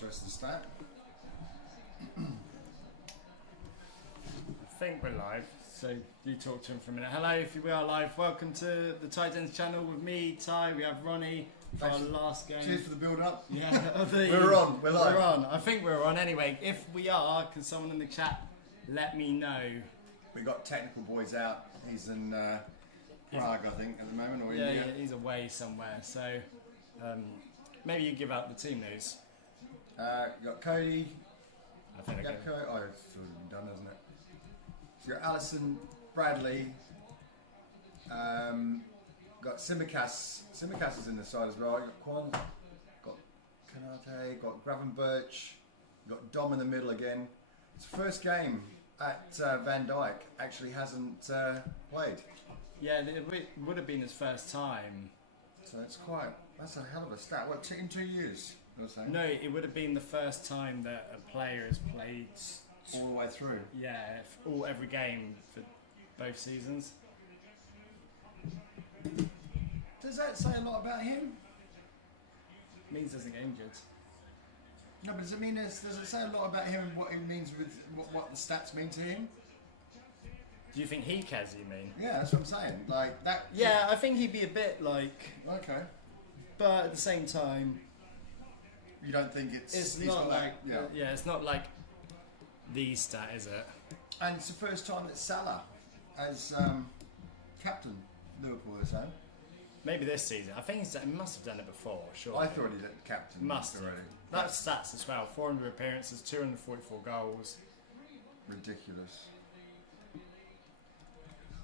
interesting stat. I think we're live, so you talk to him for a minute. Hello, if we are live, welcome to the Denty channel with me, Ty. We have Ronnie for our last game. Cheers for the build-up. Yeah, we're on. We're live. We're on. I think we're on anyway. If we are, can someone in the chat let me know? We got technical boys out. He's in Prague, I think, at the moment, or yeah, India. Yeah, he's away somewhere. So maybe you give out the team news. You got Cody. I think Oh, it's already been done, hasn't it? So you got Allison, Bradley. Got Simicast. Simicast is in the side as well. You got Quan. Got Kanate. Got Gravenberch. You got Dom in the middle again. It's the first game at Van Dijk. Actually hasn't played. Yeah, it would have been his first time. So it's that's a hell of a stat. What, in 2 years? No, it would have been the first time that a player has played all the way through. Yeah, every game for both seasons. Does that say a lot about him? Means doesn't get injured. No, but does it say a lot about him and what it means with what the stats mean to him? Do you think he cares? You mean? Yeah, that's what I'm saying. Like that. Yeah, I think he'd be a bit like. Okay. But at the same time, you don't think it's not like it's not like the stat, is it? And it's the first time that Salah as captain Liverpool this time. Maybe this season. I think he must have done it before. Sure. I thought he did captain. Must already. That's stats as well. 400 appearances, 244 goals. Ridiculous.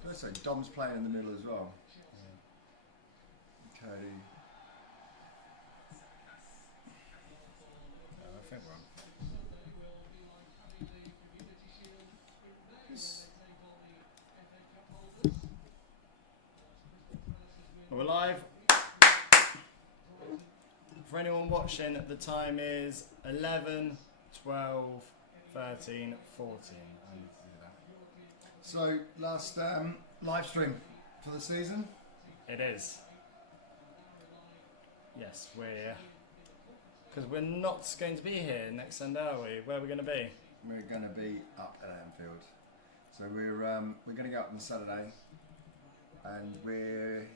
Did I say Dom's playing in the middle as well? Yeah. Okay. I think we're on. We're live. For anyone watching, the time is 11, 12, 13, 14. I need to do that. So, last live stream for the season? It is. Yes, because we're not going to be here next Sunday, are we? Where are we going to be? We're going to be up at Anfield. So we're going to go up on Saturday, and we're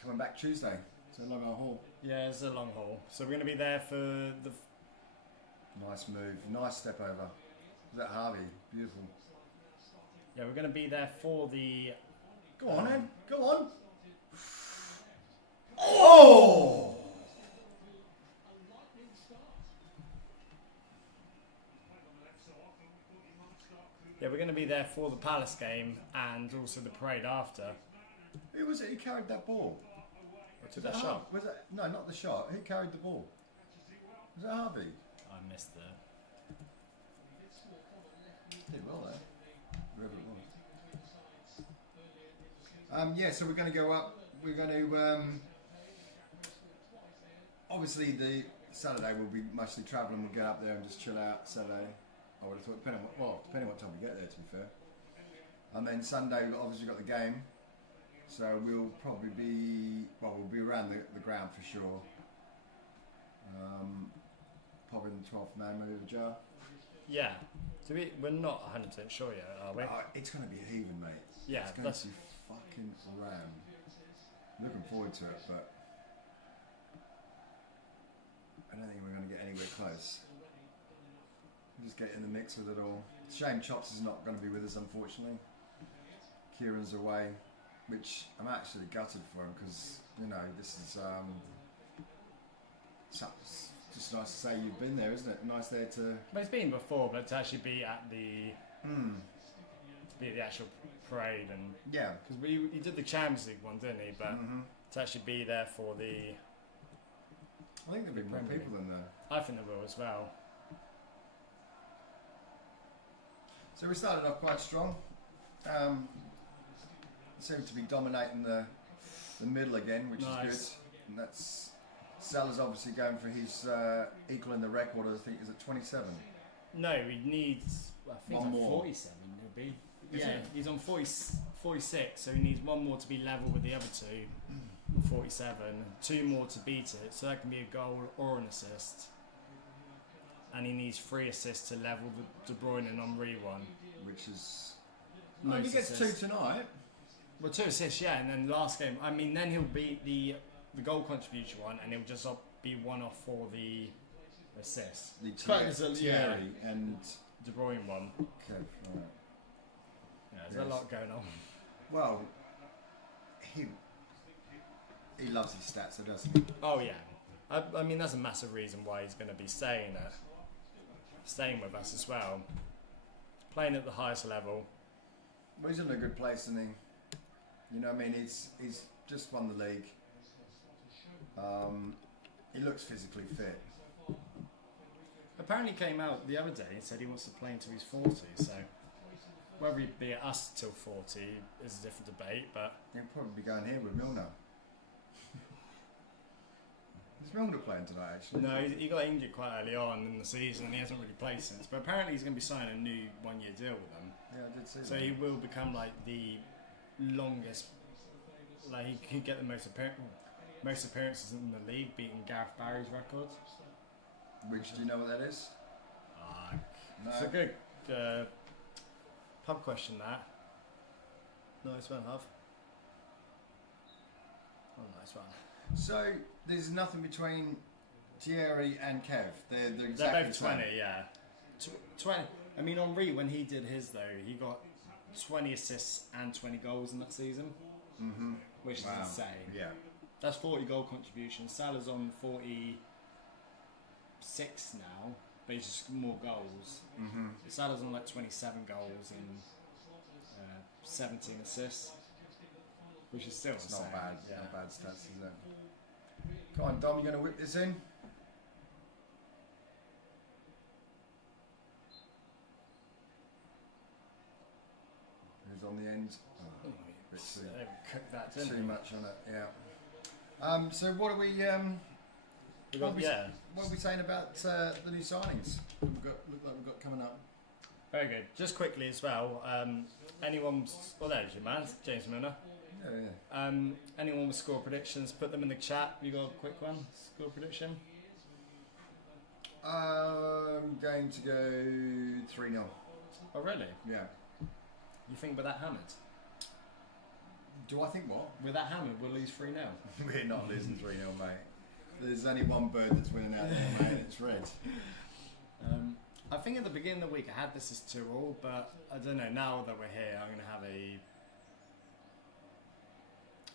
coming back Tuesday. So long haul. Yeah, it's a long haul. So we're going to be there for the. Nice move, nice step over. Is that Harvey? Beautiful. Yeah, we're going to be there for the. Go on, Ed. Go on. Oh! Yeah, we're going to be there for the Palace game and also the parade after. Who was it who carried that ball? Took that shot? Was it? No, not the shot. Who carried the ball? Was it Harvey? I missed it. Did well there. Whoever it was. Yeah, so we're going to go up. We're going to. Obviously, the Saturday we'll be mostly travelling. We'll get up there and just chill out Saturday. I would have thought, depending what time we get there, to be fair. And then Sunday, we've obviously got the game. So we'll probably be, we'll be around the ground for sure. Probably in the 12th man, maybe the jar. Yeah. So we're not 100% sure yet, are we? It's going to be heaving, mate. Yeah, it's going to be fucking ram. Looking forward to it, but I don't think we're going to get anywhere close. We'll just get in the mix with it all. Shame Chops is not going to be with us, unfortunately. Kieran's away. Which I'm actually gutted for him because, you know, this is just nice to say you've been there, isn't it? Nice there to. Well, it's been before, but to actually be at the to be at the actual parade and yeah, because he did the Champions League one, didn't he? But to actually be there for the. I think there'll be more people than there. I think there will as well. So we started off quite strong. Seems to be dominating the middle again, which is good. And that's Salah's obviously going for his equaling the record. I think is it 27. No, he needs. I think one it's more. 47. He'll be. He's on 46, so he needs one more to be level with the other two. 47, 2 more to beat it, so that can be a goal or an assist. and he needs 3 assists to level the De Bruyne and Henry one. Which is... Most he gets assists. 2 tonight. Well, 2 assists, yeah, and then last game, I mean, then he'll beat the goal contribution one, and he'll just be 1 off for the assists. The Thierry Thierry and... De Bruyne one. Okay, right. Yeah, there's a lot going on. Well, he loves his stats, so doesn't he? Oh yeah, I mean that's a massive reason why he's going to be staying with us as well. Playing at the highest level. Well, he's in a good place, isn't he? You know what I mean? He's just won the league. He looks physically fit. Apparently came out the other day and said he wants to play until he's 40, so whether he'd be at us till 40 is a different debate, but... He'll probably be going here with Milner. Is Milner playing tonight, actually? No, he got injured quite early on in the season and he hasn't really played since, but apparently he's going to be signing a new 1-year deal with them. Yeah, I did see that. So he will become like the longest, like he could get the most appearances in the league, beating Gareth Barry's record. Which, do you know what that is? No. It's a good pub question, that. Nice one, Huv. Oh, nice one. So, there's nothing between Thierry and Kev. They're exactly both the same. 20, yeah. 20. I mean, Henry, when he did his, though, he got 20 assists and 20 goals in that season. Mm-hmm. Which is insane. Yeah. That's 40 goal contributions. Salah's on 46 now, but he's just more goals. Mm-hmm. Salah's on like 27 goals and 17 assists, which is still It's insane. not bad. Yeah. Not bad stats, is it? Come on, Dom, you going to whip this in? Who's on the end? Oh, bit They cooked that, didn't too they? much on it, yeah. So what are we... What are we saying about the new signings look like we've got coming up? Very good. Just quickly as well, anyone's... Well, there's your man, James Milner. Yeah. Anyone with score predictions, put them in the chat. You got a quick one? Score prediction? I'm going to go 3-0. Oh, really? Yeah. You think with that hammered? Do I think what? With that hammered, we'll lose 3-0. We're not losing 3-0, mate. There's only one bird that's winning out there, mate. It's red. I think at the beginning of the week I had this as 2-2, but I don't know. Now that we're here, I'm going to have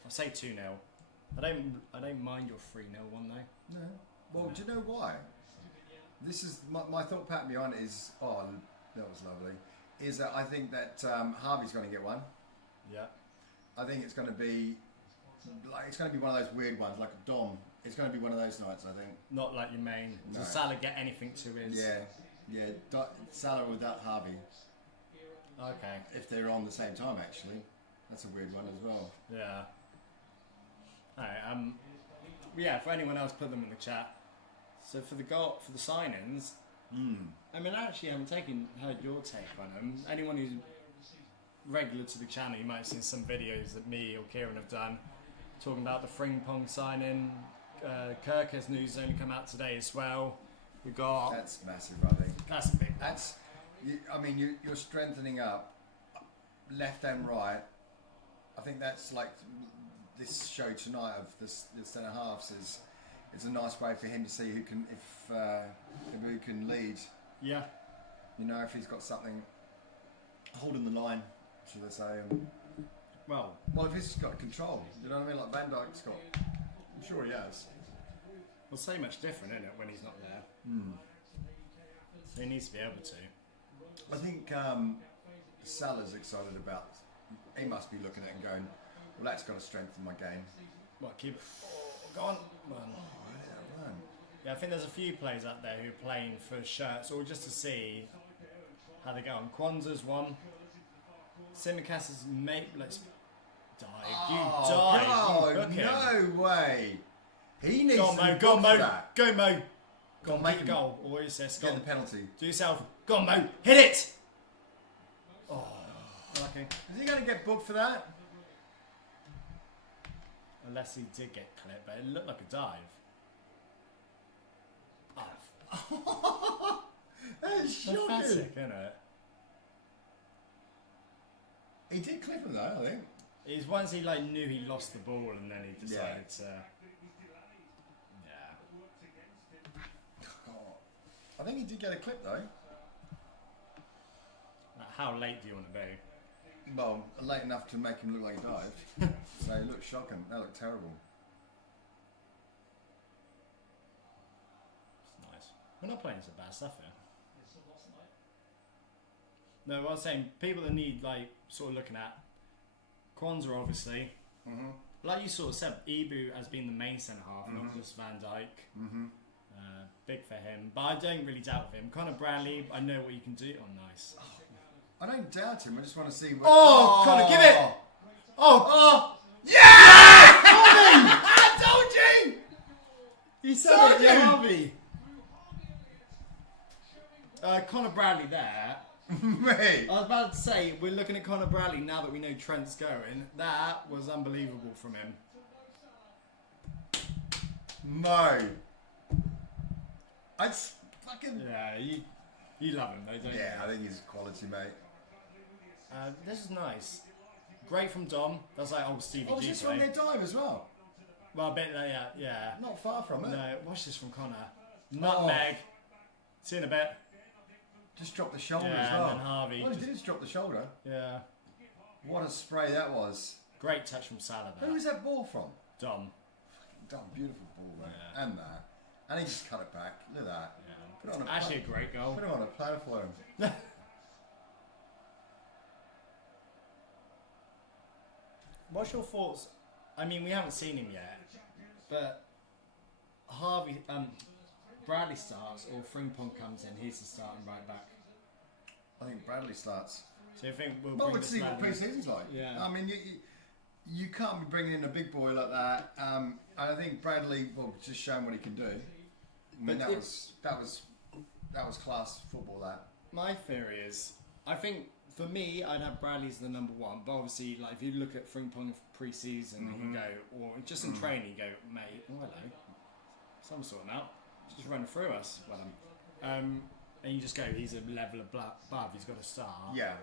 I'll say 2-0. I don't mind your 3-0 one though. No. Well, do you know why? This is my thought pattern behind it is. Oh, that was lovely. Is that I think that Harvey's going to get one. Yeah. I think it's going to be one of those weird ones, like a Dom. It's going to be one of those nights, I think. Not like your main. No. Does Salah get anything to his? Yeah. Salah without Harvey. Okay. If they're on the same time, actually, that's a weird one as well. Yeah. Alright. Yeah. For anyone else, put them in the chat. So for the signings, I mean, I actually haven't heard your take on them. Anyone who's regular to the channel, you might have seen some videos that me or Kieran have done talking about the Frimpong signing. Kirker's news only come out today as well. We got. That's massive, I think. That's a big one. That's. You're strengthening up left and right. I think that's like this show tonight of the centre halves is. It's a nice way for him to see who can lead. Yeah. You know, if he's got something holding the line, should I say? Well, if he's got control, you know what I mean? Like Van Dijk's got. I'm sure he has. Well, so much different, isn't it, when he's not there? So he needs to be able to. I think Salah's excited about. He must be looking at it and going, "Well, that's got to strengthen my game." What? Keep. Go on. Yeah, I think there's a few players out there who are playing for shirts or just to see how they go on. Kwanzaa's one. Simicast is mate. Let's dive. You dive. Oh, no way. He needs go on, to Mo. be Go on, Mo. that. Go, Mo. Go on, Make make a him goal. Or assist. get the penalty. Do yourself. Go on, Mo. Hit it. Oh, okay. Is he going to get booked for that? Unless he did get clipped, but it looked like a dive. That's shocking. Pathetic, isn't it? He did clip him though, I think. It's once he like knew he lost the ball and then he decided to. Yeah. Oh, I think he did get a clip though. How late do you want to be? Well, late enough to make him look like he dived. So it looked shocking. That looked terrible. It's nice. We're not playing some bad stuff here. No, I was saying people that need like sort of looking at Kwanzaa obviously. Like you sort of said, Ibu has been the main centre half, not just Van Dijk. Big for him, but I don't really doubt him. Connor Bradley, I know what you can do. Oh, nice. I don't doubt him. I just want to see. What... Oh, Connor, give it! Oh, yeah! I told you. You said it, yeah, Harvey. Connor Bradley there. Mate. I was about to say, we're looking at Connor Bradley now that we know Trent's going. That was unbelievable from him. No. I fucking... Yeah, you love him though, don't you? Yeah, I think he's quality, mate. This is nice. Great from Dom. That's like old Stevie G. Oh, is this from their dive as well? Well, a bit yeah. Not far from it. No, watch this from Connor. Nutmeg. See you in a bit. Just dropped the shoulder Yeah, as well. and then Harvey. Well, he did just drop the shoulder. Yeah. What a spray that was. Great touch from Salah there. Who was that ball from? Dom. Fucking beautiful ball, man. Yeah. And that. And he just cut it back. Look at that. Yeah. Put it on a Actually a great goal. Put him on a platter for him. What's your thoughts? I mean, we haven't seen him yet, but Bradley starts or Frimpong comes in. He's the starting right back. I think Bradley starts. So you think we'll Well, bring we'll this see what lad in? pre-season's like. Yeah. I mean, you can't be bringing in a big boy like that. And I think Bradley will just show what he can do. I mean, But that was class football. That. My theory is, I think for me, I'd have Bradley as the number one. But obviously, like if you look at Frimpong pre-season, you go, or just in training, you go, mate, oh hello, some sort of out, just running through us. Well, and you just go, he's a level above. He's got a star. Yeah.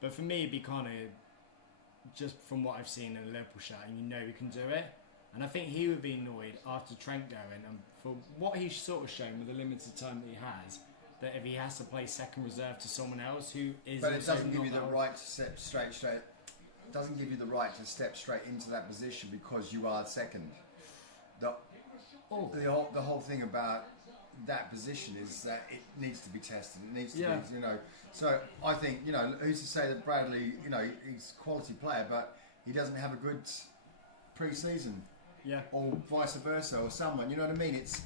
But for me, it'd be kind of just from what I've seen in the Liverpool shirt, and you know he can do it. And I think he would be annoyed after Trent going, and for what he's sort of shown with the limited time that he has, that if he has to play second reserve to someone else who is, But it also doesn't give you not the that- right to step straight. Doesn't give you the right to step straight into that position because you are second. The whole thing about that position is that it needs to be tested. It needs to be, you know. So I think, you know, who's to say that Bradley, you know, he's a quality player, but he doesn't have a good pre-season. Yeah. Or vice versa, or someone. You know what I mean? It's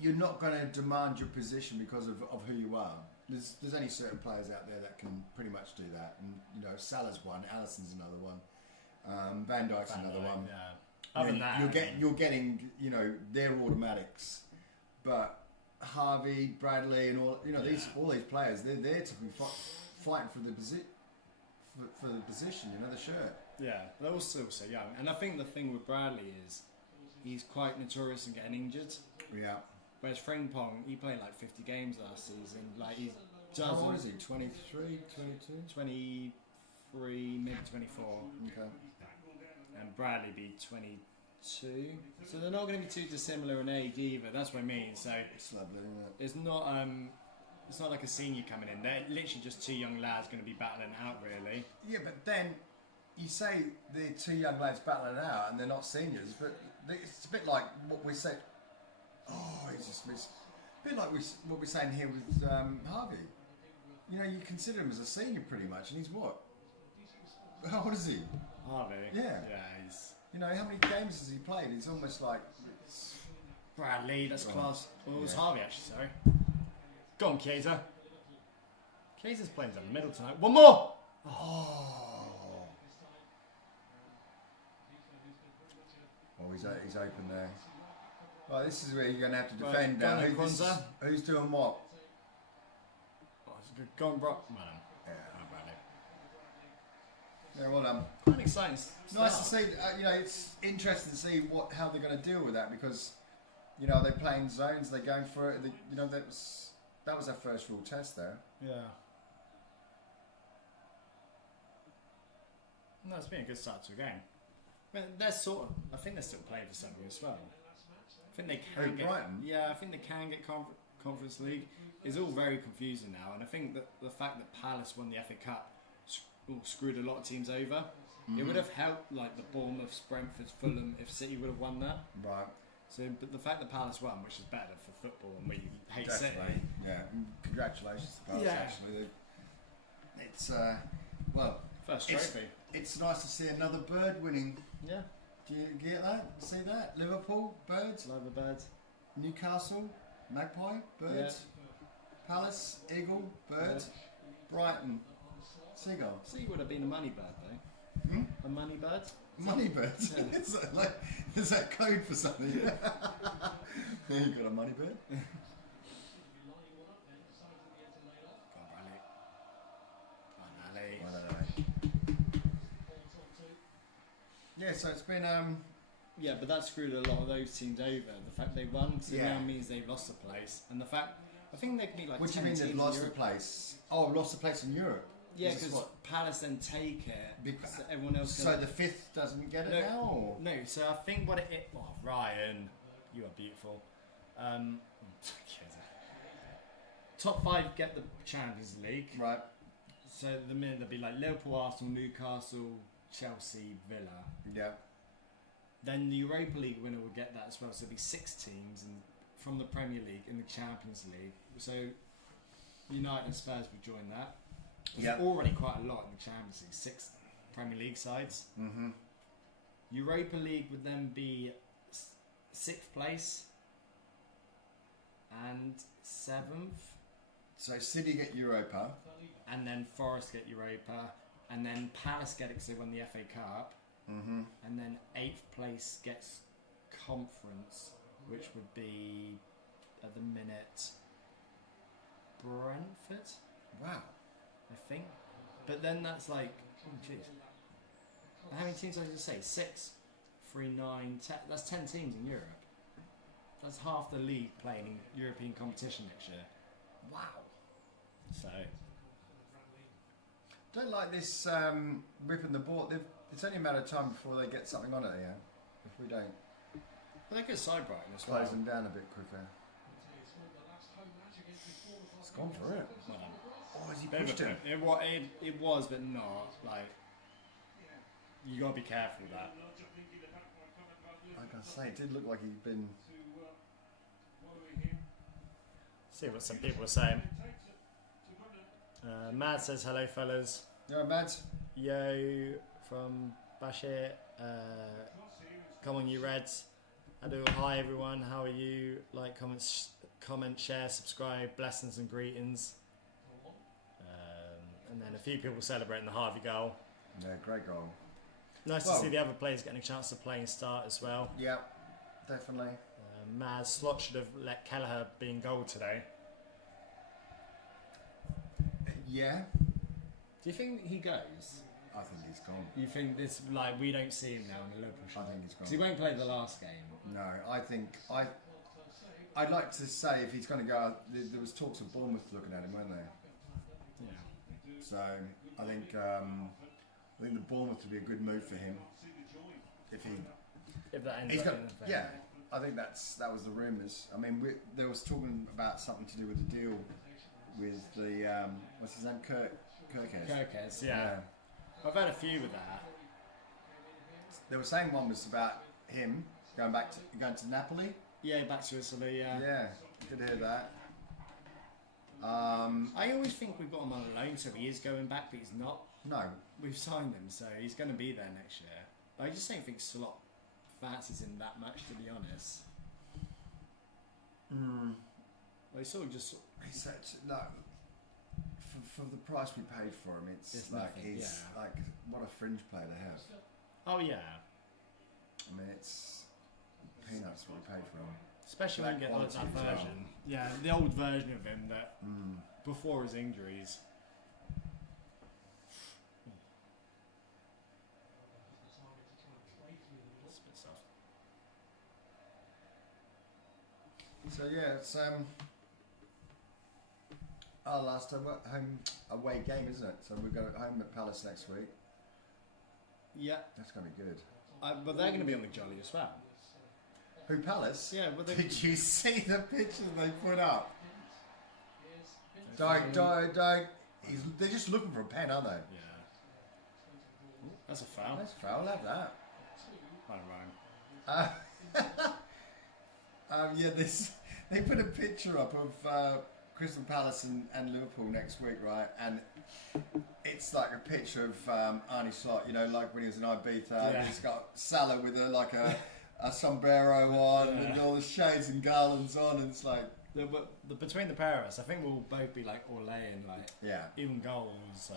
you're not going to demand your position because of who you are. There's only certain players out there that can pretty much do that. And you know, Salah's one, Alisson's another one, Van Dijk's another one. Yeah. Other than that, you're getting, you know, their automatics. But Harvey, Bradley, and all, you know, all these players, they're there to be fighting for the for the position, you know, the shirt. Yeah, they're all still so young. And I think the thing with Bradley is he's quite notorious in getting injured. Yeah. Whereas Frimpong, he played like 50 games last season. Like he How old is doesn't. he? 23, 22? 23, maybe 24. Okay. And Bradley be 22. So they're not going to be too dissimilar in age either. That's what I mean. So It's lovely, isn't it? it's not like a senior coming in. They're literally just two young lads going to be battling out really. Yeah, but then you say the two young lads battling it out and they're not seniors, but it's a bit like what we said. Oh, it's a bit like what we're saying here with Harvey. You know, you consider him as a senior pretty much, and he's what? How old is he? Harvey. Yeah. Yeah, he's You know, how many games has he played? It's almost like... Bradley, that's class. Well, it was Yeah. Harvey actually, sorry. Go on, Chiesa. Chiesa's playing down the middle tonight. One more! Oh, he's open there. Well, this is where you're going to have to defend Right, now. go on, Kwanzaa. Who's doing what? Oh, it's a good. Go on, bro. Well done. Yeah. Oh, Bradley. Yeah, well done. Quite an exciting Nice to start. see. You know, it's interesting to see how they're going to deal with that because, you know, they're playing zones. They're going for it. You know, That was our first real test there. Yeah. No, it's been a good start to a game. They're I think they're still playing for something as well. I think they can get Brighton? Yeah, I think they can get Conference League. It's all very confusing now, and I think that the fact that Palace won the FA Cup screwed a lot of teams over. It would have helped like the Bournemouth, Brentford, Fulham if City would have won that. Right. So, but the fact that Palace won, which is better for football, and we hate Definitely. City. Yeah. Congratulations to Palace. Yeah. Actually, it's well. First trophy. It's nice to see another bird winning. Yeah. Do you get that? See that? Liverpool, birds. Love the birds. Newcastle, magpie, birds. Palace, eagle, bird. Brighton, seagull. See, would have been a money bird though. A money bird. Money bird. Yeah. Is that code for something? You got a money bird. Yeah, so it's been Yeah, but that screwed a lot of those teams over. The fact they won now means they've lost a place, and the fact I think they can be like. What do you mean they've lost a place? Oh, lost a place in Europe. Yeah, because Palace then take it because so everyone else. So the fifth doesn't get it now. Or? No, so I think what it. Oh, Ryan, you are beautiful. Top 5 get the Champions League. Right. So the minute there'll be like Liverpool, Arsenal, Newcastle, Chelsea, Villa. Yeah. Then the Europa League winner will get that as well. So there'll be 6 teams from the Premier League in the Champions League. So United and Spurs would join that. There's already quite a lot in the Champions League. 6 Premier League sides. Mm-hmm. Europa League would then be 6th place and 7th. So City get Europa. And then Forest get Europa. And then Palace get it because they won the FA Cup. Mm-hmm. And then 8th place gets Conference, which would be, at the minute, Brentford? Wow. I think. But then that's like, oh jeez. How many teams did I just say? 6, 3, 9, 10. That's 10 teams in Europe. That's half the league playing in European competition next year. Wow. So. Don't like this ripping the ball. It's only a matter of time before they get something on it, yeah? If we don't. But they could side Brighton as well. Close them down a bit quicker. It's gone for it. Well done. Oh, has he pushed him? It was, but not. Like, you got to be careful with that. Like I say, it did look like he'd been... See what some people are saying. Mad says, hello fellas. You Mads? Yo from Bashir. Come on, you Reds. Hello, hi everyone. How are you? Like, comment, share, subscribe. Blessings and greetings. And then a few people celebrating the Harvey goal. Yeah, great goal. Nice to see the other players getting a chance to play and start as well. Yeah, definitely. Maz Slot should have let Kelleher be in goal today. Yeah. Do you think he goes? I think he's gone. You think this, like, we don't see him now in the Liverpool shirt? I think he's gone. Because he won't play the last game. No, I think I'd like to say if he's going to go out, there was talks of Bournemouth looking at him, weren't there? Yeah. So I think the Bournemouth would be a good move for him. If that ends up in the thing. Yeah, I think that was the rumours. I mean, there was talking about something to do with the deal with the what's his name, Kirkes. Yeah. I've had a few with that. They were saying one was about him going to Napoli. Yeah, back to Italy. Yeah. Yeah, I did hear that. I always think we've got him on loan, so he is going back, but he's not. No, we've signed him, so he's going to be there next year. But I just don't think Slot fancies him that much, to be honest. Well, he sort of just. He said no. For the price we paid for him, it's like nothing, he's like what a fringe player to have. Oh yeah. I mean, it's peanuts what we paid for him. Especially when you get like that version. Yeah, the old version of him that before his injuries. It's a bit soft. So yeah, it's Our last home away game, isn't it? So we're going home at Palace next week. Yeah. That's going to be good. But they're going to be on the jolly as well. Who, Palace? Yeah, but Did you see the pictures they put up? They're just looking for a pen, aren't they? Yeah. Ooh, that's a foul. That's a foul, I'll have that. I don't mind. Yeah, they put a picture up of Crystal Palace and Liverpool next week, right? And it's like a picture of Arnie Slot, you know, like when he was in Ibiza. Yeah. He's got Salah with a sombrero on and all the shades and garlands on, and it's like... Between the pair of us, I think we'll both be like all laying, like even goals. So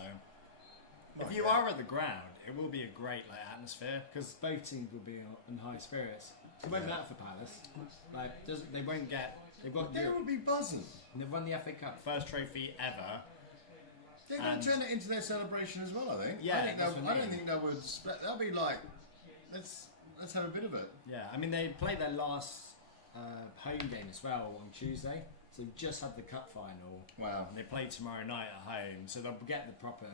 if you are at the ground, it will be a great like atmosphere because both teams will be in high spirits. It won't matter for Palace. Like they won't get. They've got. They will be buzzing. They've won the FA Cup, first trophy ever. They're going to turn it into their celebration as well. I think. Yeah, I don't think they would. That'll be like, let's have a bit of it. Yeah, I mean they played their last home game as well on Tuesday. So they've just had the cup final. Wow. And they play tomorrow night at home, so they'll get the proper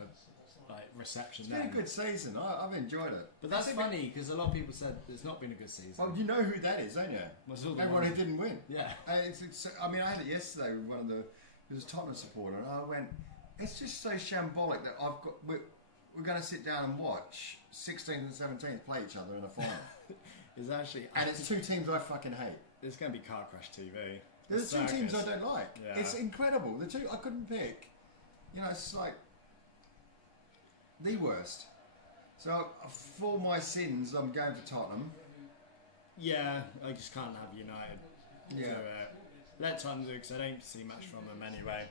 like reception. It's been a good season. I've enjoyed it. But that's funny because a lot of people said it's not been a good season. Well, you know who that is, don't you? Everyone who didn't win. Yeah. I mean, I had it yesterday with one of the. It was a Tottenham supporter, and I went, it's just so shambolic that we're going to sit down and watch 16th and 17th play each other in a final. It's actually, and it's two teams I fucking hate. It's going to be car crash TV. There's two teams I don't like. Yeah. It's incredible. The two I couldn't pick. You know, it's like the worst. So for my sins, I'm going for Tottenham. Yeah, I just can't have United. Yeah. So, let Tottenham do because I don't see much from them anyway.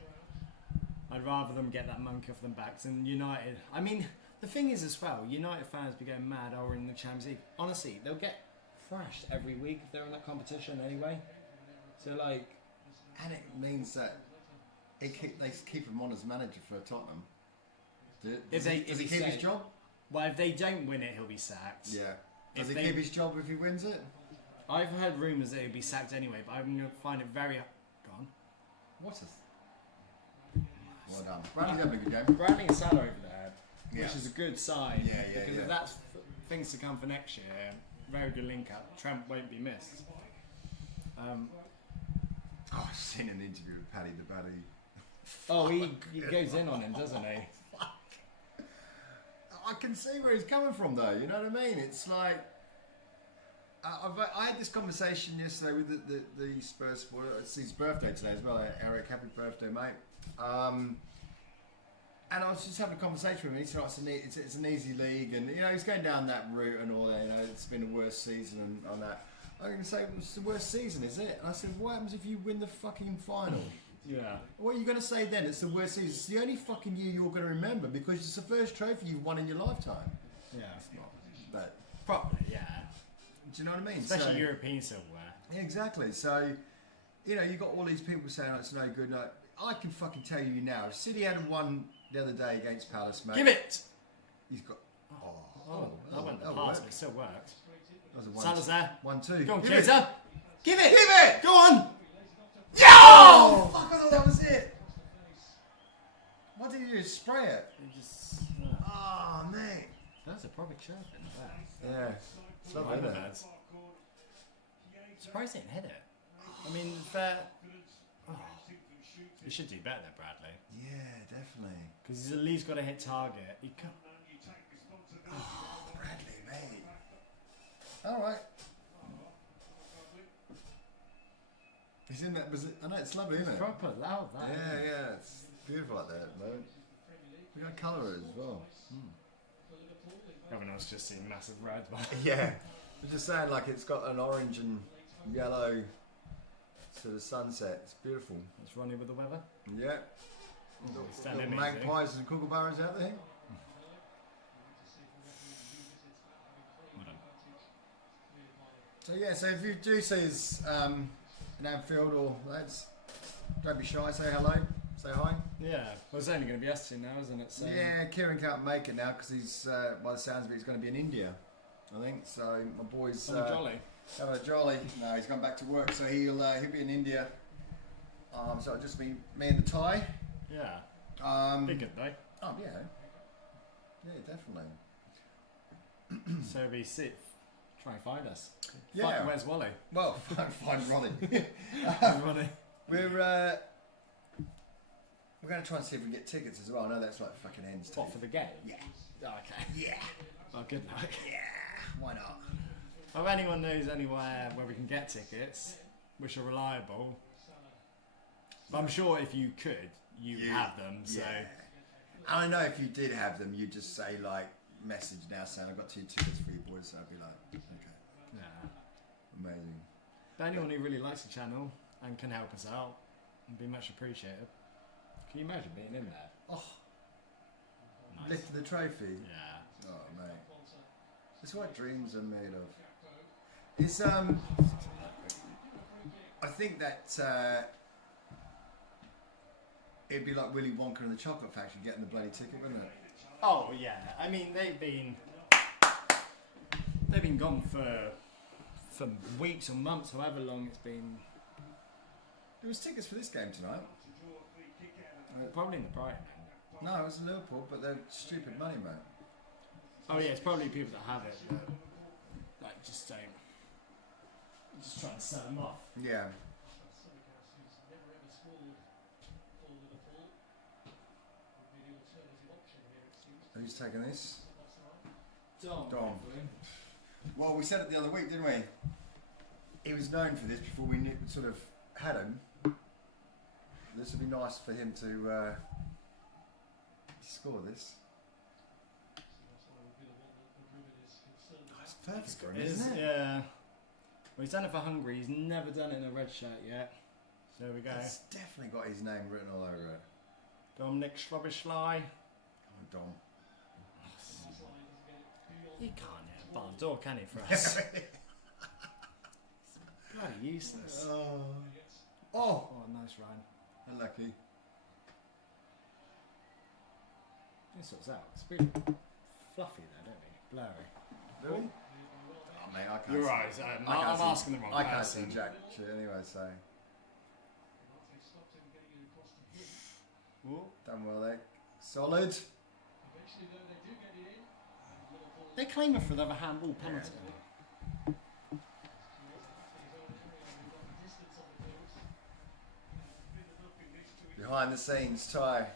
I'd rather them get that monkey off them backs than United. I mean, the thing is as well, United fans be going mad over in the Champions League. Honestly, they'll get thrashed every week if they're in that competition anyway. So like, and it means that they keep him on as manager for Tottenham. Does he keep his job? Well, if they don't win it, he'll be sacked. Yeah. Does he keep his job if he wins it? I've heard rumours that he'll be sacked anyway, but I'm going to find it very... Gone. What a... Well done. Bradley's having a good game. Bradley and Salah over there, which is a good sign. Yeah, because if that's things to come for next year, very good link up. Trent won't be missed. I've seen an interview with Paddy the Baddy. Oh, he goes in on him, doesn't he? I can see where he's coming from, though. You know what I mean? It's like I had this conversation yesterday with the Spurs supporter. It's his birthday today as well, Eric. Happy birthday, mate. And I was just having a conversation with him. He said, it's an easy league, and you know he's going down that route and all that. You know, it's been the worst season and on that. I'm going to say, it's the worst season, is it? And I said, what happens if you win the fucking final? Yeah. What are you going to say then? It's the worst season. It's the only fucking year you're going to remember because it's the first trophy you've won in your lifetime. Yeah. It's not. But probably, yeah. Do you know what I mean? Especially European silverware. Exactly. So, you know, you've got all these people saying, oh, it's no good. No, I can fucking tell you now, if City had won the other day against Palace, mate. Give it! He's got... that went the pass, but it still worked. That was a Salah's there. 1-2. Go on, Kaiser. Give it! Give it! Go on! Yo! Oh, fuck, I thought that was it. What did you do? Spray it? Oh, mate. That's a proper chirping there. Yeah. It's lovely, isn't it? Surprised he didn't hit it. I mean, fair. Oh. You should do better there, Bradley. Yeah, definitely. Because he's at least got to hit target. He can't. Oh, Bradley, mate. Alright. He's in that. I know it's lovely, isn't it? It's proper loud, that. Yeah. It's beautiful like that, though. We got colour as well. Everyone else just seen massive red. Yeah. I'm just saying, like, it's got an orange and yellow to the sunset. It's beautiful. It's running with the weather. Yeah. Little magpies and kookaburras out there. Well done. So yeah, so if you do see us in Anfield or lads, don't be shy, say hello, say hi. Yeah, well it's only going to be us two now, isn't it? So yeah, Kieran can't make it now because he's, by the sounds of it, he's going to be in India, I think. So my boy's having a jolly. Having a jolly. No, he's gone back to work, so he'll be in India. So it'll just be me and the Thai. Yeah. Be good though. Oh yeah. Yeah, definitely. So we sit. Try and find us. Yeah. Where's Wally? Well, find Ronnie. Ronnie. We're going to try and see if we can get tickets as well. I know that's like fucking ends too. What, for the game? Yeah. Oh, okay. Yeah. Well, good luck. Yeah. Why not? If anyone knows anywhere where we can get tickets, which are reliable, but I'm sure if you could, you have them. So. Yeah. I know if you did have them, you'd just say like, message now saying I've got 2 tickets for you boys. So I'd be like, okay. Yeah. Amazing. But anyone who really likes the channel and can help us out, would be much appreciated. Can you imagine being in there? Oh. Nice. Lifted the trophy. Yeah. Oh mate. It's what dreams are made of. It's I think that it'd be like Willy Wonka and the Chocolate Factory getting the bloody ticket, wouldn't it? Oh yeah. I mean they've been gone for weeks or months, however long it's been. There was tickets for this game tonight. Probably in the Brighton. No, it was in Liverpool, but they're stupid money, mate. Oh yeah, it's probably people that have it that like just don't. Just trying to sell them off. Yeah. Who's taking this? Dom. Well, we said it the other week, didn't we? He was known for this before we sort of had him. This would be nice for him to score this. Oh, it's perfect for him, isn't it? Yeah. Well, he's done it for Hungary. He's never done it in a red shirt yet. So there we go. It's definitely got his name written all over it. Dominic Schlobischlei. Oh, Dom. He can't hit a barn door, can he, for us? Bloody useless. Oh. Oh, nice run. Unlucky. He sorts out. It's really fluffy there, don't he? Blurry. Really? Oh, mate, I can't You're see. right. I'm asking the wrong I person. can't see jack shit anyway, so. Ooh. Done well there. Solid. They claim it for the other handball penalty. Behind the scenes, Ty.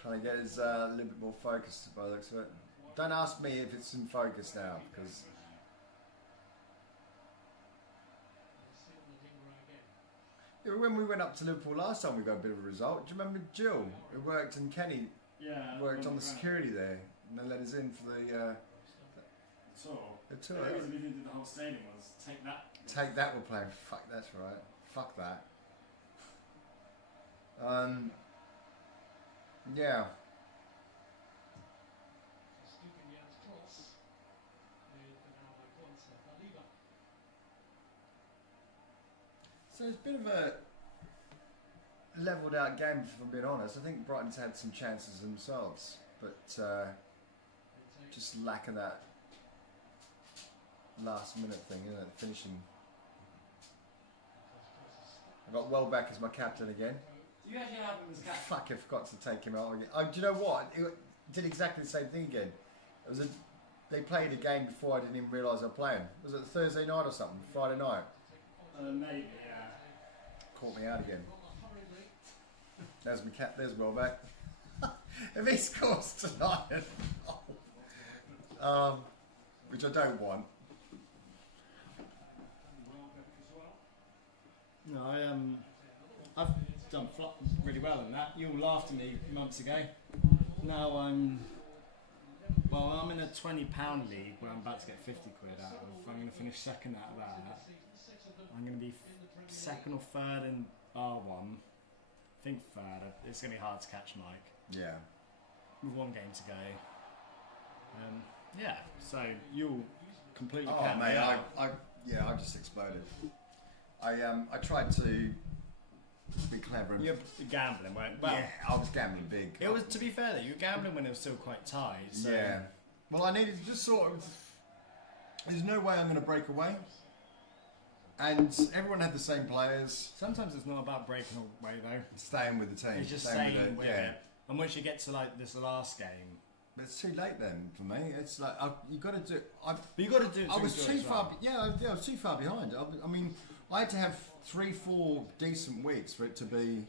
Trying to get his a little bit more focused by the looks of it. Don't ask me if it's in focus now, because... Yeah, when we went up to Liverpool last time, we got a bit of a result. Do you remember Jill, who worked, and Kenny worked on the security there, and they let us in for the tour. The reason we didn't do the whole stadium was take that. Take that, we're playing. Fuck, that's right. Fuck that. Yeah. So it's a bit of a levelled out game, if I'm being honest. I think Brighton's had some chances themselves, but just lacking that last minute thing, isn't it? Finishing. I got Welbeck as my captain again. You actually have him as captain. Fuck, I forgot to take him out again. Oh, do you know what? It did exactly the same thing again. It was they played a game before I didn't even realise they were playing. Was it Thursday night or something? Friday night? Maybe, yeah. Caught me out again. There's my cat. There's Welbeck. If he scores tonight, which I don't want. No, I've done really well in that. You all laughed at me months ago. Now I'm in a £20 league where I'm about to get 50 quid out of. I'm going to finish second out of that. I'm going to be second or third in R1. I think third. It's going to be hard to catch Mike. Yeah. With one game to go. Yeah, so you'll completely Oh mate, I just exploded. I tried to be clever. And you're gambling, weren't you? Well, yeah, I was gambling big. It was, to be fair though, you were gambling when it was still quite tight. So. Yeah. Well, I needed to just sort of. There's no way I'm going to break away. And everyone had the same players. Sometimes it's not about breaking away though. Staying with the team. It's just staying staying with yeah. it. And once you get to like this last game, But it's too late then for me. It's like you got to do. but you got to do it. I was too far. Well. Yeah, I was too far behind. I mean, I had to have 3-4 decent weeks for it to be.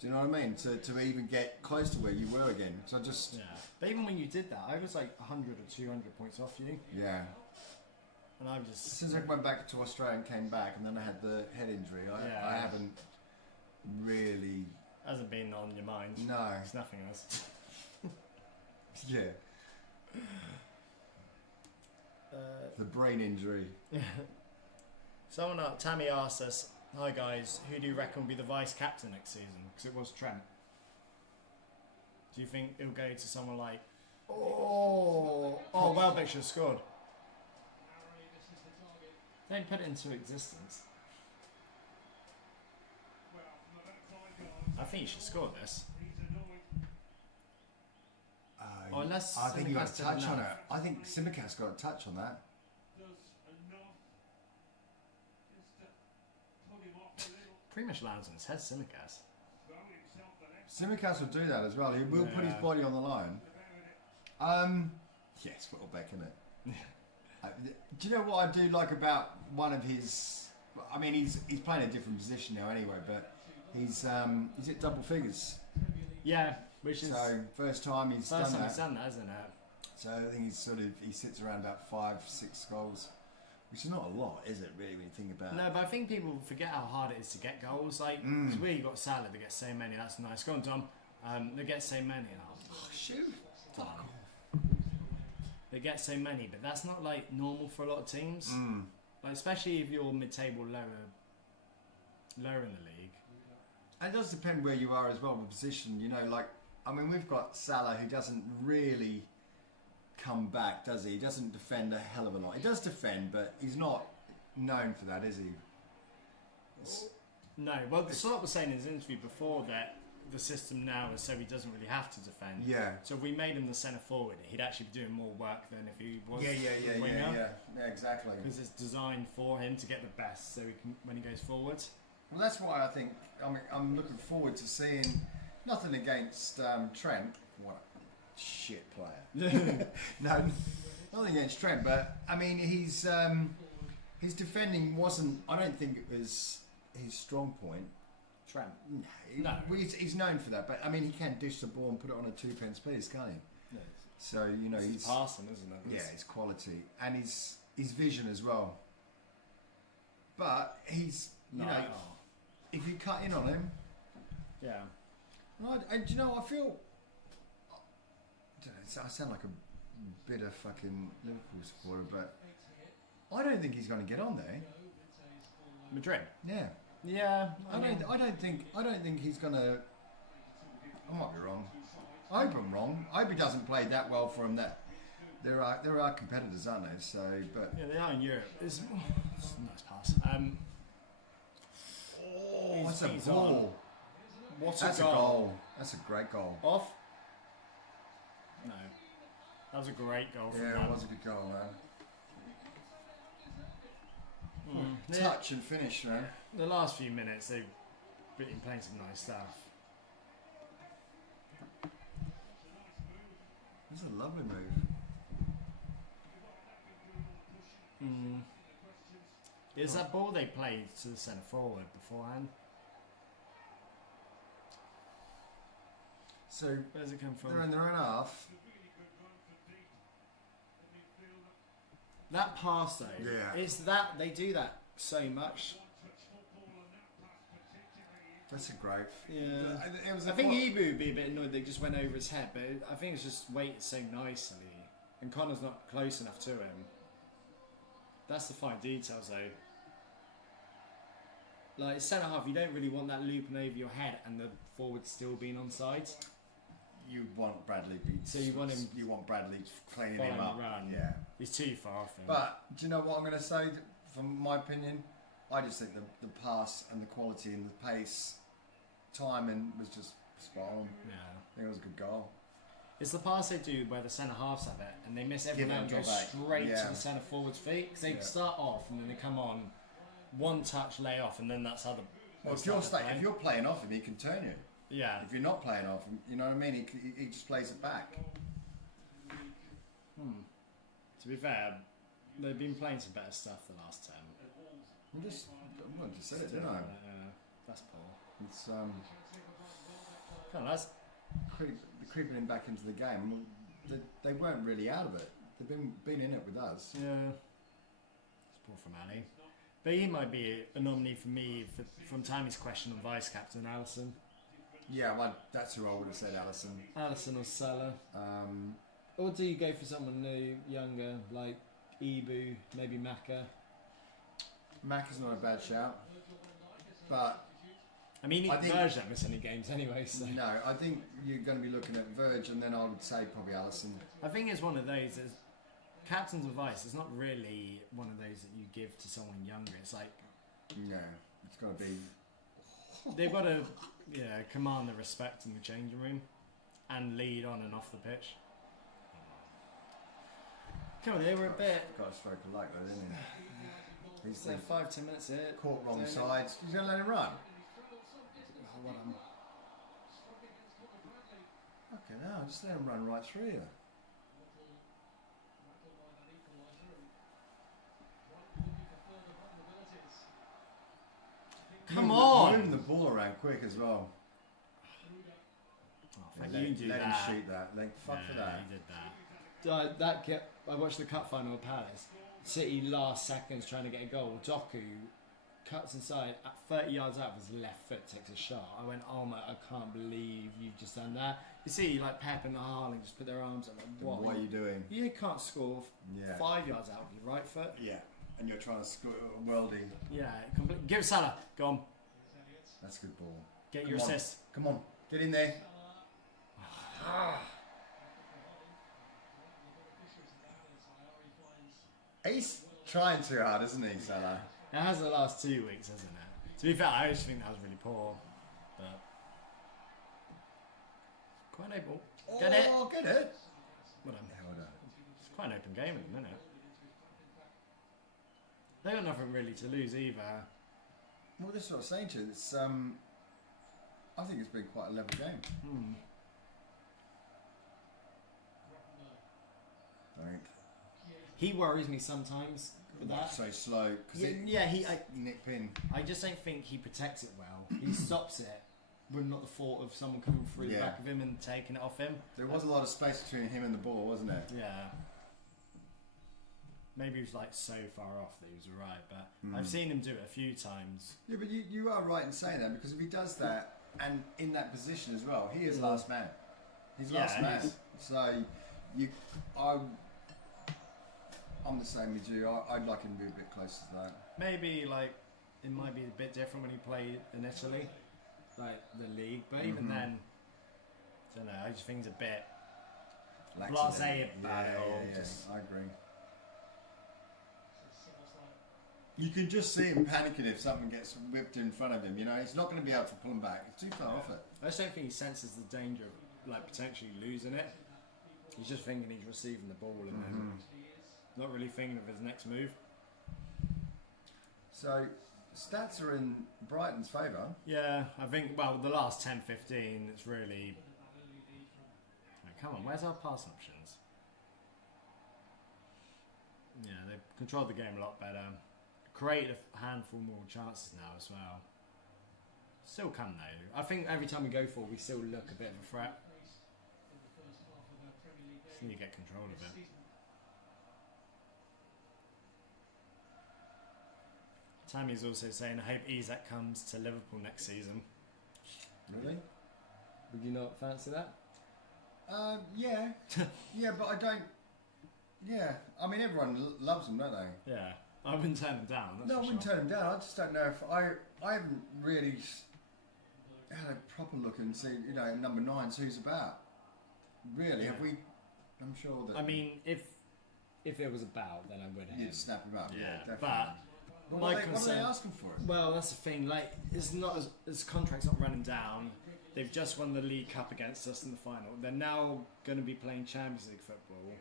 Do you know what I mean? To even get close to where you were again. So I just. Yeah. But even when you did that, I was like 100 or 200 points off you. Yeah. And I just. Since I went back to Australia and came back, and then I had the head injury, I haven't really. Hasn't been on your mind. No. It's nothing else. Yeah. The brain injury. Someone, Tammy asked us, "Hi guys, who do you reckon will be the vice captain next season?" Because it was Trent. Do you think it'll go to someone like, Welbeck should have scored? Don't put it into existence. I think you should score this. Unless I think you got a Tsimikas did touch on it. enough. I think Tsimikas got a touch on that. Pretty much lands on his head, Tsimikas. Tsimikas will do that as well. He will put his body on the line. Yes, Welbeck, isn't it? Do you know what I do like about one of his? I mean, he's playing a different position now anyway, but he's at double figures. Yeah, which is So first time he's done that. he's done that, isn't it? So I think he sits around about 5-6 goals, which is not a lot, is it? Really, when you think about it. No, but I think people forget how hard it is to get goals. Like, it's where you got Salah that gets so many. That's nice. Go on, Tom. They get so many. Shoot! Fuck off. They get so many, but that's not like normal for a lot of teams. Like, especially if you're mid-table, lower in the league. It does depend where you are as well, the position. You know, like I mean, we've got Salah who doesn't really come back, does he? He doesn't defend a hell of a lot. He does defend, but he's not known for that, is he? No. Well, Salah was saying in his interview before that the system now is so he doesn't really have to defend. Yeah. So if we made him the centre forward, he'd actually be doing more work than if he was Yeah, a winger. Yeah, exactly. Because it's designed for him to get the best, so he can, when he goes forward. Well, that's why I think I'm looking forward to seeing. Nothing against Trent. What a shit player. No, nothing against Trent, but I mean his defending wasn't. I don't think it was his strong point. Trent. No. Well, he's known for that, but I mean he can dish the ball and put it on a 2-pence piece, can't he? Yeah. So you know He's passing, isn't it? Yeah, his quality and his vision as well. But he's you know if you cut in on him. Yeah. And you know, I feel. I don't know, I sound like a bitter fucking Liverpool supporter, but I don't think he's going to get on there. Madrid. Yeah. Yeah. I don't think he's going to. I might be wrong. I hope I'm wrong. I hope he doesn't play that well for him. That there are competitors, aren't there? So, but yeah, they are in Europe. It's a nice pass. What's a ball? That's a goal. That's a great goal. Off? No. That was a great goal from Yeah, them. it was a good goal, man. Touch and finish, man. The last few minutes, they've been playing some nice stuff. It's a lovely move. Is that ball they played to the centre forward beforehand? So Where does it come from? they're in their own half. That pass though, Yeah. it's that they do that so much. That's a great. Yeah. It was I think Ibu would be a bit annoyed they just went over his head, but I think it's just weighted so nicely, and Connor's not close enough to him. That's the fine details though. Like centre half, you don't really want that looping over your head and the forward still being onside. You want Bradley. So you want him. You want Bradley cleaning Following him up. the run. Yeah. He's too far off him. But do you know what I'm going to say? From my opinion, I just think the pass and the quality and the pace, timing was just spot on. yeah. I think it was a good goal. It's the pass they do where the centre halves have it and they miss everything Give it and a go drop back. straight Yeah. to the centre forward's feet because they Yeah. start off and then they come on one touch lay off, and then that's how the. Well, if you're playing off him, he can turn you. Yeah. If you're not playing off him, you know what I mean. He just plays it back. To be fair, they've been playing some better stuff the last 10. I just said it, didn't I? That's poor. It's Come on, lads. creeping him back into the game. They weren't really out of it. They've been in it with us. Yeah. It's poor from Ali. But he might be a nominee for me from Tammy's question on vice-captain Alisson. Yeah, well, that's who I would have said, Alisson. Alisson or Salah. Or do you go for someone new, younger, like Ibu, maybe Maka? Maka's not a bad shout. But I mean, Verge don't miss any games anyway, so... No, I think you're going to be looking at Verge, and then I would say probably Alisson. I think it's one of those... Captain's advice is not really one of those that you give to someone younger. It's like... No, it's got to be... They've got to command the respect in the changing room and lead on and off the pitch. Come on, they were a bit... Got a stroke of luck though, didn't he? He's like 5-10 minutes here. Caught wrong sides. He's going to let him run. Okay, now just let him run right through you. Come on! Moving the ball around quick as well. Oh, you do let that. him shoot that. Fuck for that. He did that. I watched the cup final with Palace. City last seconds trying to get a goal. Doku cuts inside at 30 yards out with his left foot, takes a shot. I went, oh my, I can't believe you've just done that. You see, like Pep and Haaland just put their arms up. Like, what are you doing? You can't score 5 yards out with your right foot. Yeah, and you're trying to score welding. Yeah, give Salah. Go on. That's a good ball. Get your assist. Come on, get in there. He's trying too hard, isn't he, Salah? It has the last 2 weeks, hasn't it? To be fair, I just think that was really poor. But quite an open. Get it. Oh, get it. Well done. It's quite an open game at the minute. They got nothing really to lose either. Well, this is what I'm saying to you. It's I think it's been quite a level game. I think. He worries me sometimes with that. So slow. Nick Pin. I just don't think he protects it well. He stops it, but not the thought of someone coming through the back of him and taking it off him. There was a lot of space between him and the ball, wasn't there? Yeah. Maybe he was like so far off that he was alright, but I've seen him do it a few times. Yeah, but you are right in saying that, because if he does that and in that position as well, he is last man. He's last man. So I'm the same as you. I'd like him to be a bit closer to that. Maybe like it might be a bit different when he played in Italy, like the league. But even then, I don't know. I just think it's a bit blasé about it all. I agree. You can just see him panicking if something gets whipped in front of him. You know, he's not going to be able to pull him back. He's too far off it. I just don't think he senses the danger of like potentially losing it. He's just thinking he's receiving the ball and then not really thinking of his next move. So, stats are in Brighton's favour. Yeah, I think, well, the last 10, 15, it's really... Like, come on, where's our pass options? Yeah, they've controlled the game a lot better. Created a handful more chances now as well. Still come though. I think every time we go for it, we still look a bit of a threat. Just need to get control of it. Tammy's also saying, I hope Isak comes to Liverpool next season. Really? Would you not fancy that? Yeah. Yeah, but I don't... Yeah. I mean, everyone loves him, don't they? Yeah. I wouldn't turn him down. No, I wouldn't turn him down. I just don't know if... I haven't really had a proper look and see, you know, number 9's who's about. Really, have we... I'm sure that... I mean, if it was about, then I would have. You'd snap him up, yeah, definitely. But what are they asking for it? Well, that's the thing. Like, it's not his contract's not running down. They've just won the League Cup against us in the final. They're now going to be playing Champions League football.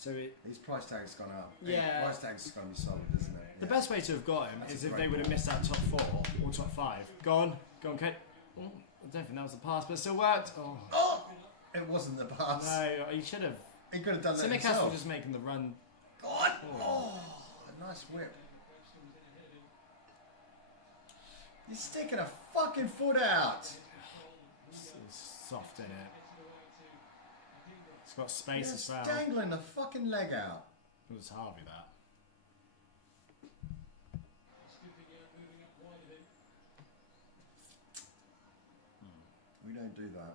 So his price tag's gone up. Yeah. His price tag's going to be solid, isn't it? The best way to have got him is if they would have missed that top 4 or top 5. Go on, Kate. Oh, I don't think that was the pass, but it still worked. Oh! It wasn't the pass. No, he should have. He could have done that Simicast himself. was just making the run. Go on! Oh, a nice whip. He's sticking a fucking foot out. It's soft in it. It's got space as well. Dangling the fucking leg out. It was Harvey that. We don't do that.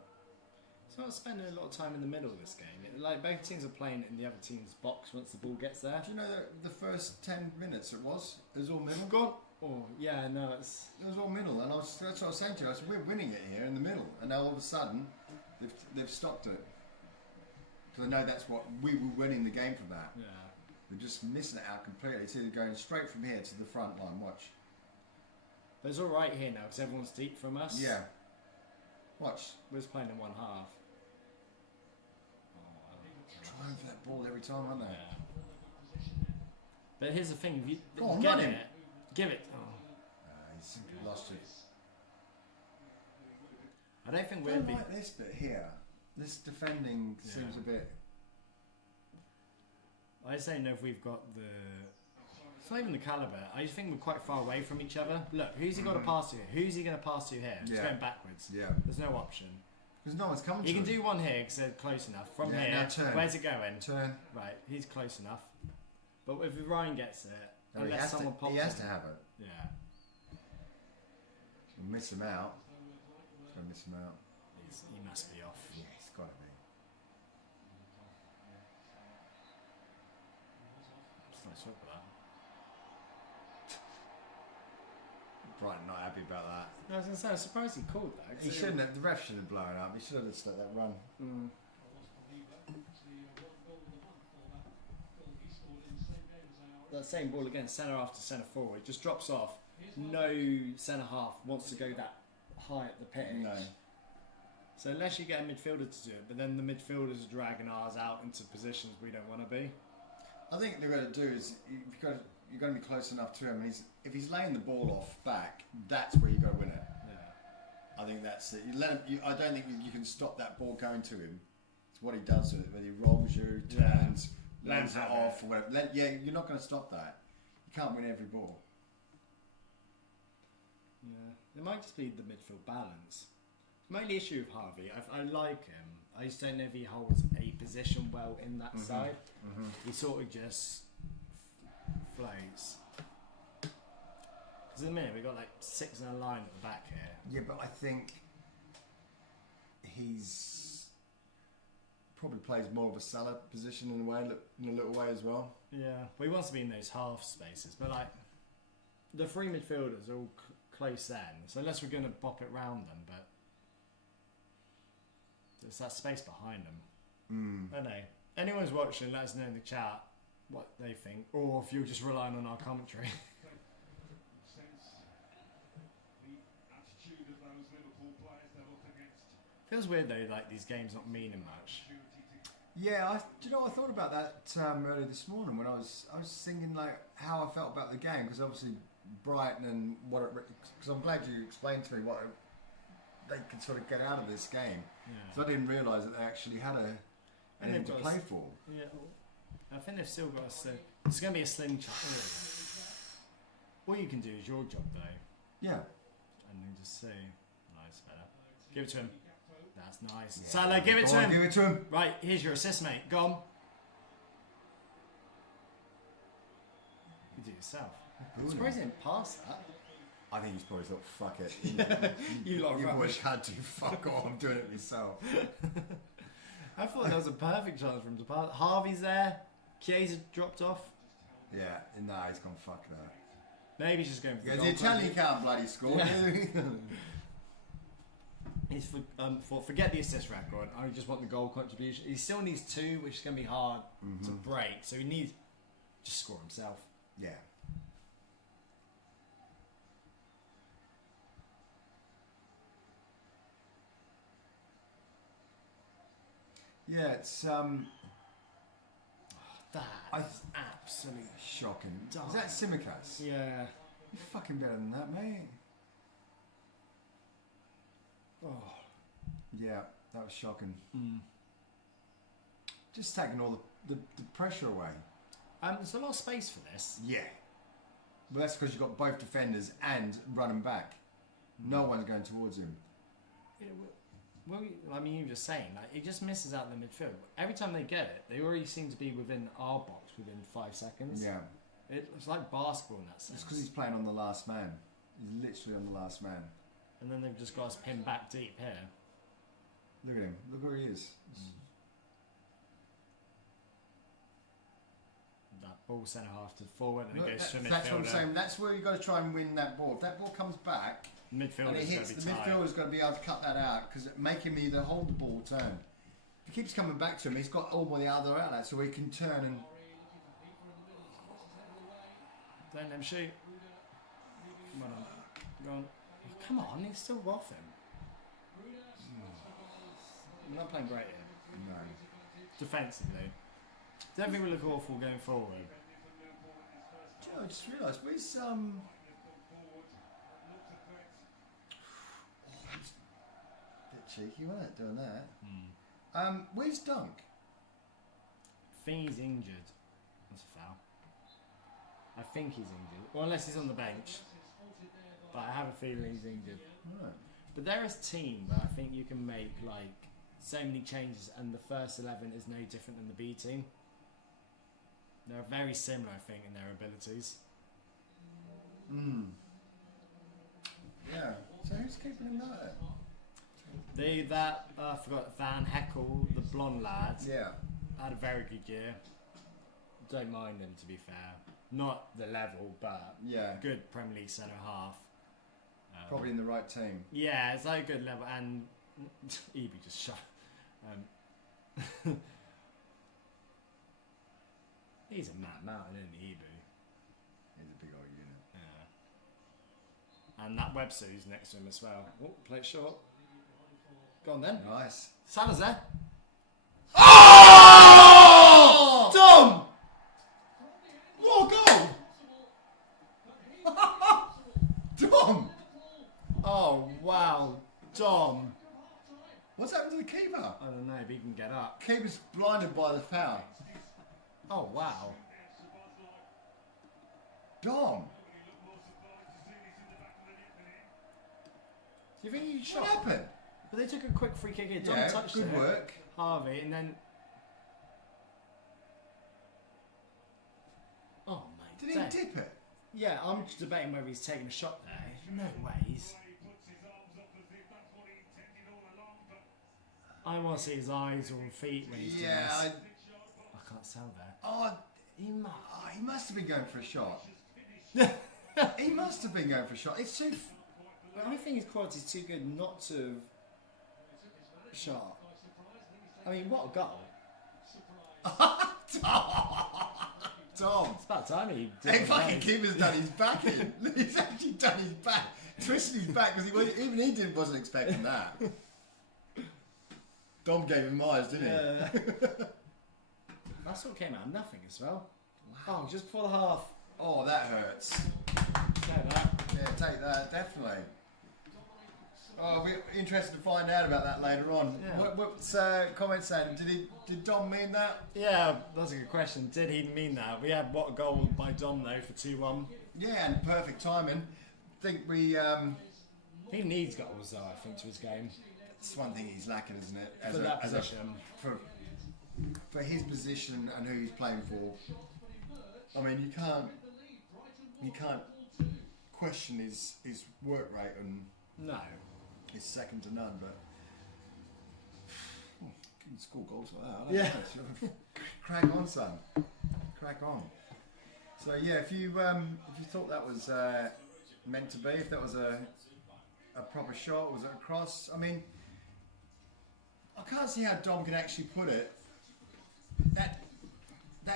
It's not spending a lot of time in the middle of this game. Like both teams are playing in the other team's box once the ball gets there. Do you know that the first 10 minutes it was all middle? Gone. Oh yeah, no, it was all middle, and that's what I was saying to you. I said, we're winning it here in the middle, and now all of a sudden they've stopped it. Because I know that's what we were winning the game from that. Yeah. We're just missing it out completely. It's either going straight from here to the front line. Watch. But it's all right here now because everyone's deep from us. Yeah. Watch. We're just playing in one half. Trying for that ball every time, aren't they? Yeah. But here's the thing: if you Go on, get run it, him. give it. He's lost it. I don't think I we'll don't be. like this bit here. This defending seems a bit. I just don't know if we've got the. It's not even the calibre. I just think we're quite far away from each other. Look, who's he got to pass to here? Who's he going to pass to here? It's going backwards. Yeah. There's no option. Because no one's coming to He can him. do one here because they're close enough. From here, now turn. where's it going? Turn. Right, he's close enough. But if Ryan gets it, No, unless someone pops he has it. to have it. Yeah. We'll miss him out. He's going to miss him out. He must be off. Yeah, he's got to be. It's nice work with that. Brighton not happy about that. No, I was going to say, I'm surprised he called that. He shouldn't have. The ref should have blown up. He should have just let that run. Mm. That same ball again, centre half to centre forward, just drops off. No centre half wants to go that high at the pitch. No. So unless you get a midfielder to do it, but then the midfielders are dragging ours out into positions we don't want to be. I think what they're going to do is you're going to be close enough to him. And if he's laying the ball off back, that's where you got to win it. Yeah. I think that's it. You let him. I don't think you can stop that ball going to him. It's what he does with it. Whether he rolls you, turns, lands it off, or whatever. You're not going to stop that. You can't win every ball. Yeah, it might just be the midfield balance. My only issue with Harvey, I like him. I just don't know if he holds a position well in that side. Mm-hmm. He sort of just floats. Because at the minute we've got like 6 in a line at the back here. Yeah, but I think he's probably plays more of a Salah position in a little way as well. Yeah, but he wants to be in those half spaces. But like the 3 midfielders are all close then, so unless we're going to bop it round them, but there's that space behind them. I don't know. Anyone's watching, let us know in the chat what they think, or if you're just relying on our commentary. Feels weird though, like these games not meaning much. Yeah, do you know what I thought about that earlier this morning when I was thinking like how I felt about the game, because obviously Brighton and because I'm glad you explained to me what they could sort of get out of this game. So I didn't realise that they actually had anything to play for. Yeah, I think they've still got us. It's going to be a slim chat. All you can do is your job though. Yeah. And then just see. Nice, better. Give it to him. That's nice. Yeah. Salah, give it to him. Give it to him. Right, here's your assist, mate. Go on. You do it yourself. I'm surprised he didn't pass that. I think he's probably thought, fuck it. You lot of You've always rubbish. had to. Fuck off, I'm doing it myself. I thought that was a perfect chance for him to pass. Harvey's there. Chiesa dropped off. Yeah, nah, he's gone fuck that. Maybe he's just going for the Because goal. the Italian can't bloody score. Yeah. He's forget the assist record. I just want the goal contribution. He still needs 2, which is going to be hard to break. So he needs just score himself. Yeah. Yeah, it's That's absolutely Shocking. dumb. Is that Simicast? Yeah. You're fucking better than that, mate. Oh. Yeah, that was shocking. Mm. Just taking all the pressure away. There's a lot of space for this. Yeah. But that's because you've got both defenders and running back. No one's going towards him. Yeah, well, I mean, you were just saying, like, it just misses out the midfield. Every time they get it, they already seem to be within our box within 5 seconds. Yeah. It's like basketball in that sense. It's because he's playing on the last man. He's literally on the last man. And then they've just got us pinned back deep here. Look at him. Look where he is. That ball centre half to forward and Look, it goes to midfielder. that's what I'm saying. That's where you've got to try and win that ball. If that ball comes back and it Midfielder's hits, going the to be tight. midfielder's got to be able to cut that out because make him either hold the ball or turn. If he keeps coming back to him, he's got all the other outlets so he can turn and... Don't let him shoot. Come on. Go on. Oh, come on, he's still off him. I'm not playing great here. No. Defensively. Don't think we look awful going forward. Do you know, I just realised, where's... bit cheeky, wasn't it, doing that? Where's Dunk? I think he's injured. That's a foul. I think he's injured. Well, unless he's on the bench. But I have a feeling he's injured. Right. But there is team where I think you can make like so many changes and the first 11 is no different than the B team. They're very similar, I think, in their abilities. Yeah. So who's keeping him there? I forgot Van Heckel, the blonde lad, Yeah. had a very good year. Don't mind him, to be fair. Not the level, but Yeah. good Premier League centre half. Probably in the right team. Yeah, it's like a good level, and Eby just shot. He's a mad mountain, isn't he, Eby? He's a big old unit. Yeah. And that Webster who's next to him as well. Oh, play it short. Go on then. Nice. Salah's there. Oh! Dom! What a goal! Dom! Oh, wow. Dom. What's happened to the keeper? I don't know if he can get up. Keeper's blinded by the foul. Oh, wow. Dom! Do you think he shot? What happened? But they took a quick free kick here. Dom Yeah, touched good it. work. Harvey, and then... Oh, mate. Did he dip it? Yeah, I'm just debating whether he's taking a shot there. No ways. I want to see his eyes or feet when he's doing Yeah, this. I can't tell there. He must have been going for a shot. He must have been going for a shot. It's too... I think his quality's too good not to have shot. I mean, what a goal. Tom! It's about time he did Hey, it. fucking keeper's done his back in. He's actually done his back. Twisted his back because even he wasn't expecting that. Dom gave him eyes, didn't he? Yeah. That's what came out of nothing as well. Wow. Oh, just before the half. Oh, that hurts. Take that. Yeah, take that, definitely. Oh, we're interested to find out about that later on. Yeah. What's comment saying? Did Dom mean that? Yeah, that's a good question. Did he mean that? We had what a goal by Dom though for 2-1. Yeah, and perfect timing. Think we. He needs goals though, I think, to his game. It's one thing he's lacking, isn't it? For that position. For his position and who he's playing for. I mean, you can't question his work rate and No. he's second to none. But you can score goals like that. I don't know. Crack on, son. Crack on. So yeah, if you thought that was meant to be, if that was a proper shot, was it a cross? I mean, I can't see how Dom can actually put it. That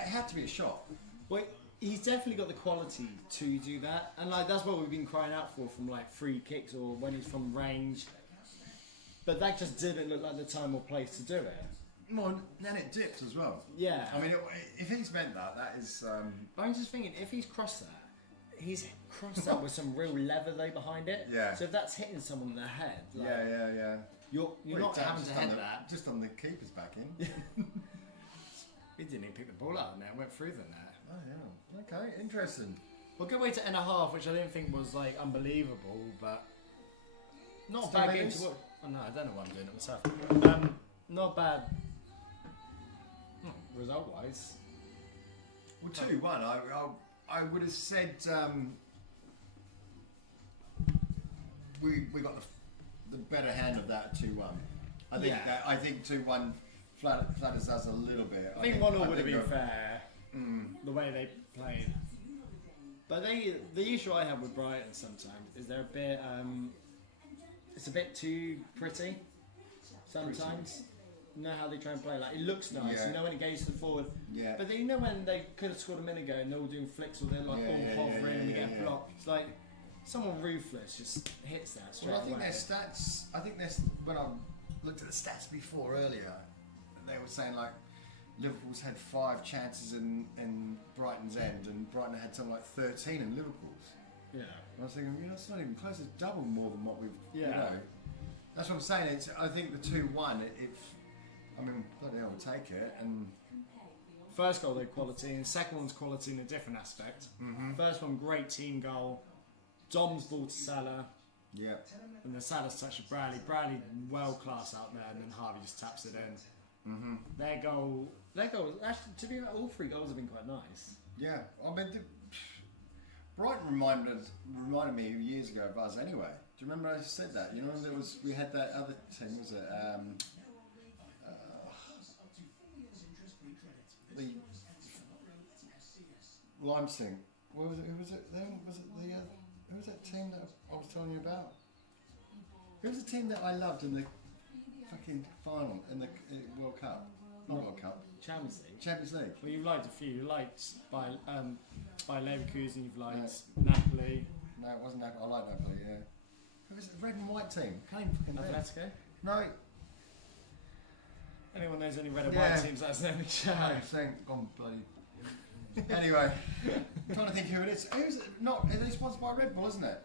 had to be a shot. Well, he's definitely got the quality to do that, and like that's what we've been crying out for from like free kicks or when he's from range. But that just didn't look like the time or place to do it. Well, then it dips as well. Yeah. I mean, if he's meant that, that is. But I'm just thinking, if he's crossed that, he's crossed that with some real leather though behind it. Yeah. So if that's hitting someone in the head, like, yeah. You're not having to head that. Just on the keeper's back in. He didn't even pick the ball out of the net, went through the net. Oh yeah. Okay, interesting. Well, good way to end a half, which I didn't think was like unbelievable, but not a Still bad game leaders? to watch. Oh, no, I don't know why I'm doing it myself. Not bad. Result-wise. Well, 2-1. I would have said we got the better hand of that 2-1. I think 2-1 flatters us a little bit. I think 1-0 would have been fair. The way they played. But the issue I have with Brighton sometimes is they're a bit. It's a bit too pretty. Sometimes. You know how they try and play, like it looks nice, Yeah. you know when it goes to the forward, Yeah. but then you know when they could have scored a minute ago and they're all doing flicks or they're like all hovering and they get blocked. It's like someone ruthless just hits that straight Well, I think away. their stats. I think there's when I looked at the stats before earlier, they were saying like Liverpool's had 5 chances in Brighton's end, and Brighton had something like 13 in Liverpool's. Yeah. And I was thinking, it's not even close. It's double more than what we've. Yeah. You know, that's what I'm saying. I think the 2-1. I mean, bloody hell, we'll take it. And First goal, they quality, and second one's quality in a different aspect. First one, great team goal. Dom's ball to Salah, yeah, and then Salah's touch to Bradley. Bradley, well class out there, and then Harvey just taps it in. Their goal, actually, to be honest, all 3 goals have been quite nice. yeah. I mean, Brighton reminded me years ago of us anyway. Do you remember I said that? You know, we had that other team, was it? The Limestone. Who was it then? Was it who was that team that I was telling you about? Who was the team that I loved in the fucking final in the World Cup? Not World Cup. Champions League. Champions League. Well, you've liked a few. You liked by Leverkusen. You've liked Napoli. No, it wasn't Napoli. I like Napoli. Yeah. Who was it? The red and white team. Can't even fucking remember. Atletico. No. Anyone knows any red and white teams? That's the only show. I think gone bloody. Anyway, I'm trying to think who it is. Who's it? Not? It's sponsored by Red Bull, isn't it?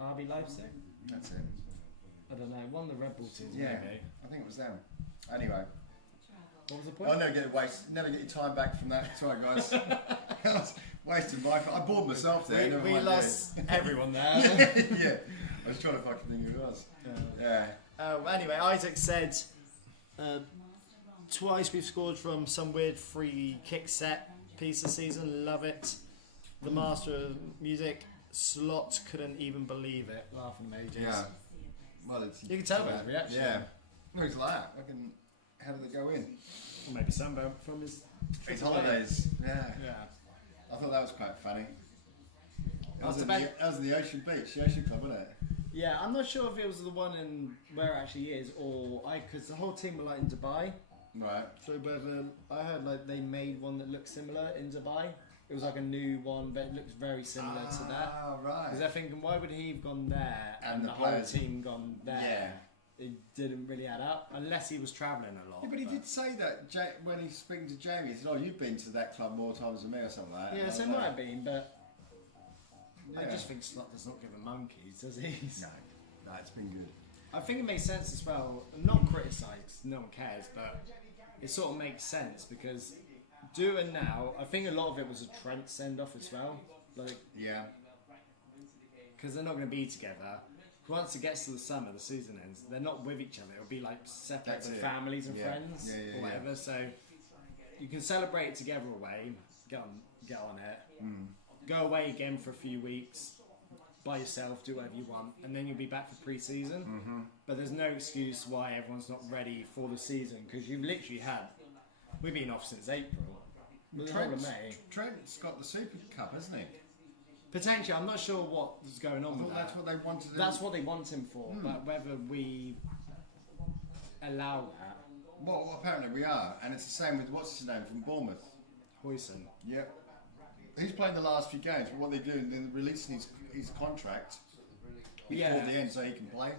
RB Leipzig. That's it. I don't know. One of the Red Bull teams, Yeah, maybe. I think it was them. Anyway, What was the point? I'll never get your time back from that. Sorry, guys. I was wasting my. I bored myself there. never we mind lost everyone there. yeah, I was trying to fucking think who it was. Yeah. Anyway, Isaac said twice we've scored from some weird free kick set piece this season. Love it. The master of music, Slot couldn't even believe it. Laughing emojis. Yeah. Well, it's. You can tell by his reaction. Yeah. No, he's like that. How did they go in? Or maybe some from his Holidays. Yeah. Yeah. I thought that was quite funny. That was in the Ocean Beach, the Ocean Club, wasn't it? Yeah, I'm not sure if it was the one in where it actually is, or because the whole team were like in Dubai. Right. So whether I heard like they made one that looked similar in Dubai. It was like a new one, but it looks very similar to that. Oh, right. Because they're thinking, why would he have gone there and And the the whole players- team gone there? Yeah. It didn't really add up, unless he was travelling a lot. Yeah, but he did say that when he's speaking to Jamie, he said, "Oh, you've been to that club more times than me," or something like that. Yeah, And so I it was might like, have been, but I Yeah. just think Slot does not give a monkeys, does he? No, it's been good. I think it makes sense as well. Not criticise, no one cares, but it sort of makes sense because doing now, I think a lot of it was a Trent send off as well, like Yeah. because they're not going to be together. Once it gets to the summer, the season ends. They're not with each other. It'll be like separate That's with it. families and Yeah. friends Yeah, or whatever. So you can celebrate it together away. Get on it. Go away again for a few weeks by yourself. Do whatever you want, and then you'll be back for pre-season. But there's no excuse why everyone's not ready for the season because you've literally had. We've been off since April. The whole of May. Trent's got the Super Cup, hasn't he? Potentially, I'm not sure what's going on I with thought that. that's what they wanted. That's what they want him for, but whether we allow that, Well, apparently we are, and it's the same with what's his name from Bournemouth. Hoyson. Yep. He's played the last few games, but what they do, they're releasing his contract before Yeah. the end so he can play.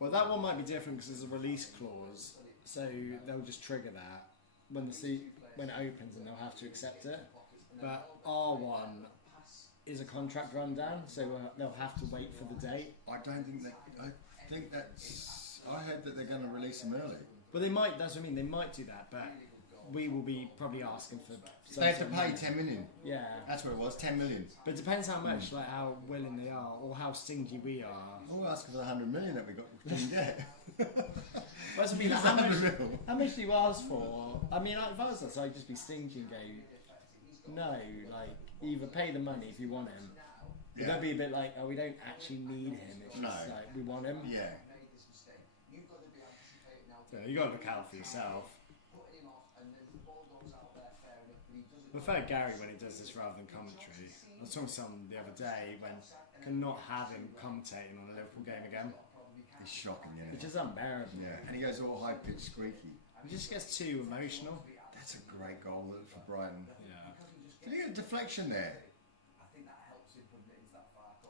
Well, that one might be different because there's a release clause so they'll just trigger that when when it opens, and they'll have to accept it. But R1 is a contract rundown, so they'll have to wait for the date. I don't think that. I think that's. I heard that they're going to release them early. Well, they might. That's what I mean. They might do that, but we will be probably asking for. They have to pay 10 million. Yeah, that's what it was. 10 million. But it depends how much, like how willing they are, or how stingy we are. We're asking for the 100 million that we didn't get. Well, I mean, like, how much do you ask for? I mean, like, if I was us, I'd just be stingy and go, no, like either pay the money if you want him. But don't be a bit like, oh, we don't actually need him. It's just like we want him. Yeah. So you got to look out for yourself. I prefer Gary when he does this rather than commentary. I was talking to someone the other day when I cannot have him commentating on a Liverpool game again. It's shocking, yeah. It's just unbearable. Yeah, and he goes all high pitched, squeaky. He just gets too emotional. That's a great goal for Brighton. Yeah. Did he get a deflection there?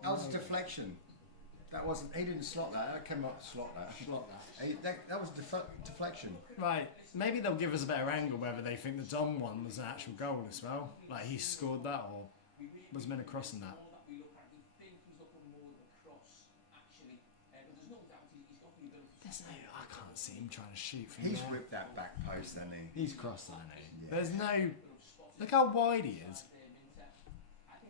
That was a deflection. That wasn't. He didn't slot that. That came up to slot that. That was deflection. Right. Maybe they'll give us a better angle whether they think the Dom one was an actual goal as well. Like he scored that or was meant to cross in that. There's no. I can't see him trying to shoot from He's there. ripped that back post, hasn't he? He's crossed that, hasn't he? Yeah. There's no. Look how wide he is.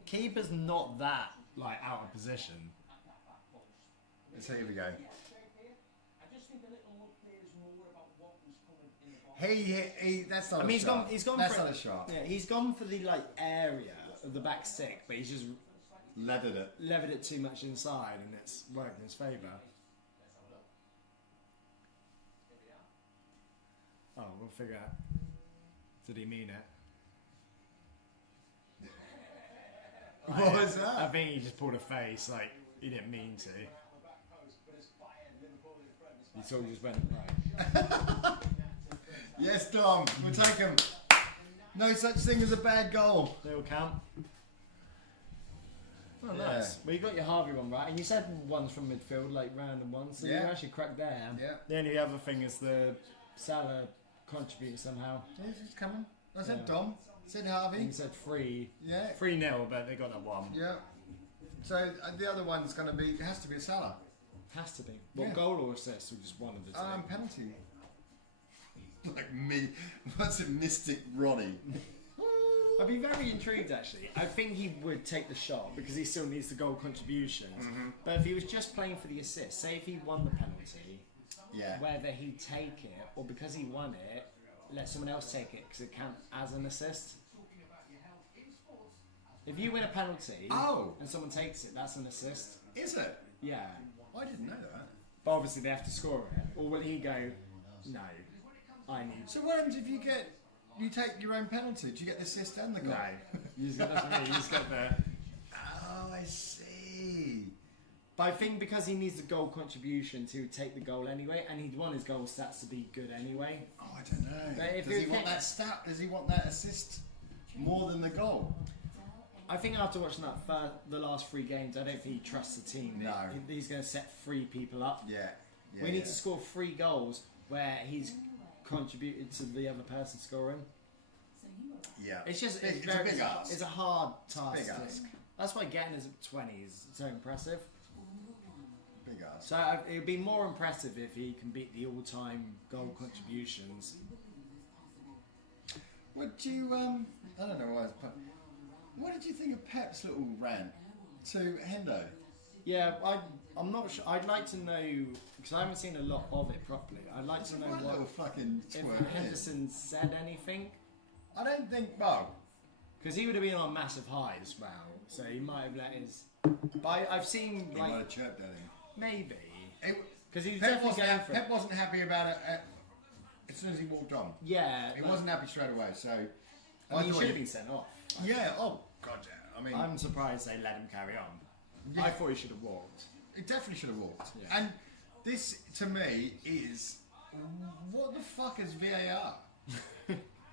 Keeper's not that like out of position. So here we go. That's not. I mean, he's gone. That's for not a shot. Yeah, he's gone for the like area of the back stick, but he's just Leathered it too much inside, and it's worked in his favour. Oh, we'll figure out. Did he mean it? What was that? I think he just pulled a face, like he didn't mean to. He sort of just went right. Yes, Dom, we'll take him. No such thing as a bad goal. They all count. Oh, Yeah. nice. Well, you got your Harvey one right, and you said ones from midfield, like random ones, so you actually cracked there. Yeah. The only other thing is the Salah contributed somehow. He's coming. I said Yeah. Dom. I said Harvey. And you said 3. Yeah. 3-0, but they got that one. Yeah. So the other one's going to be. It has to be a Salah. Has to be. What, Yeah. goal or assist, or just one of the two? Penalty. Like me. That's a mystic Ronnie. I'd be very intrigued actually. I think he would take the shot because he still needs the goal contributions. Mm-hmm. But if he was just playing for the assist, say if he won the penalty, Yeah. whether he'd take it or because he won it, let someone else take it because it counts as an assist. If you win a penalty and someone takes it, that's an assist. Is it? Yeah. I didn't know that. But obviously they have to score it. Or will he go, no, I need... So what happens if you take your own penalty? Do you get the assist and the goal? No. You just got, that's what I mean, you just got the... Oh, I see. But I think because he needs the goal contribution to take the goal anyway, and he'd want his goal stats to be good anyway. Oh, I don't know. But if Does he you want think- that stat? Does he want that assist more than the goal? I think after watching the last 3 games, I don't think he trusts the team. No. He's going to set 3 people up. Yeah. We need to score 3 goals where he's contributed to the other person scoring. Yeah. It's just It's very, a big ask. It's a hard task. Big ask. That's why getting his 20 is so impressive. Big ask. So it would be more impressive if he can beat the all-time goal contributions. Would you? I don't know why. What did you think of Pep's little rant to Hendo? Yeah, I'm not sure. I'd like to know because I haven't seen a lot of it properly. I'd like to know What what little fucking if twerp is. Henderson said anything. I don't think. Well, Because he would have been on massive high as well, so he might have let his. But I've seen he might like have chirped at him. maybe It- because he was Pep definitely wasn't, going for it. Pep wasn't happy about it as soon as he walked on. Yeah, He but- wasn't happy straight away. So I mean, he thought should have been sent off. Yeah. Oh God. Yeah. I mean, I'm surprised they let him carry on. Yeah. I thought he should have walked. he definitely should have walked. Yeah. And this, to me, is what the fuck is VAR?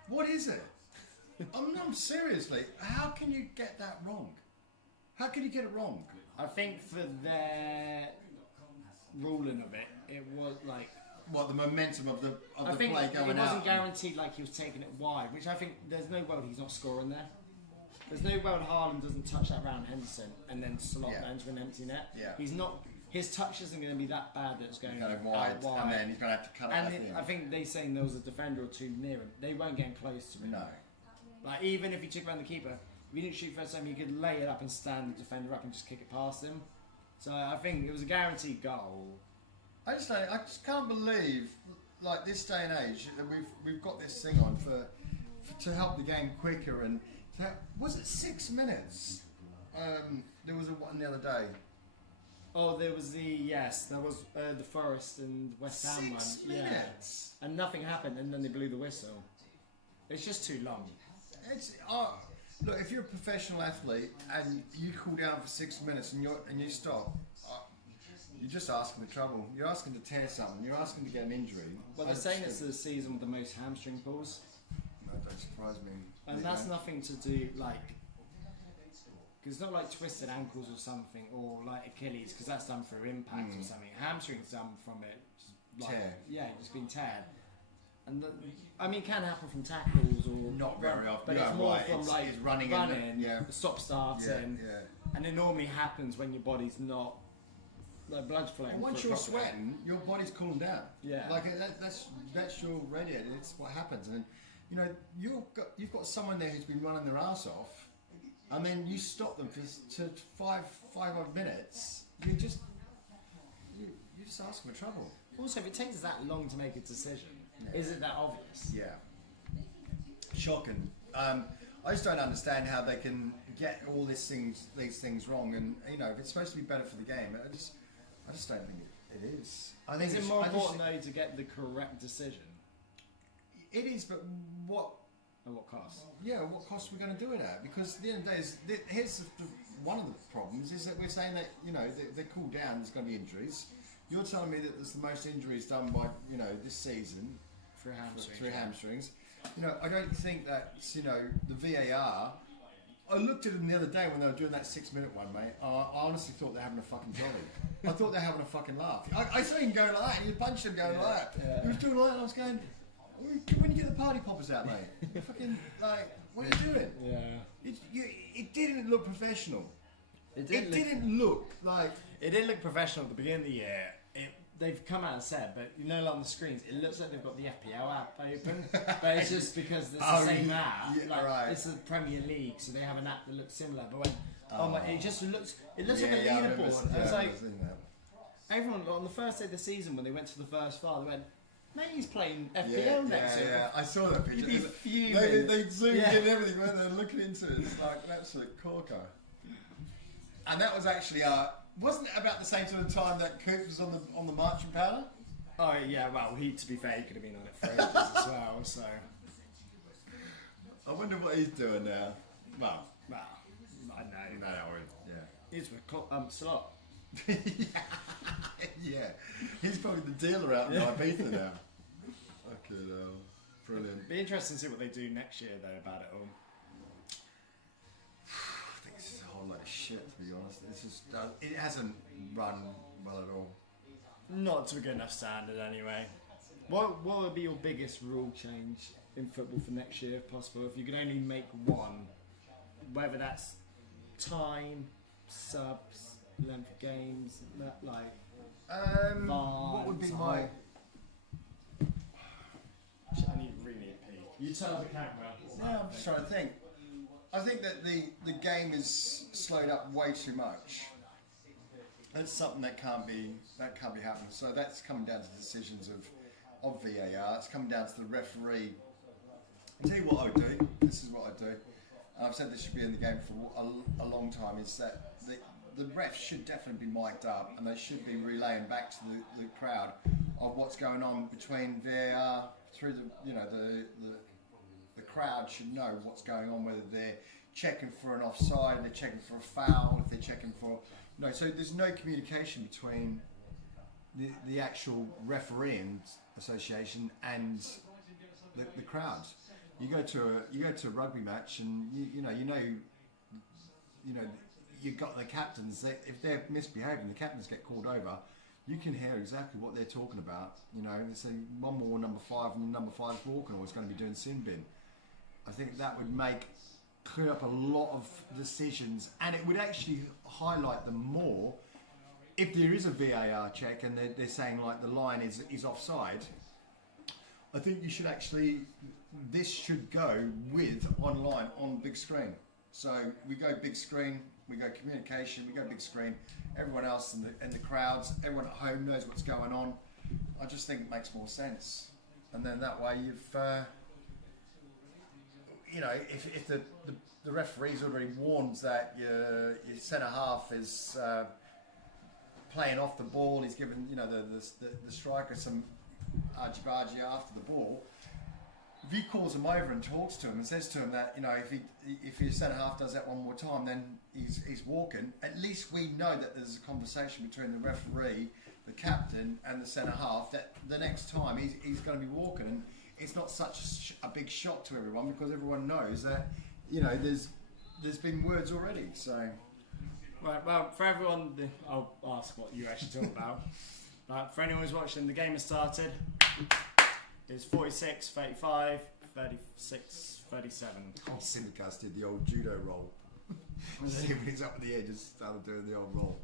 What is it? I'm seriously. How can you get that wrong? How can you get it wrong? I think for their ruling of it, it was like what the momentum of the I think play going it out. wasn't guaranteed like he was taking it wide, which I think there's no world he's not scoring there. There's no world Haaland doesn't touch that round Henderson and then slot that into an empty net. Yeah. He's not. His touch isn't going to be that bad that it's going Kind of out wide. and then he's going to have to cut it And at the end. I think they saying there was a defender or two near him. They weren't getting close to him. No. Like even if he took around the keeper, if he didn't shoot first time, he could lay it up and stand the defender up and just kick it past him. So I think it was a guaranteed goal. I just can't believe, like this day and age, that we've got this thing on for to help the game quicker and was it 6 minutes? There was one the other day. Oh, there was the Forest and West Ham one. 6 minutes. Yeah. And nothing happened, and then they blew the whistle. It's just too long. It's look, if you're a professional athlete and you cool down for 6 minutes and you stop, you're just asking for trouble. You're asking to tear something. You're asking to get an injury. Well, they're saying it's the season with the most hamstring pulls, That don't surprise me. and that's nothing to do like. It's not like twisted ankles or something, or like Achilles, because that's done through impact or something. Hamstring's done from it, just like, tear. Yeah, just been teared. And it can happen from tackles or Not very often. but Yeah, it's more right. from like it's running, stop starting, yeah. and it normally happens when your body's not like blood flowing. Well, once you're sweating, your body's cooling down. Yeah, like that's your radiator. It's what happens, and you've got someone there who's been running their ass off. And then you stop them for five odd minutes. You're just asking for trouble. Also, if it takes that long to make a decision, is it that obvious? Yeah. Shocking. I just don't understand how they can get all these things wrong. And if it's supposed to be better for the game, I just don't think it is. I think is it more important though to get the correct decision? It is, but what? At what cost? Yeah, what cost are we going to do it at? Because at the end of the day, here's one of the problems is that we're saying that they cool down. There's going to be injuries. You're telling me that there's the most injuries done by this season through hamstrings. Through hamstrings. I don't think that the VAR. I looked at them the other day when they were doing that 6 minute one, mate. I honestly thought they're having a fucking jolly. I thought they're having a fucking laugh. I saw him going like that. He was punching him going like that. Yeah. He was doing like that. And I was going. When you get the party poppers out, mate, you're fucking like, what are you doing? Yeah. It didn't look professional. It didn't look like. It didn't look professional at the beginning of the year. They've come out and said, but like on the screens, it looks like they've got the FPL app open, but it's just because it's the same app. Yeah, right. It's the Premier League, so they have an app that looks similar. But it just looks like a I remember leaderboard. seeing It's like that. everyone on the first day of the season when they went to the first file, they went, "Mate, he's playing FPL Yeah, next year." yeah, I saw that picture. You'd be fuming. They zoomed in and everything, weren't they? Looking into it, it's like an absolute corker. And that was actually wasn't it about the same sort of time that Coop was on the marching powder? Oh yeah, well, to be fair, he could have been on it for ages as well. So I wonder what he's doing now. Well, I know. no, yeah. He's with Salah. Yeah, he's probably the dealer out in Ibiza now. Fucking hell, brilliant. Be interesting to see what they do next year though about it all. I think this is a whole lot of shit, to be honest. It hasn't run well at all. Not to a good enough standard, anyway. What would be your biggest rule change in football for next year, if possible? If you could only make one, whether that's time, subs, length of games, what would be my? I need really a pee. You tell the camera. Yeah, I'm just trying to think. I think that the game is slowed up way too much. That's something that can't be happening. So that's coming down to decisions of VAR. It's coming down to the referee. I'll tell you what I would do. This is what I do. I've said this should be in the game for a long time. Is that the refs should definitely be mic'd up and they should be relaying back to the crowd of what's going on between VAR through the crowd should know what's going on, whether they're checking for an offside, they're checking for a foul, if they're checking for so there's no communication between the actual refereeing association and the crowds. You go to a rugby match and you've got the captains. If they're misbehaving, the captains get called over. you can hear exactly what they're talking about. You know, they say one more number 5 and number 5's walking, or it's going to be doing sin bin. I think that would clear up a lot of decisions, and it would actually highlight them more if there is a VAR check and they're saying like the line is offside. I think you should actually, this should go with online on big screen. So we go big screen, we go communication, we go big screen. Everyone else in the crowds, everyone at home knows what's going on. I just think it makes more sense. And then that way you've, you know, if the referee's already warns that your centre half is playing off the ball, he's given, you know, the striker some argy-bargy after the ball. If he calls him over and talks to him and says to him that, you know, if your centre half does that one more time, then he's walking. At least we know that there's a conversation between the referee, the captain, and the centre half that the next time he's going to be walking, and it's not such a big shock to everyone because everyone knows that, you know, there's been words already. So, right. Well, for everyone, I'll ask what you actually talk about. For anyone who's watching, the game has started. It's 46, 35, 36, 37. Oh, Simicast did the old judo roll. See when he's up in the air, just started doing the old roll.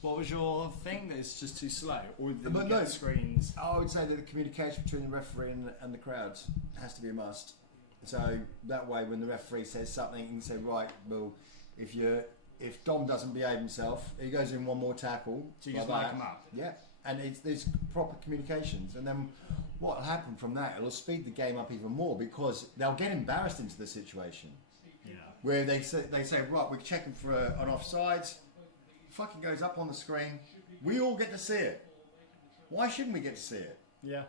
What was your thing? That it's just too slow, or no screens? I would say that the communication between the referee and the crowds has to be a must. So that way, when the referee says something, you can say, right, well, if Dom doesn't behave himself, he goes in one more tackle. So you just like him up. Yeah, and there's proper communications, and then what will happen from that? It'll speed the game up even more because they'll get embarrassed into the situation. Yeah. Where they say, right, we're checking for an offside. Fucking goes up on the screen. We all get to see it. Why shouldn't we get to see it? Yeah.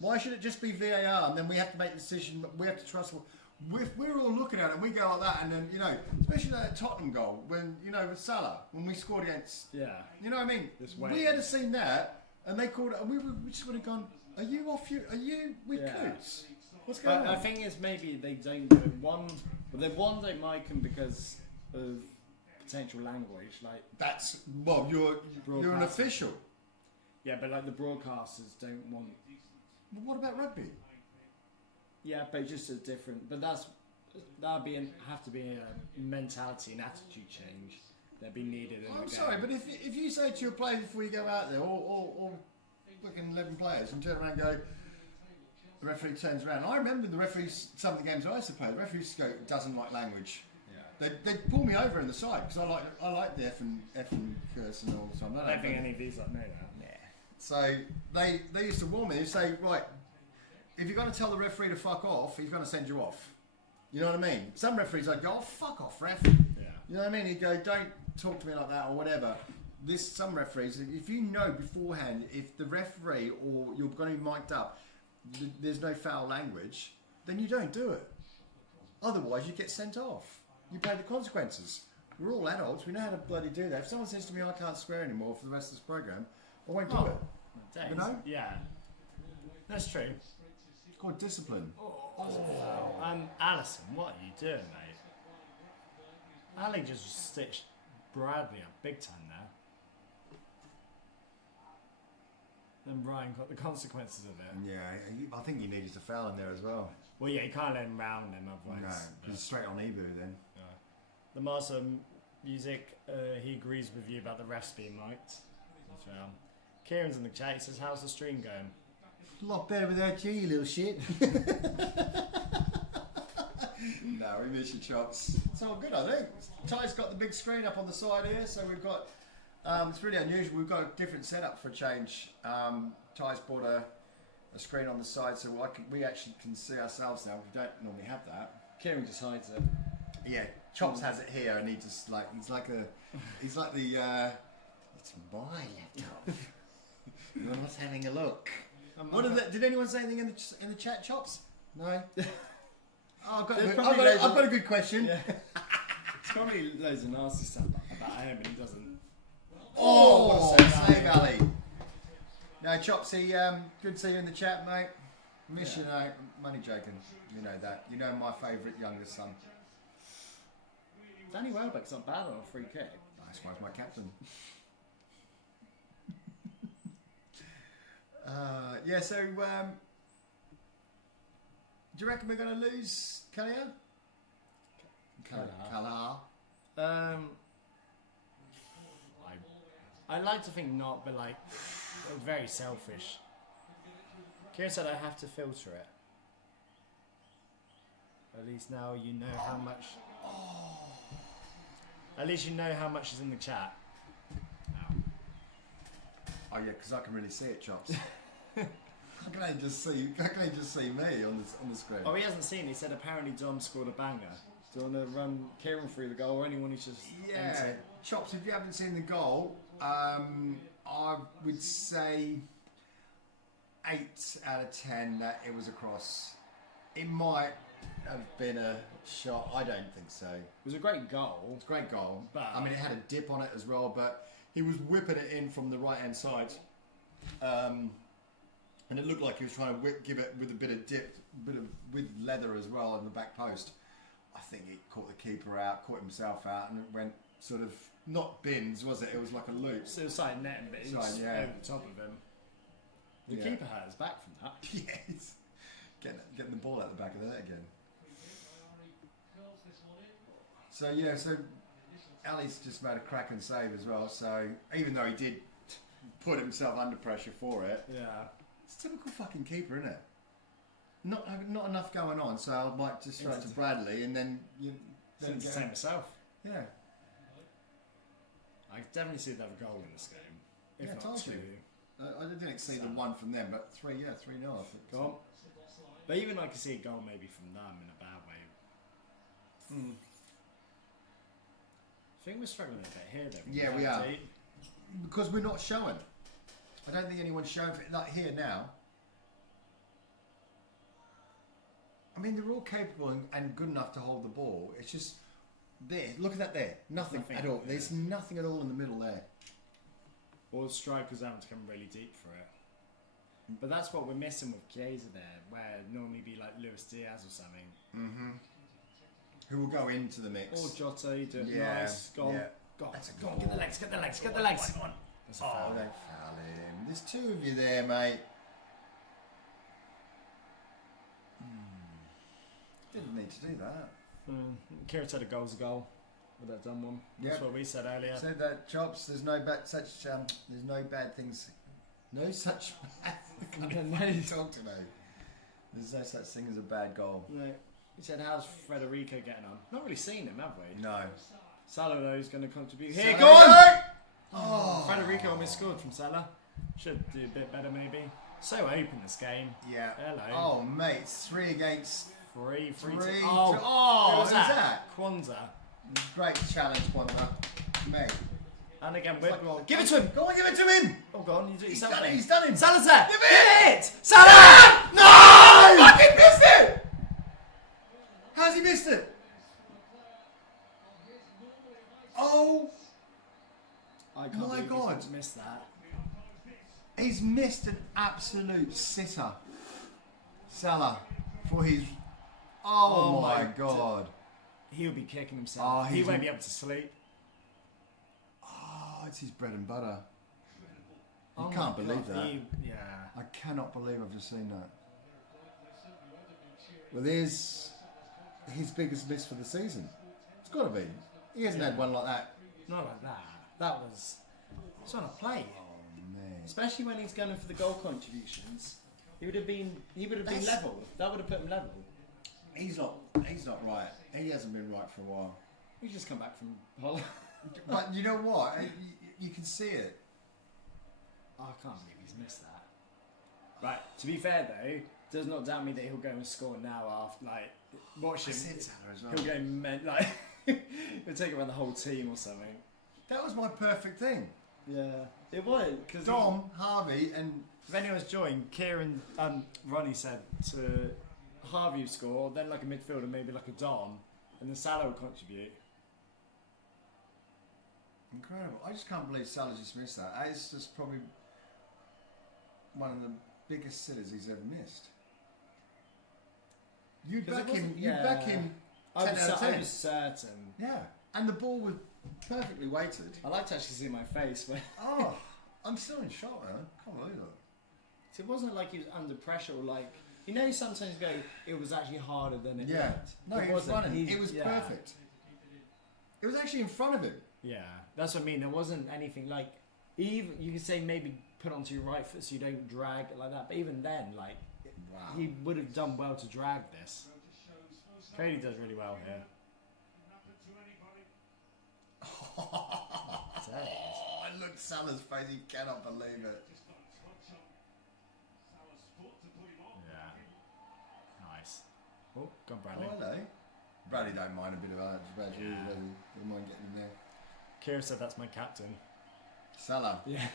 Why should it just be VAR and then we have to make a decision? We have to trust. If we're all looking at it and we go like that, and then, you know, especially that Tottenham goal when, you know, with Salah when we scored against. Yeah. You know what I mean? We had seen that and they called it, and we just would have gone, Are you with Coots? What's going on? I think it's maybe they don't do it. One don't like them because of potential language. Like that's you're an official. Yeah, but like the broadcasters don't want. Well, what about rugby? Yeah, but just a different. But have to be a mentality and attitude change that'd be needed. I'm sorry, but if you say to your players before you go out there, or fucking 11 players, and turn around and go, the referee turns around. I remember the referees, some of the games I used to play, the referee used to go, doesn't like language. Yeah. They'd pull me over in the side because I like the F and curse and all the time. I don't think any of these know that. Yeah. So they used to warn me. They'd say, right, if you're going to tell the referee to fuck off, he's going to send you off. You know what I mean? Some referees I'd go, oh, fuck off, ref. Yeah. You know what I mean? He'd go, don't talk to me like that or whatever. Some referees, if you know beforehand, if the referee or you're going to be mic'd up, there's no foul language, then you don't do it. Otherwise, you get sent off. You pay the consequences. We're all adults. We know how to bloody do that. If someone says to me, I can't swear anymore for the rest of this program, I won't do it. Thanks. You know? Yeah. That's true. It's called discipline. Alison, what are you doing, mate? Ali just stitched Bradley up big time there. Then Ryan got the consequences of it. Yeah, I think he needed to foul in there as well. Well, yeah, you can't let him round him otherwise. No, he's straight on Ebu then. Yeah. The master of music, he agrees with you about the refs being mic'd as well. Kieran's in the chat, he says, how's the stream going? A lot better without you, you little shit. No, we miss your chops. It's all good, I think. Ty's got the big screen up on the side here, so we've got... it's really unusual. We've got a different setup for a change. Ty's bought a screen on the side, so we actually can see ourselves now. We don't normally have that. Kieran just hides it. Yeah, Chops has it here, and he's like the it's my laptop. I'm not having a look. Did anyone say anything in the chat, Chops? No. Oh, I've got a good question. Yeah. It's probably loads of nasty stuff about him, and he doesn't. Oh, save Ali. No, Chopsy, good to see you in the chat, mate. Miss you, mate. I'm only joking. You know that. You know my favourite youngest son. Danny Welbeck's not bad on a free kick. That's why he's my captain. Yeah, so do you reckon we're going to lose Kalia? Kalar. I like to think not, but like, very selfish. Kieran said I have to filter it. At least now you know how much. At least you know how much is in the chat. Oh yeah, because I can really see it, Chops. How can I just see me on the screen? Oh, he hasn't seen it. He said apparently Dom scored a banger. Do you want to run Kieran through the goal or anyone who's just entered? Chops, if you haven't seen the goal, I would say 8 out of 10 that it was a cross. It might have been a shot. I don't think so. It was a great goal. It's a great goal. But I mean, it had a dip on it as well, but he was whipping it in from the right-hand side. And it looked like he was trying to give it with a bit of dip, with leather as well in the back post. I think he caught the keeper out, caught himself out, and it went sort of, not bins, was it? It was like a loop. So it was like net and bits over the top of him. The keeper had his back from that. Yeah, he's getting the ball out the back of the net again. So yeah, so Ali's just made a cracking save as well. So even though he did put himself under pressure for it, it's a typical fucking keeper, isn't it? Not enough going on, so I might just throw it to Bradley and then Then the same myself. Yeah. I definitely see another goal in this game. If Yeah, not told two. you. I didn't exceed the one from them, but 3-0, I think. Go on. But even I could see a goal maybe from them in a bad way. I think we're struggling a bit here though. Yeah, we are. Because we're not showing. I don't think anyone's showing like here now. I mean, they're all capable and good enough to hold the ball. It's just there. Look at that there. Nothing at all. There's nothing at all in the middle there. Or strikers having to come really deep for it. But that's what we're missing with Chiesa there, where it'd normally be like Luis Diaz or something. Mm-hmm. Who will go into the mix. Or Jota, you do it nice. Go on. Yeah. Go on. That's a Go on. goal. Get the legs, get the legs, get the legs. That's a foul. Don't foul him. There's two of you there, mate. Didn't need to do that. Kieran said a goal's a goal with that done one. That's what we said earlier. Said that, Chops. There's no there's no bad things. No such bad things. Talk to me. There's no such thing as a bad goal. No. He said, how's Federico getting on? Not really seen him, have we? No. Salah though is going to contribute. Here, Salah, go on! Oh. Federico almost scored from Salah. Should do a bit better maybe. So open this game. Yeah. Hello. Oh, mate. It's 3 against... Three. Oh, who was that? Kwanzaa. Great challenge, Kwanzaa. Mate. And again, give it to him! Go on, give it to him! Oh, go on, you do it yourself. He's done him! Salah's there! Give it! Salah! No! I fucking missed it! How's he missed it? Oh! I can't My believe God. he's missed that. He's missed an absolute sitter. Salah. For his... Oh my God. He'll be kicking himself. Oh, he won't be able to sleep. Oh, it's his bread and butter. You Oh can't my believe God, that. yeah. I cannot believe I've just seen that. Well, there's his biggest miss for the season. It's got to be. He hasn't had one like that. Not like that. That was... It's on a plate. Oh, man. Especially when he's going for the goal contributions. He would have been level. That would have put him level. He's not right. He hasn't been right for a while. He's just come back from Holland. But you know what? You can see it. Oh, I can't believe he's missed that. Right, to be fair though, does not doubt me that he'll go and score now after, like, watch him. Salah as well. He'll go like, he'll take around the whole team or something. That was my perfect thing. Yeah, it was. Cause Dom, Harvey and... If anyone's joined, Kieran, Ronnie said to Harvey would score, then like a midfielder, maybe like a Dom, and then Salah would contribute. Incredible. I just can't believe Salah just missed that. It's just probably one of the biggest sitters he's ever missed. You'd back him. You'd back him. 10 out of 10. I was certain. Yeah, and the ball was perfectly weighted. I like to actually see my face, but Oh, I'm still in shock, man. I can't believe it. So it wasn't like he was under pressure or like... You know, sometimes you go, it was actually harder than it looked. No, he was running. It was perfect. It was actually in front of him. Yeah, that's what I mean. There wasn't anything like... Even you could say maybe put onto your right foot so you don't drag it like that. But even then, like, he would have done well to drag this. Cody does really well here. Oh, look, Salah's face. He cannot believe it. Yeah. Nice. Oh, gone Bradley. Oh, hello. Bradley don't mind a bit of art. Don't mind getting in there. Kira said that's my captain. Salah. Yeah.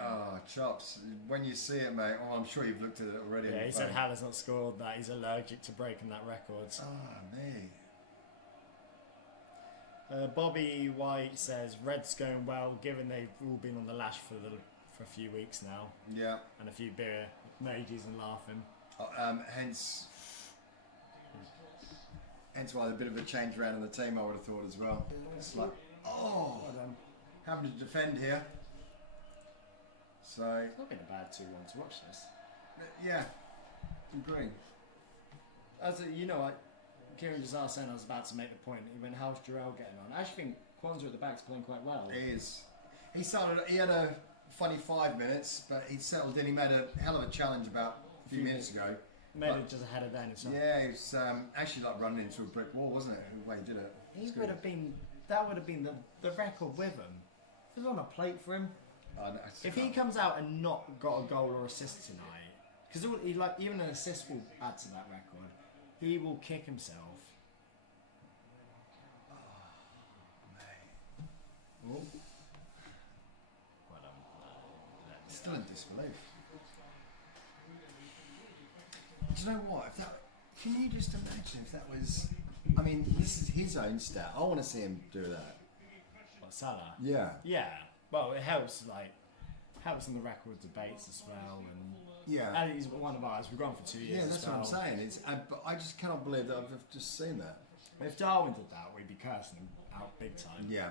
Oh, chops. When you see it, mate, I'm sure you've looked at it already. Yeah, he said Haller's not scored that. He's allergic to breaking that record. Oh, me. Bobby White says, Red's going well, given they've all been on the lash for a few weeks now. Yeah. And a few beer emojis and laughing. Hence why there's a bit of a change around in the team, I would have thought as well. It's like, having to defend here. So It's not been a bad 2-1 to watch this. Yeah, agree. Kieran just asked, and I was about to make the point. He went, "How's Jarrell getting on?" I actually think Kwanzaa at the back's playing quite well. He is. He had a funny 5 minutes, but he settled in. He made a hell of a challenge about a few minutes ago. Made it just ahead of then. Yeah, he was actually like running into a brick wall, wasn't it? The way he did it. That would have been the record with him. It was on a plate for him. If he comes out and not got a goal or assist tonight, because even an assist will add to that record, he will kick himself. Oh, still in disbelief. Do you know what? Can you just imagine if that was? I mean, this is his own stat. I want to see him do that. What, Salah? Yeah. Yeah. Well, it helps in the record debates as well, and he's one of ours. We've gone for 2 years. Yeah, that's what I'm saying. But I just cannot believe that I've just seen that. If Darwin did that, we'd be cursing him out big time. Yeah.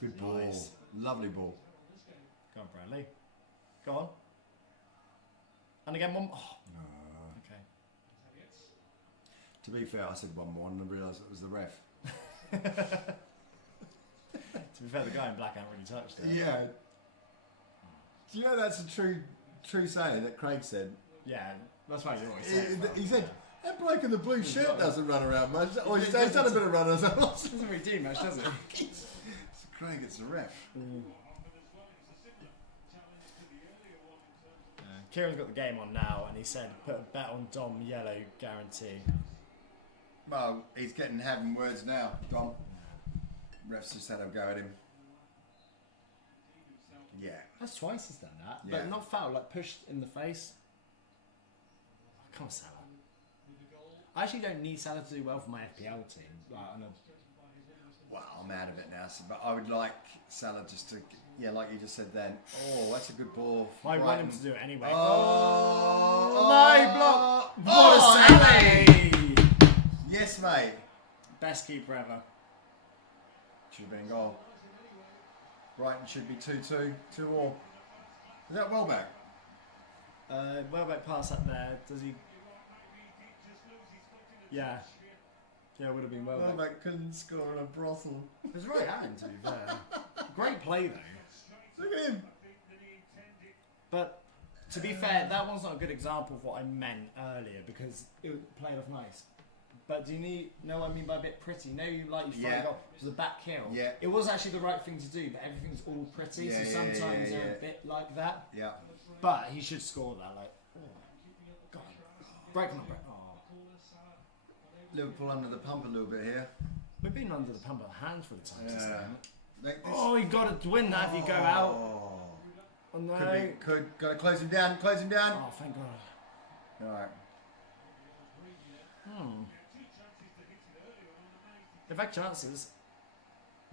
Good ball. Nice. Lovely ball. Go on, Bradley. Go on. And again, one. Oh. Okay. To be fair, I said one more and I realised it was the ref. To be fair, the guy in black hadn't really touched it. Yeah. Do you know that's a true saying that Craig said? Yeah, that's why he always said. He said, that bloke in the blue shirt doesn't run around much. Or he's done a bit of running. Doesn't really do much, does he? It's Craig, it's the ref. Kieran's got the game on now, and he said, put a bet on Dom yellow guarantee. Well, he's having words now, Dom. Refs just had a go at him. Yeah. That's twice he's done that, Yeah. but not foul, like pushed in the face. Oh, come on, Salah. I actually don't need Salah to do well for my FPL team. Well, I'm out of it now, but I would like Salah just to, like you just said then. Oh, that's a good ball. I want him to do it anyway. No, block! What a save! Yes, mate. Best keeper ever. Should have been a goal. Brighton should be 2-2, 2-2. Is that Welbeck? Welbeck pass up there. Does he? Yeah. Yeah, it would have been Welbeck. Welbeck couldn't score in a brothel. It was right hand, to be fair. Great play, though. Look at him. But, to be fair, that one's not a good example of what I meant earlier, because it played off nice. But do you know what I mean by a bit pretty? You got to the back heel. Yeah. It was actually the right thing to do, but everything's all pretty, so sometimes they're a bit like that. Yeah. But he should score that. God. Break on, break. Oh. Liverpool under the pump a little bit here. We've been under the pump a handful of times. Yeah. Oh, you got to win that if you go out. Oh no. Got to close him down. Close him down. Oh, thank God. All right. They've had chances.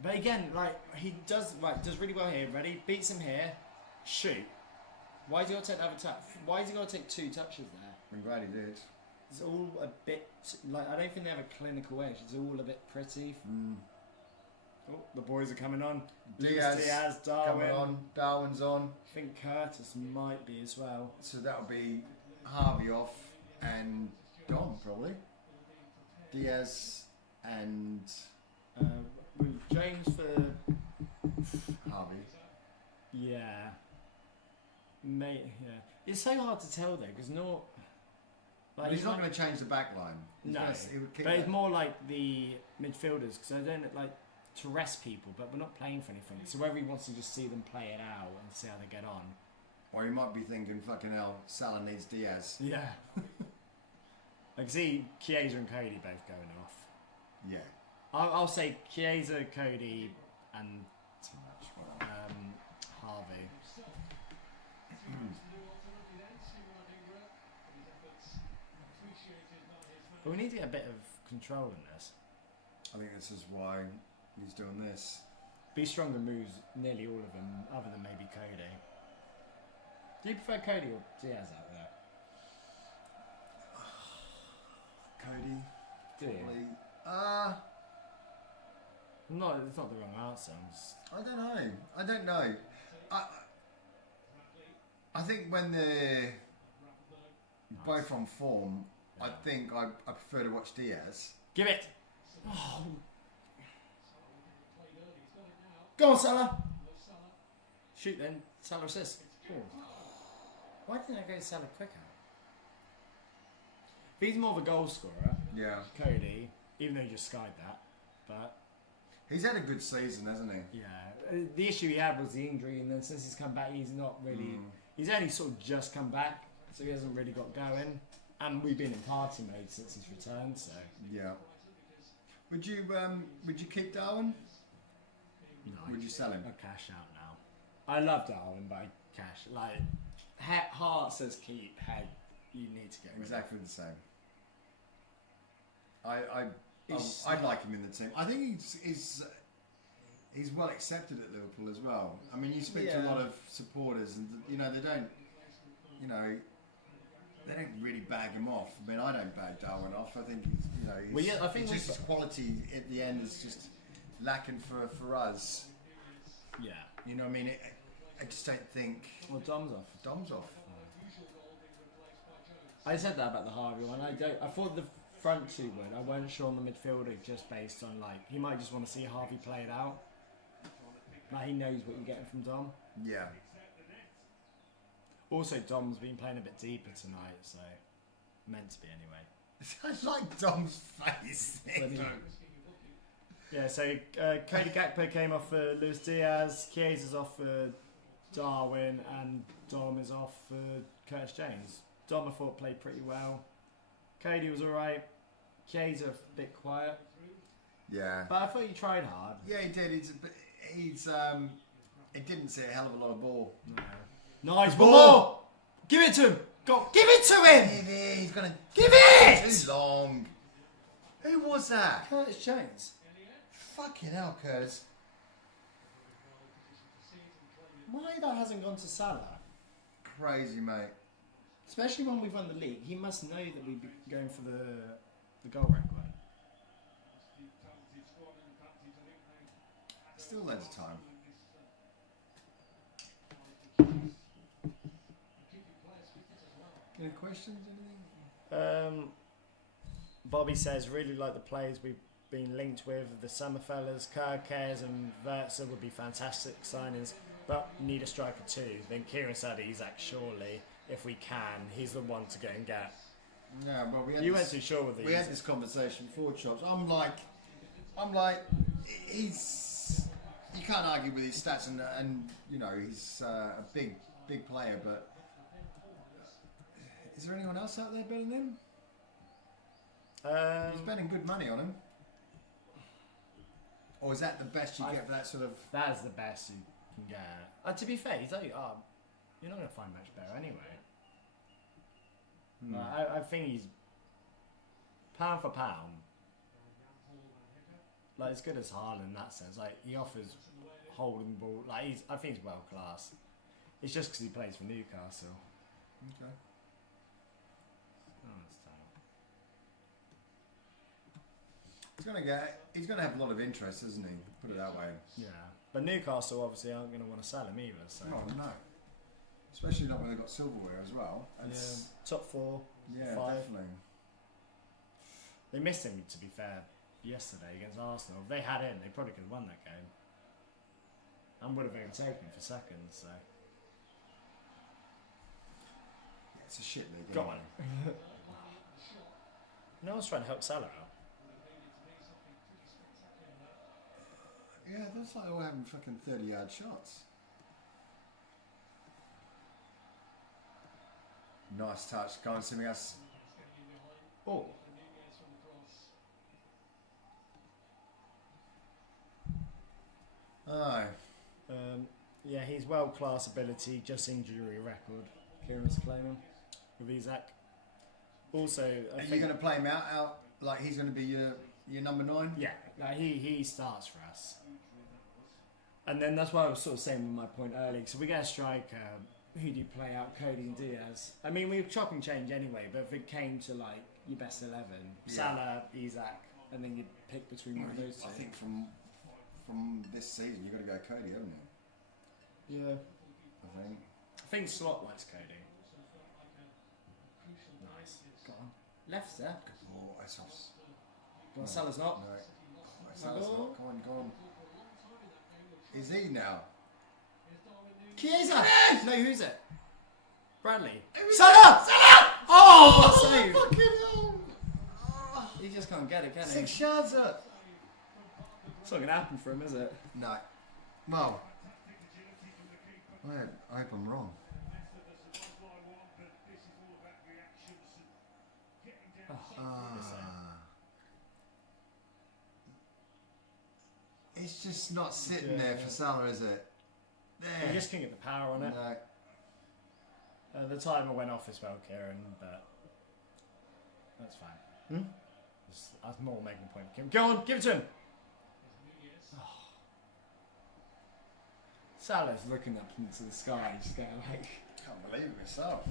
But again, he does really well here. Ready? Beats him here. Shoot. Why has he got to take the other touch? Why has he got to take 2 touches there? I'm glad he did. It's all a bit I don't think they have a clinical edge. It's all a bit pretty. Oh, the boys are coming on. Diaz Darwin. coming on. Darwin's on. I think Curtis might be as well. So that'll be Harvey off and Dom probably. Diaz and With James for Harvey. yeah, mate. Yeah, it's so hard to tell though because no. But he's not going to change the back line. No, but it's more like the midfielders because I don't like to rest people, but we're not playing for anything. So whether he wants to just see them play it out and see how they get on, or he might be thinking, "Fucking hell, Salah needs Diaz." yeah. I can see Chiesa and Cody both going off. Yeah. I'll say Chiesa, Cody, and Harvey. But we need to get a bit of control in this. I think this is why he's doing this. Be Stronger moves nearly all of them, other than maybe Cody. Do you prefer Cody or Diaz out there? Cody. Do you? Probably. No, it's not the wrong answer. I don't know. I think when they're both on form, I think I prefer to watch Diaz. Give it! Oh. Go on, Salah! Shoot then. Salah assist. Oh. Why didn't I go Salah quicker? If he's more of a goal scorer, Yeah. Cody, even though you just skied that, but He's had a good season, hasn't he? yeah, the issue he had was the injury, and then since he's come back, he's not really. He's only sort of just come back, so he hasn't really got going. And we've been in party mode since his return, so Yeah. Would you keep Darwin? no, Would you sell him? I'd cash out now. I love Darwin, but I cash like heart says keep, head you need to get rid of. Exactly the same. I'd like him in the team. I think he's well accepted at Liverpool as well. I mean, you speak to a lot of supporters, and they don't really bag him off. I mean, I don't bag Darwin off. I think I think just his quality at the end is just lacking for us. Yeah. You know what I mean? I just don't think Well, Dom's off. Dom's off. I said that about the Harvey one. I thought the front two would. I weren't sure on the midfielder just based on he might just want to see Harvey play it out. Like he knows what you're getting from Dom. Yeah. Also, Dom's been playing a bit deeper tonight, so meant to be anyway. I like Dom's face. Yeah, so Cody Gakpo came off for Luis Diaz, Chiesa's off for Darwin, and Dom is off for Curtis James. Dom I thought played pretty well. Cody was alright. Chiesa a bit quiet. Yeah. But I thought he tried hard. Yeah, he did. He didn't see a hell of a lot of ball. No. Nice ball! Give it to him! Go, give it to him! He's gonna give it! Too long. Who was that? Curtis James. Fucking hell, Curtis. Why that hasn't gone to Salah? Crazy, mate. Especially when we've won the league, he must know that we'd be going for the goal rank one. Still loads of time. Any questions? Anything? Bobby says, really like the players we've been linked with. The summer fellas, Kerkez and Vertza would be fantastic signings, but need a striker too. Then Kieran said Isaac, surely, if we can, he's the one to go and get. Yeah, well, weren't too sure with these. We had this conversation before, Chops. I'm like, he's. You can't argue with his stats, and he's a big player, but is there anyone else out there better than him? He's betting good money on him. Or is that the best you get for that sort of... That is the best you can get. To be fair, he's like, you're not going to find much better anyway. I think he's pound for pound, like as good as Haaland in that sense. Like he offers holding ball. Like I think he's world class. It's just because he plays for Newcastle. Okay. He's gonna have a lot of interest, isn't he? Put it that way. Yeah. But Newcastle obviously aren't going to want to sell him either. So. Oh no. Especially not when they've got silverware as well. That's, Top 4. Yeah, 5. definitely. They missed him, to be fair, yesterday against Arsenal. If they had him, they probably could have won that game. And would have even taken him for seconds. So. Yeah, it's a shit league. Go on. No one's trying to help Salah out. Yeah, that's like all having fucking 30-yard shots. Nice touch. Go on, Simigas. Oh. Aye. Yeah, he's world-class ability, just injury record. Kieran's claiming with Isaac. Also, Are you going to play him out like he's going to be your number 9? Yeah, like he starts for us. And then that's why I was sort of saying with my point earlier. So we get a striker. Who do you play out? Cody and Diaz. I mean, we chop and change anyway. But if it came to like your best 11, Salah, Isaac, and then you pick between one of those two. I think from this season you've got to go Cody, haven't you? Yeah. I think Slot likes Cody. Nice. Go on. Left there. Oh, that's off. Go on, Salah's not. No. Salah's not. Go on. Is he now? Chiesa! No, who's it? Bradley. Salah! Oh, what a save! Fucking hell! He just can't get it, can he? 6 yards up. It's not going to happen for him, is it? No. Well, I hope I'm wrong. It's just not sitting there for Salah, is it? There. You just can't get the power on it. No. The timer went off as well, Kieran, but that's fine. That's more making a point for Kim. Go on, give it to him. Oh. Salah's looking up into the sky, just going like... Can't believe it myself.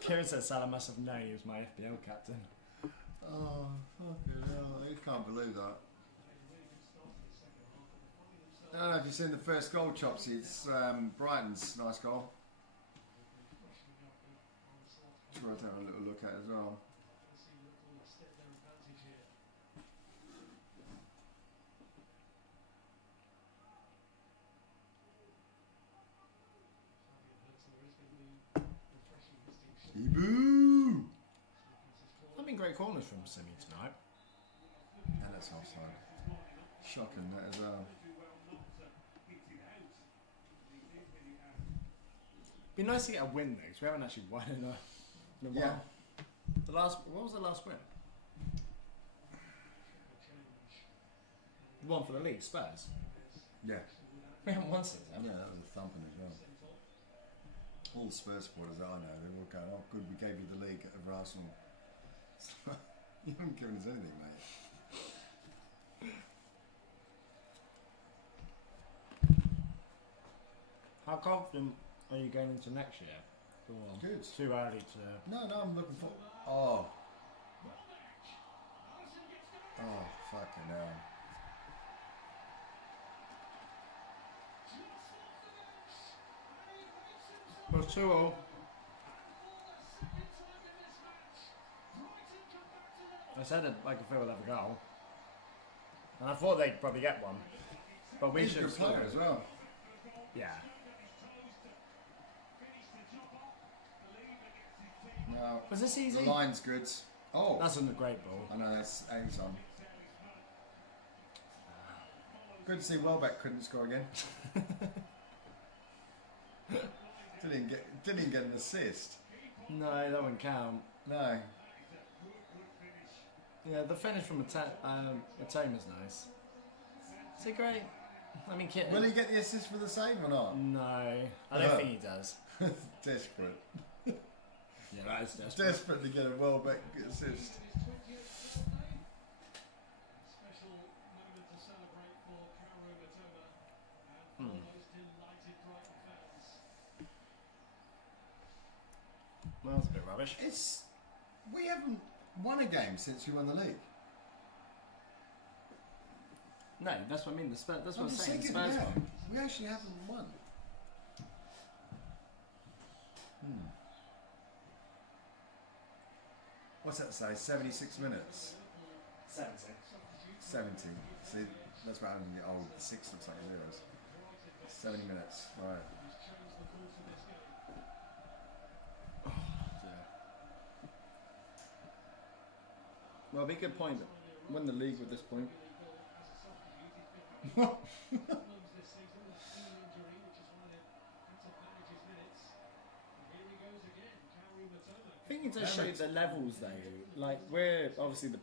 Kieran said Salah must have known he was my FPL captain. Oh, fucking hell. I can't believe that. I don't know if you've seen the first goal, Chopsy. It's Brighton's nice goal. It's worth having a little look at as well. Boo! I've been great corners from Simi tonight. And that's offside. Shocking that as well. Be nice to get a win though, because we haven't actually won in a while. What was the last win? The one for the league, Spurs. Yeah. We haven't won since then. Yeah, that was a thumping as well. All the Spurs supporters that I know, they were going, oh good, we gave you the league over Arsenal. You haven't given us anything, mate. How confident are you going into next year? Good. Too early to... No, I'm looking for... Oh, fucking hell. Well, 2-2. I said it like if they will have a goal. And I thought they'd probably get one. But we He's a should good player as well. Yeah. No, Was this easy? the line's good. Oh, That's on the great ball. I know, that's Angson. Good to see Welbeck couldn't score again. Didn't even get an assist. No, that wouldn't count. No. Yeah, the finish from Matoma's nice. Is it great? I mean, Will he get the assist for the save or not? No, I don't think he does. Desperate. Yeah, that is desperate. Desperate to get a Welbeck assist. Well, that's a bit rubbish. won a game since we won the league. No, that's what I mean. The Spurs, that's what I'm just saying. The thinking, Spurs yeah, won. we actually haven't won. What's that say? 76 minutes. 70. See, that's why I'm going to get old. The 6 looks like zeros. 70 minutes. Right. Well, it'd be a good point. Win the league with this point. I think it does show the levels though. Like, we're obviously the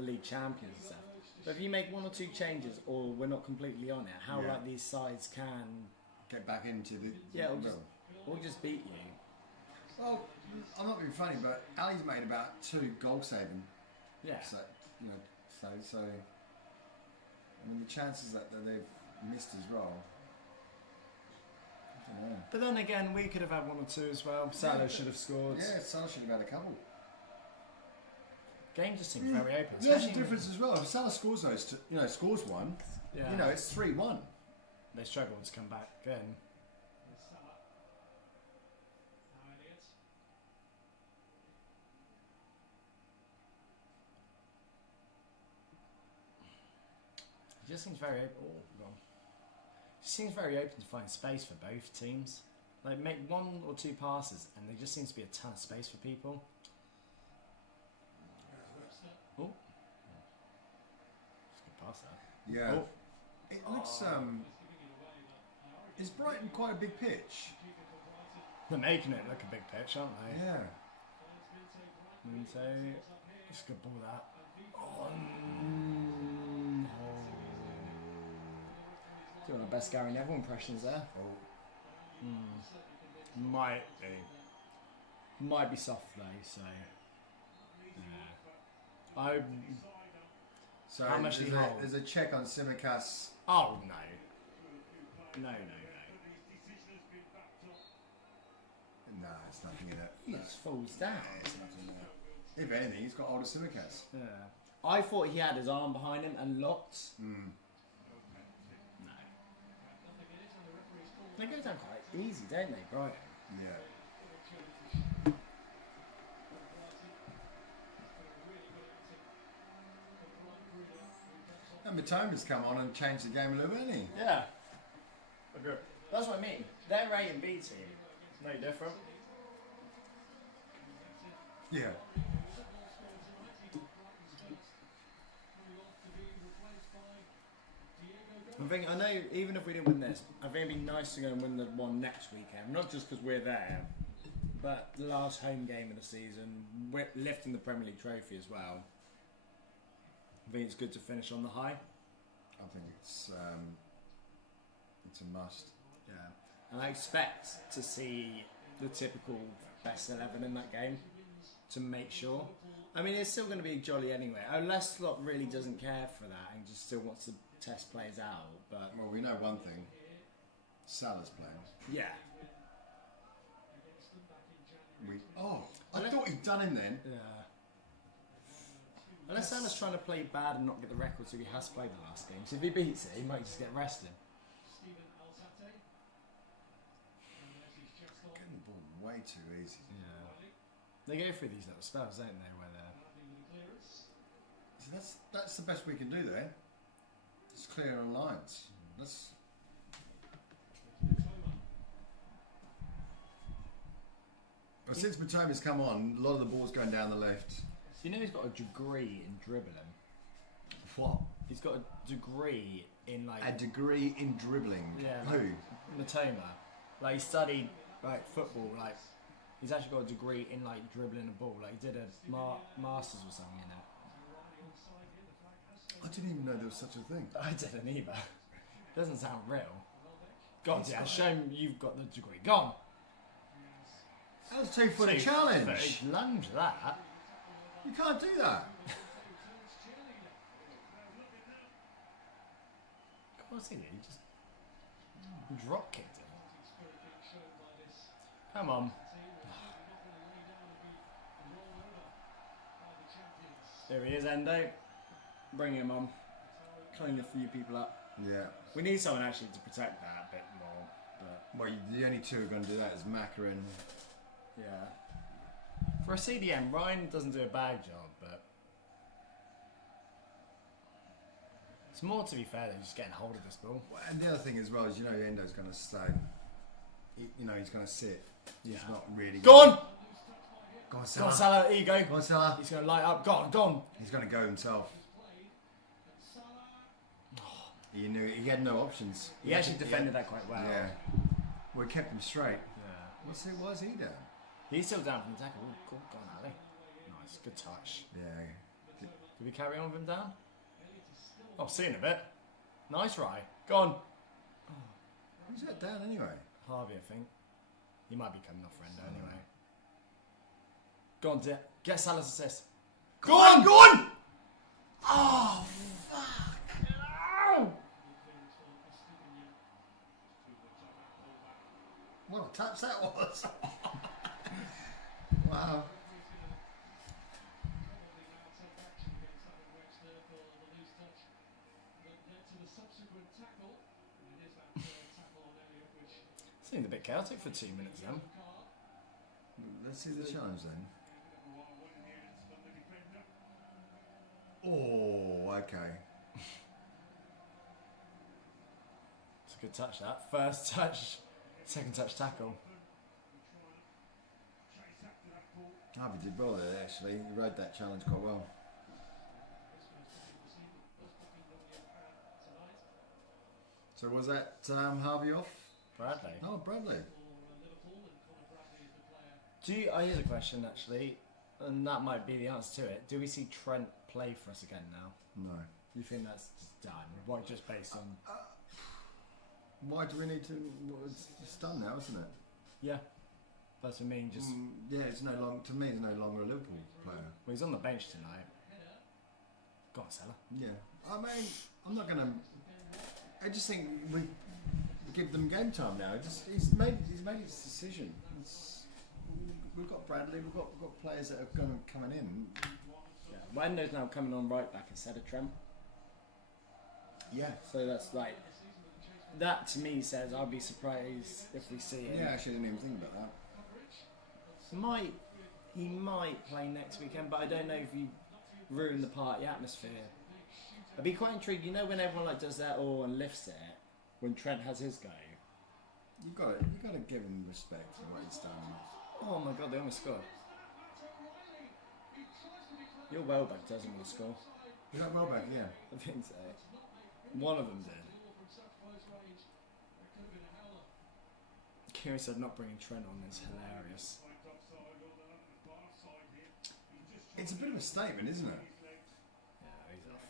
league champions and stuff. But if you make 1 or 2 changes, or we're not completely on it, how like these sides can get back into the or just beat you. Well, I'm not being funny, but Ali's made about 2 goal saving. Yeah. So I mean, the chances that they've missed as well. I don't know. But then again, we could have had 1 or 2 as well. Salah should have scored. Yeah, Salah should have had a couple. Game just seemed very open. There's a difference as well. If Salah scores those, scores one, it's 3-1. They struggled to come back again. It just seems very open. It seems very open to find space for both teams. Like, make 1 or 2 passes, and there just seems to be a ton of space for people. Oh, it's a good pass there. Yeah. Oh. It looks. Is Brighton quite a big pitch? They're making it look a big pitch, aren't they? Yeah. And so, it's a good ball that. Doing the best Gary Neville impressions there. Might be soft though, so yeah. So how much there's a check on Simicast. Oh no. Nah, it's nothing in it. He just falls down. It's nothing in it. If anything, he's got older Simicast. Yeah. I thought he had his arm behind him and locked. No. They go down quite easy, don't they, Brighton? Yeah. And Matoma's come on and changed the game a little bit, hasn't he? Yeah. That's what I mean. Their A and B team, no different. Yeah. I know even if we didn't win this, I think it'd be nice to go and win the one next weekend. Not just because we're there, but the last home game of the season, we're lifting the Premier League trophy as well. I think it's good to finish on the high. I think it's a must. Yeah, and I expect to see the typical best 11 in that game to make sure. I mean, it's still going to be jolly anyway, unless Slot really doesn't care for that and just still wants to test players out. But well, we know one thing: Salah's playing. Yeah. I thought he'd done him then. Yeah. Unless Salah's trying to play bad and not get the record, so he has played the last game. So if he beats it, he might just get rested. Getting the ball way too easy. Yeah. They go through these little spells, don't they, where they're... So that's the best we can do there. Just clear on lines. But since Matoma's come on, a lot of the ball's going down the left. You know he's got a degree in dribbling. What? He's got a degree in like... A degree in dribbling? Yeah. Who? Matoma. Like he studied like football, like he's actually got a degree in like dribbling a ball. Like he did a masters or something in it. I didn't even know there was such a thing. I didn't either. Doesn't sound real. God, yeah, show him you've got the degree. Go on. That was 2 foot challenge. Lunge that. You can't do that. Of course he did. He just drop kicked him. Come on. There he is, Endo. Bring him on. Clean a few people up. Yeah. We need someone actually to protect that a bit more. But Well, the only two who are going to do that is Macca and... yeah. For a CDM, Ryan doesn't do a bad job, but it's more, to be fair, than just getting hold of this ball. Well, and the other thing as well is, Endo's going to stay. He's going to sit. He's not really... Go on! Go on, Go Salah. on, Salah. Here you go. Go on, Salah. He's going to light up. Go on, go on. He's going to go himself. He knew he had no options. He actually defended that quite well. Yeah. We kept him straight. Yeah. Why is he down? He's still down from the tackle. Ooh, go on, Ali. Nice, good touch. Yeah. Did we carry on with him down? Oh, see you in a bit. Nice, Rye. Go on. Who's that down anyway? Harvey, I think. He might be coming off Rendo anyway. Go on, Dit. Get Salah's assist. Go on! Go on! Oh, fuck. No! What a touch that was. Wow. Seemed a bit chaotic for 2 minutes then. Let's see the challenge then. Oh, okay. It's a good touch, that. First touch, second touch tackle. Harvey did well there, actually. He rode that challenge quite well. So was that Harvey off? Bradley. Oh, Bradley. Here's a question, actually, and that might be the answer to it. Do we see Trent play for us again now? No. You think that's just done? Why, just based on... Why do we need to... Well, it's done now, isn't it? Yeah. That's what I mean, just... yeah, it's no longer... To me, he's no longer a Liverpool player. Well, he's on the bench tonight. Go on, Salah. Yeah. I mean, I'm not going to... I just think we give them game time now. He's made his decision. We've got Bradley. We've got players that are coming in. Yeah. Wendo's now coming on right back instead of Trent. Yeah. So that's like that to me says I'll be surprised if we see him. Yeah, actually, I didn't even think about that. He might play next weekend, but I don't know if he ruined the party atmosphere. I'd be quite intrigued. You know when everyone like does that all and lifts it when Trent has his go. You got to give him respect for what he's done. Oh my God, they almost scored. Your Welbeck doesn't want to score. You got Welbeck, yeah. I think so. One of them did. Kieran said not bringing Trent on is hilarious. It's a bit of a statement, isn't it? Yeah, he's off.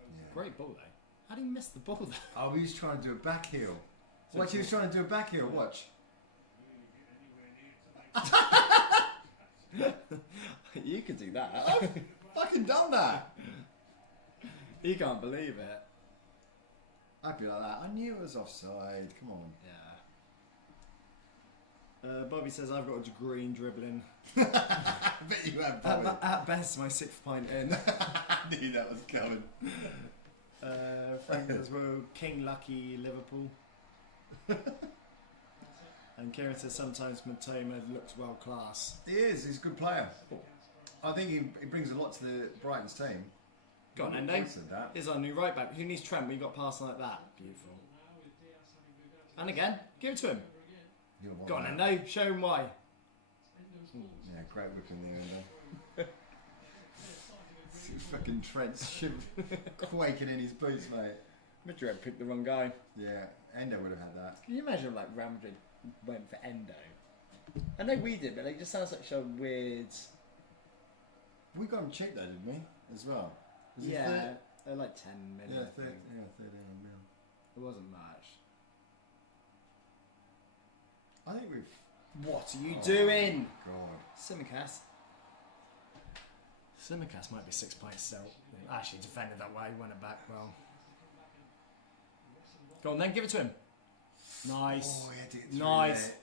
Yeah. Great ball though. How did he miss the ball though? Oh, he was trying to do a back heel. Watch, he was trying to do a back heel. Watch. You could do that. I've fucking done that. You can't believe it. I'd be like that. I knew it was offside. Come on. Yeah. Bobby says I've got a degree in dribbling. I bet you have, Bobby. At best, my 6th pint in. I knew that was coming. Frank as well. King Lucky Liverpool. And Kieran says sometimes Matoma looks world class. He is. He's a good player. I think he brings a lot to the Brighton's team. Go on, Endo. Here's our new right back. Who needs Trent? We got past like that. Beautiful. And again, give it to him. Go on, Endo. Show him why. Yeah, great whip in the Endo. Fucking Trent's quaking in his boots, mate. Madrid picked the wrong guy. Yeah, Endo would have had that. Can you imagine like Real Madrid went for Endo? I know we did, but it just sounds like such a weird. We got him cheap though, didn't we? As well. Was yeah, they're like 10 million. Yeah, 13 million. It wasn't much. I think we've. What are you doing? God. Simicast. Simicast might be 6 pints still. Actually defended that way, won it back well. Go on then, give it to him. Nice. Oh, he had to get through nice. there.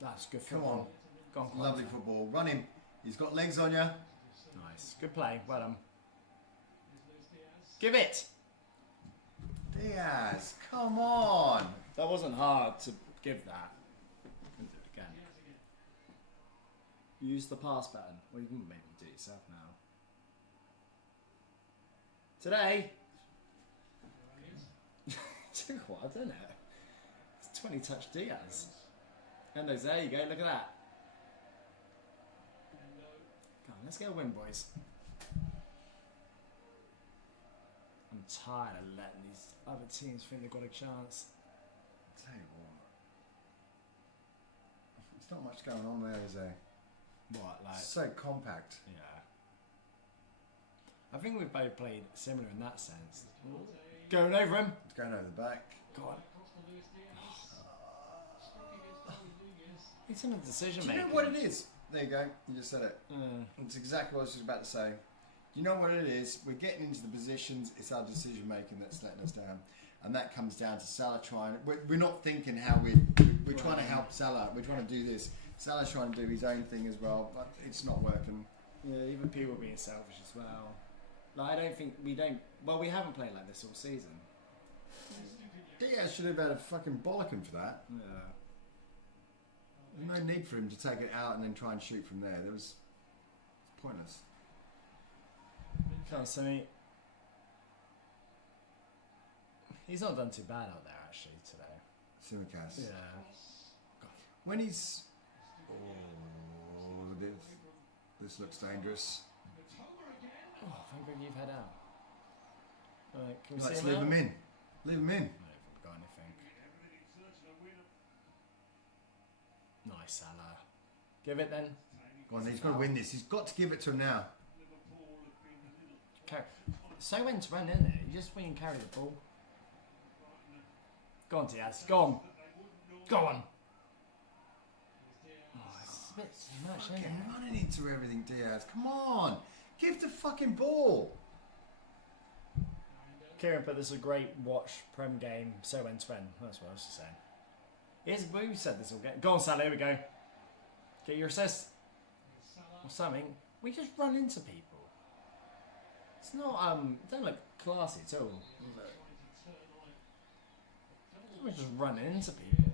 That's good Come football. on. Go on, Lovely football. Run him. He's got legs on you. Nice. Good play. Well done. Give it. Diaz, come on. That wasn't hard to give that. I'll do it again. Use the pass button. Well, you can maybe do it yourself now. Today. Took a while, didn't it? It's 20 touch Diaz. And there you go, look at that. Come on, let's get a win, boys. I'm tired of letting these other teams think they've got a chance. I'll tell you what. There's not much going on there, is there? What, like? It's so compact. Yeah. I think we've both played similar in that sense. Going over him. It's going over the back. Go on. It's in a decision Do making. you know what it is? There you go. You just said it. It's exactly what I was just about to say. You know what it is? We're getting into the positions. It's our decision making that's letting us down, and that comes down to Salah trying. We're not thinking how we're trying to help Salah. We're trying to do this. Salah's trying to do his own thing as well, but it's not working. Yeah, even people being selfish as well. Like, I don't think we don't. Well, we haven't played like this all season. Diaz should have had a fucking bollocking for that. Yeah. There's no need for him to take it out and then try and shoot from there. It's pointless. Can't see. He's not done too bad out there actually today. Simicast. Yeah. When he's... Oh, this looks dangerous. Oh, thank God you've had out. Right, can we Let's see leave him him out? in. Leave him in. I don't think we've got anything. Nice, Salah. Give it then. Go on, he's got to win this. He's got to give it to him now. So when to run in there, you just when you carry the ball. Go on, Diaz. Go on. Go on. Oh, it's a bit too much, isn't it? Fucking running into everything, Diaz. Come on. Give the fucking ball. Kieran put this a great watch Prem game, so when to end. That's what I was just saying. Here's we said this all game. Go on, Salah, here we go. Get your assist. Or something. We just run into people. It's not it don't look classy at all. We just run into people.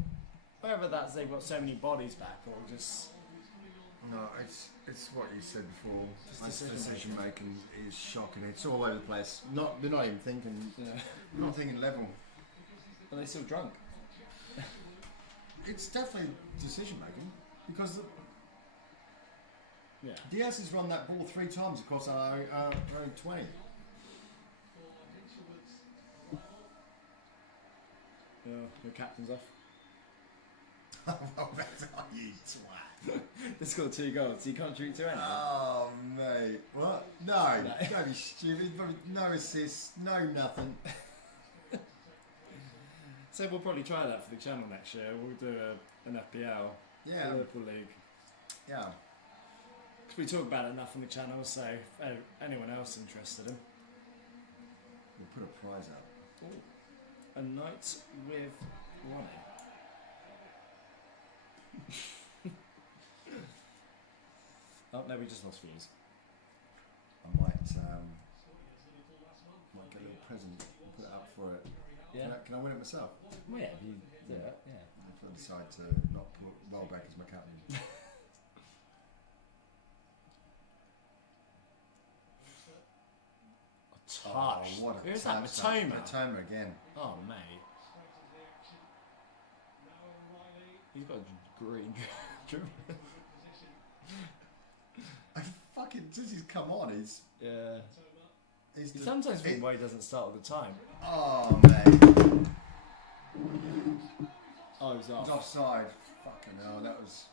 Whether that's they've got so many bodies back or just No, it's what you said before. Just Decision making is shocking. It's all over the place. They're not even thinking. Not thinking level. Are they still drunk? It's definitely decision making because Yeah. Diaz has run that ball 3 times across our own 20. Yeah, your captain's off. Oh, that's you twat. They scored 2 goals. You can't shoot 2 anyway. Oh, mate. What? No. Don't be stupid. No assists. No nothing. So we'll probably try that for the channel next year. We'll do an FPL. Yeah. Liverpool League. Yeah. Because we talk about it enough on the channel, so if anyone else interested in. We'll put a prize out. Ooh. A night with Ronnie. Oh no, we just lost views. I might get a little present and put it up for it. Yeah. Can I win it myself? Well, yeah, if you do it, yeah. If I decide to not put Rollback as my captain. Touch. Oh, what a Who's that? touch. Matoma. Matoma again. Oh, mate. He's got a green. I fucking since he's come on, he's You sometimes think why he doesn't start all the time. Oh mate. Oh, he was off. He's offside. Fucking hell, that was.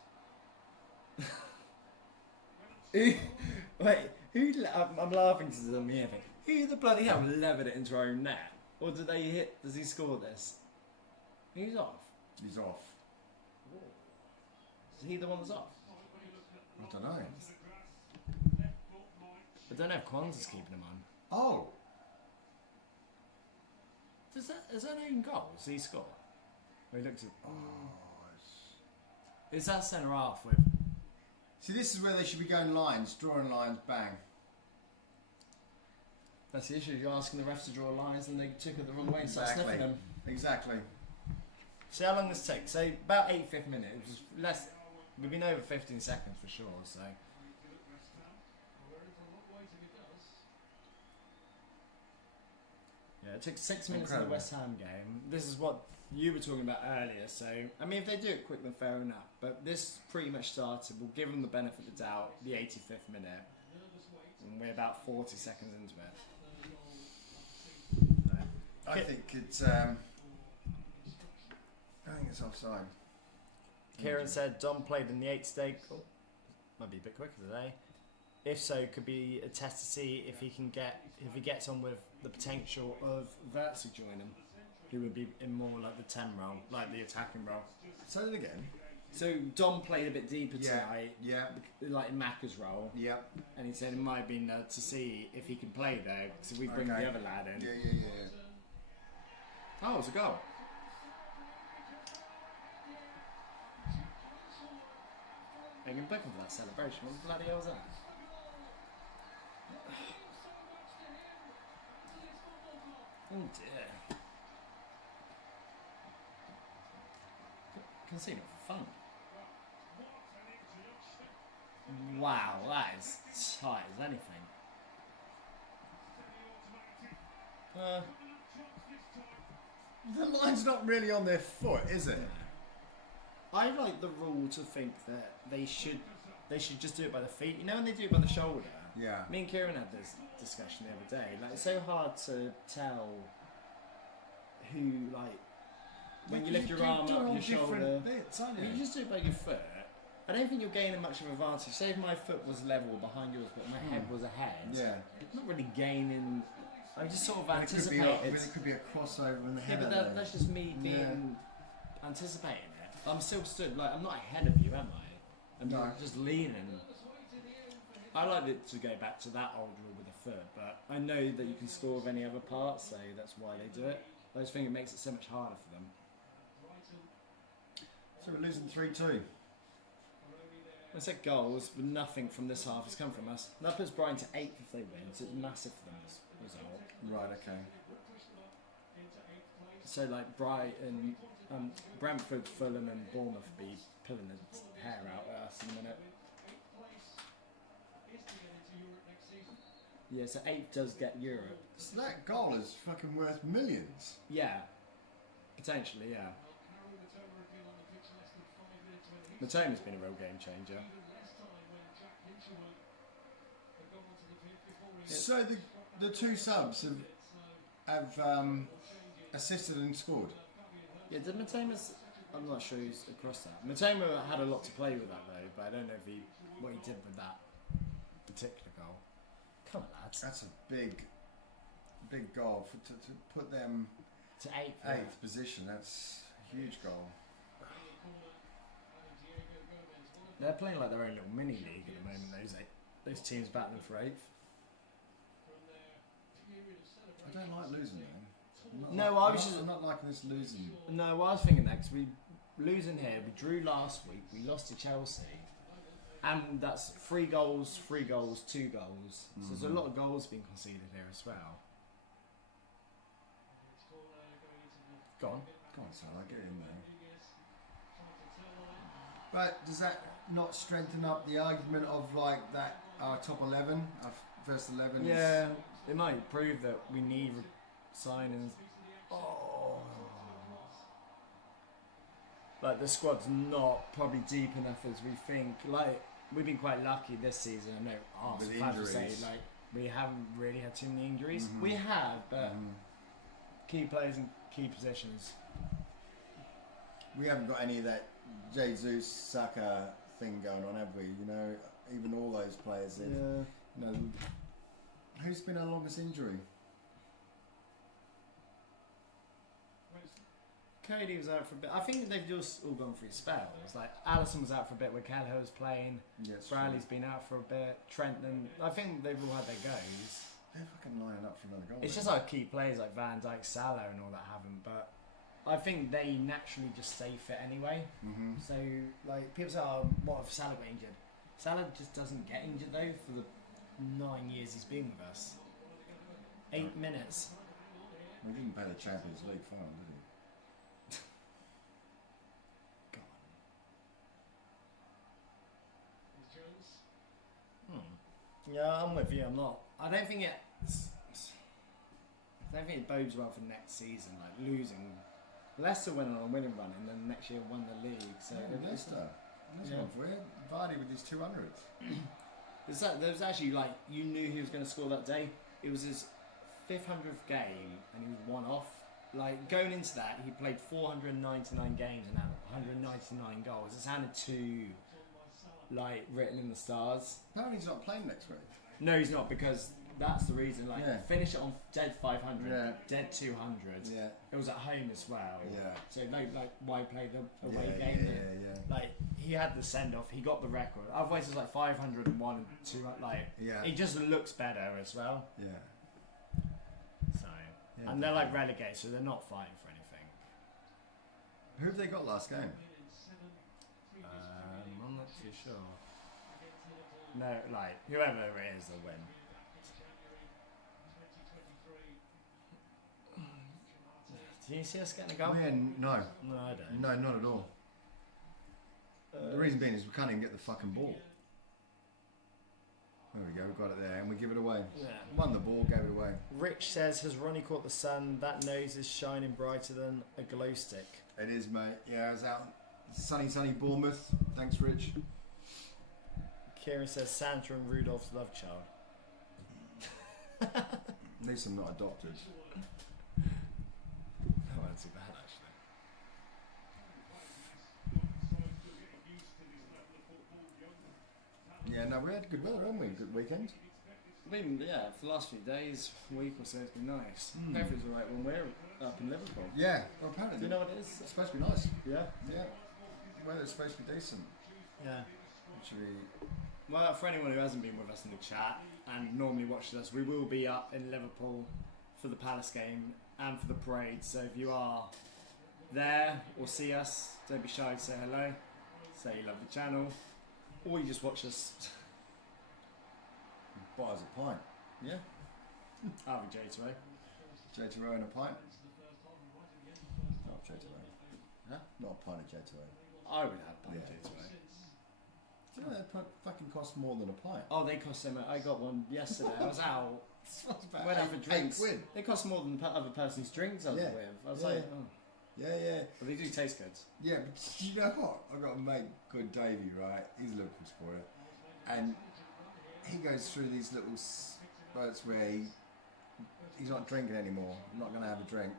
Wait, I'm laughing because I'm here. Who the bloody hell levered it into our own net? Or did they hit? Does he score this? He's off. He's off. Is he the one that's off? I don't know. I don't know if Kwanzaa's keeping him on. Oh. Is that an own goal? Does he score? Or he looks at. Is that centre half with? See, this is where they should be going lines, drawing lines, bang. That's the issue. You're asking the refs to draw lines, and they took it the wrong way and started sniffing them. Exactly. See how long this takes. So about 85th minute. It was less. We've been over 15 seconds for sure. So. Yeah, it took 6 minutes in the West Ham game. This is what you were talking about earlier. So I mean, if they do it quick, then fair enough. But this pretty much started. We'll give them the benefit of the doubt. The 85th minute, and we're about 40 seconds into it. I think it's offside. Kieran said Dom played in the 8 stake. Oh, might be a bit quicker today. If so, could be a test to see if he gets on with the potential of Verts to join him, who would be in more like the 10 role, like the attacking role. Say that again. So Dom played a bit deeper tonight, Yeah. like in Macca's role. Yeah. And he said it might have been to see if he can play there, because if we bring the other lad in. Yeah. Oh, it's a goal. I can book him for that celebration. What the bloody hell was that? Oh dear. Can see it for fun. Wow, that is tight as anything. The line's not really on their foot, is it? I like the rule to think that they should just do it by the feet. You know when they do it by the shoulder? Yeah. Me and Kieran had this discussion the other day. Like, it's so hard to tell who, like, when you lift your arm up your shoulder. Bits, aren't you? You just do it by your foot. I don't think you're gaining much of an advantage. Say if my foot was level behind yours, but my head was ahead. Yeah. It's not really gaining. I just sort of anticipate it could be a crossover in the head. Yeah, but that's just me being anticipating it. I'm still stood, like, I'm not ahead of you, am I? I'm just leaning. I like it to go back to that old rule with the foot, but I know that you can score with any other part, so that's why they do it. I just think it makes it so much harder for them. So we're losing 3-2. I said goals, but nothing from this half has come from us. That puts Brighton to 8th if they win, so it's massive for them as a result. Right, okay. So like Brighton, Brentford, Fulham and Bournemouth be pulling the hair out at us in a minute. Yeah, so 8th does get Europe. So that goal is fucking worth millions. Yeah, potentially, yeah. Matoma's been a real game changer. So the two subs have assisted and scored. Yeah, did Matoma's... I'm not sure who's across that. Matoma had a lot to play with that though, but I don't know if what he did with that particular goal. Come on, lads. That's a big goal to put them to 8th. 8th position. That's a huge goal. They're playing like their own little mini league at the moment. Those teams battling for 8th. I don't like losing, man. I'm not liking this losing. No, I was thinking that because we losing here. We drew last week. We lost to Chelsea, and that's 3 goals, 2 goals. So there's a lot of goals being conceded here as well. Go on, Salah, get in there. But does that not strengthen up the argument of like that our top 11, our first 11? Yeah, it might prove that we need signings. Oh. Like the squad's not probably deep enough as we think. Like we've been quite lucky this season. I know Arsenal fans will say like we haven't really had too many injuries. Mm-hmm. We have, but key players in key positions. We haven't got any of that Jesus Saka thing going on, have we? You know, even all those players. You know, who's been our longest injury? Cody was out for a bit. I think they've just all gone through spells. Like Alisson was out for a bit where Kelleher was playing. Yes, Bradley's been out for a bit. Trent and I think they've all had their goes. They're fucking lining up for another goal. It's just our key players like Van Dijk, Salah and all that haven't, but I think they naturally just stay fit anyway. Mm-hmm. So like people say, oh, what if Salah got injured? Salah just doesn't get injured though for the 9 years he's been with us. 8 minutes. We didn't pay the Champions League final, did he? Yeah, I'm with you. I'm not. I don't think it bodes well for next season. Like losing, Leicester went on a winning run, and then next year won the league. So Leicester. That's one for you. Vardy with his 200s. There was actually like you knew he was going to score that day. It was his 500th game, and he was one off. Like going into that, he played 499 games and had 199 goals. It's handed to like written in the stars. Apparently he's not playing next week. No, he's not, because that's the reason. Like finish it on dead 500, dead 200. Yeah. It was at home as well. Yeah. So like why play the away game? Yeah. Like he had the send off. He got the record. Otherwise, it's like 501 and 2. Like it just looks better as well. Yeah. So and they're like relegated, so they're not fighting for anything. Who have they got last game? I'm not too sure. No, like whoever it is, they'll win. Do you see us getting a goal? No, I don't. no, not at all. The reason being is we can't even get the fucking ball. There we go, we got it there, and we give it away. Yeah. Won the ball, gave it away. Rich says, has Ronnie caught the sun? That nose is shining brighter than a glow stick. It is, mate. Yeah, I was out sunny Bournemouth. Thanks, Rich. Kieran says, Santa and Rudolph's love child. At least I'm not adopted. That wasn't too bad, actually. Yeah, no, we had good weather, haven't we? Good weekend. I mean, yeah, for the last few days, week or so, it's been nice. Hopefully it's alright when we're up in Liverpool. Yeah, well, apparently. Do you know what it is? It's supposed to be nice. Yeah? Yeah. The weather's supposed to be decent. Yeah. Actually. Well, for anyone who hasn't been with us in the chat and normally watches us, we will be up in Liverpool for the Palace game and for the parade. So if you are there or see us, don't be shy to say hello. Say you love the channel. Or you just watch us. Buy us a pint. Yeah. I'll have a J2O. J2O and a pint? Not J2O. Huh? Not a pint of J2O. I would have a pint of J2O. Do you know they fucking cost more than a pint? Oh, they cost so much. I got one yesterday. I was out. Went out for drinks. £8. They cost more than the other person's drinks I was with. I was like, oh. Yeah. But they do taste good. Yeah, but you know what? I've got a mate called Davey, right? He's a Liverpool supporter. And he goes through these little spurts where he's not drinking anymore. I'm not going to have a drink.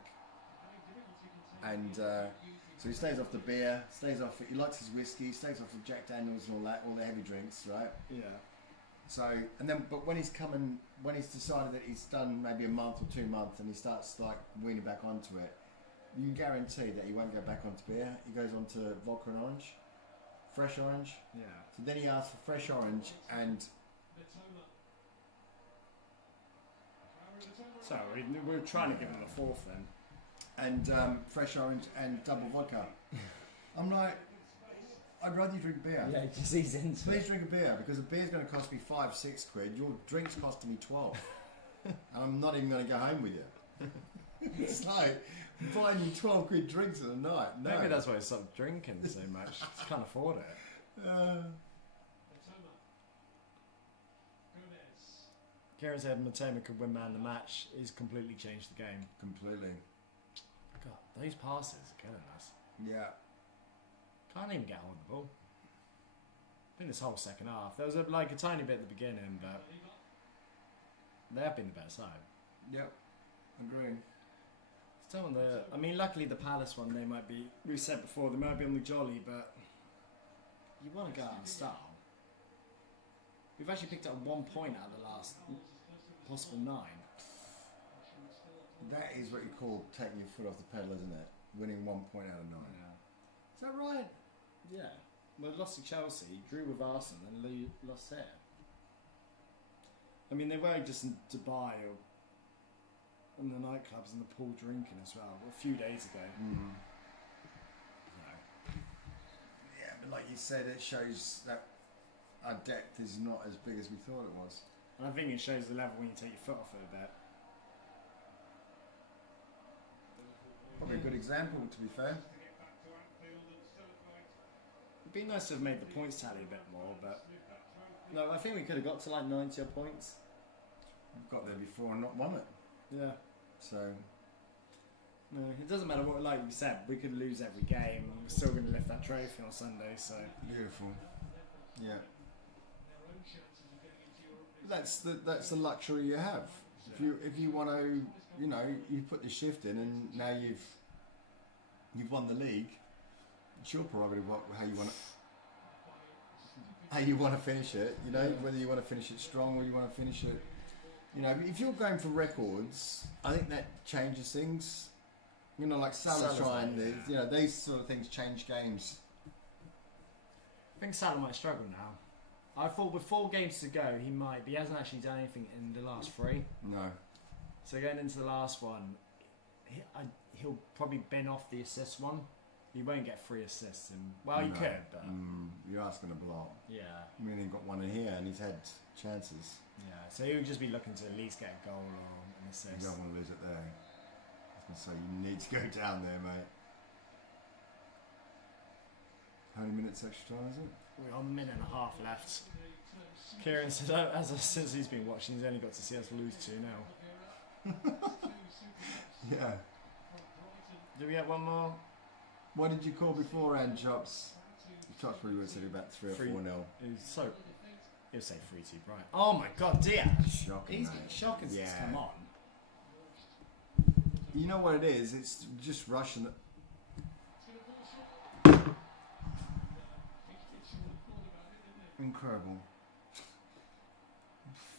And so he stays off the beer, he likes his whiskey, stays off the Jack Daniels and all that, all the heavy drinks, right? Yeah. So, but when he's decided that he's done maybe a month or 2 months and he starts like weaning back onto it, you can guarantee that he won't go back onto beer. He goes on to vodka and orange, fresh orange. Yeah. So then he asks for fresh orange and... So we're trying to give him a fourth then. And fresh orange and double vodka. I'm like, I'd rather you drink beer. Yeah, just ease into Please drink a beer, because a beer's going to cost me 5-6 quid. Your drink's costing me 12. And I'm not even going to go home with you. It's like buying you 12 quid drinks in a night. No. Maybe that's why he stopped drinking so much. Just can't afford it. Kieran said Matoma could win man of the match. He's completely changed the game. Completely. God, those passes are killing us. Yeah. Can't even get hold of the ball. I think this whole second half. There was a tiny bit at the beginning, but they have been the better side. Yep. Agreeing. Still on luckily the Palace one, they might be, we said before, they might be on the jolly, but you want to go out in style. We've actually picked up 1 point out of the last possible 9. That is what you call taking your foot off the pedal, isn't it? Winning 1 point out of 9. Yeah. Is that right? Yeah. Well, lost to Chelsea, drew with Arsenal, and lost there. I mean, they were just in Dubai or in the nightclubs and the pool drinking as well a few days ago. Mm. No. Yeah, but like you said, it shows that our depth is not as big as we thought it was. And I think it shows the level when you take your foot off it a bit. Probably a good example, to be fair. It'd be nice to have made the points tally a bit more, but no, I think we could have got to like 90 odd points. We've got there before and not won it. Yeah. So no, it doesn't matter what, like you said, we could lose every game. We're still going to lift that trophy on Sunday. So beautiful. Yeah. That's the luxury you have. If you want to, you put the shift in, and now you've won the league. It's your prerogative how you want to finish it. Whether you want to finish it strong or you want to finish it. If you're going for records, I think that changes things. Like Salah's trying. These sort of things change games. I think Salah might struggle now. I thought with 4 games to go, he might, but he hasn't actually done anything in the last 3. No. So going into the last one, he'll probably bin off the assist one. He won't get 3 assists. He could, but... you're asking a lot. Yeah. I mean, he got one in here and he's had chances. Yeah, so he'll just be looking to at least get a goal or an assist. You don't want to lose it there. I was going to say, you need to go down there, mate. How many minutes extra time is it? We've got a minute and a half left. Kieran said, since he's been watching, he's only got to see us lose 2-0. Yeah. Do we get one more? What did you call beforehand, Chops? Chops probably would have said about 3 or 4-0. He'll say 3-2 Brighton. Oh my God, Diaz! Shocking, He's been shocking since come on. You know what it is? It's just rushing the... Incredible.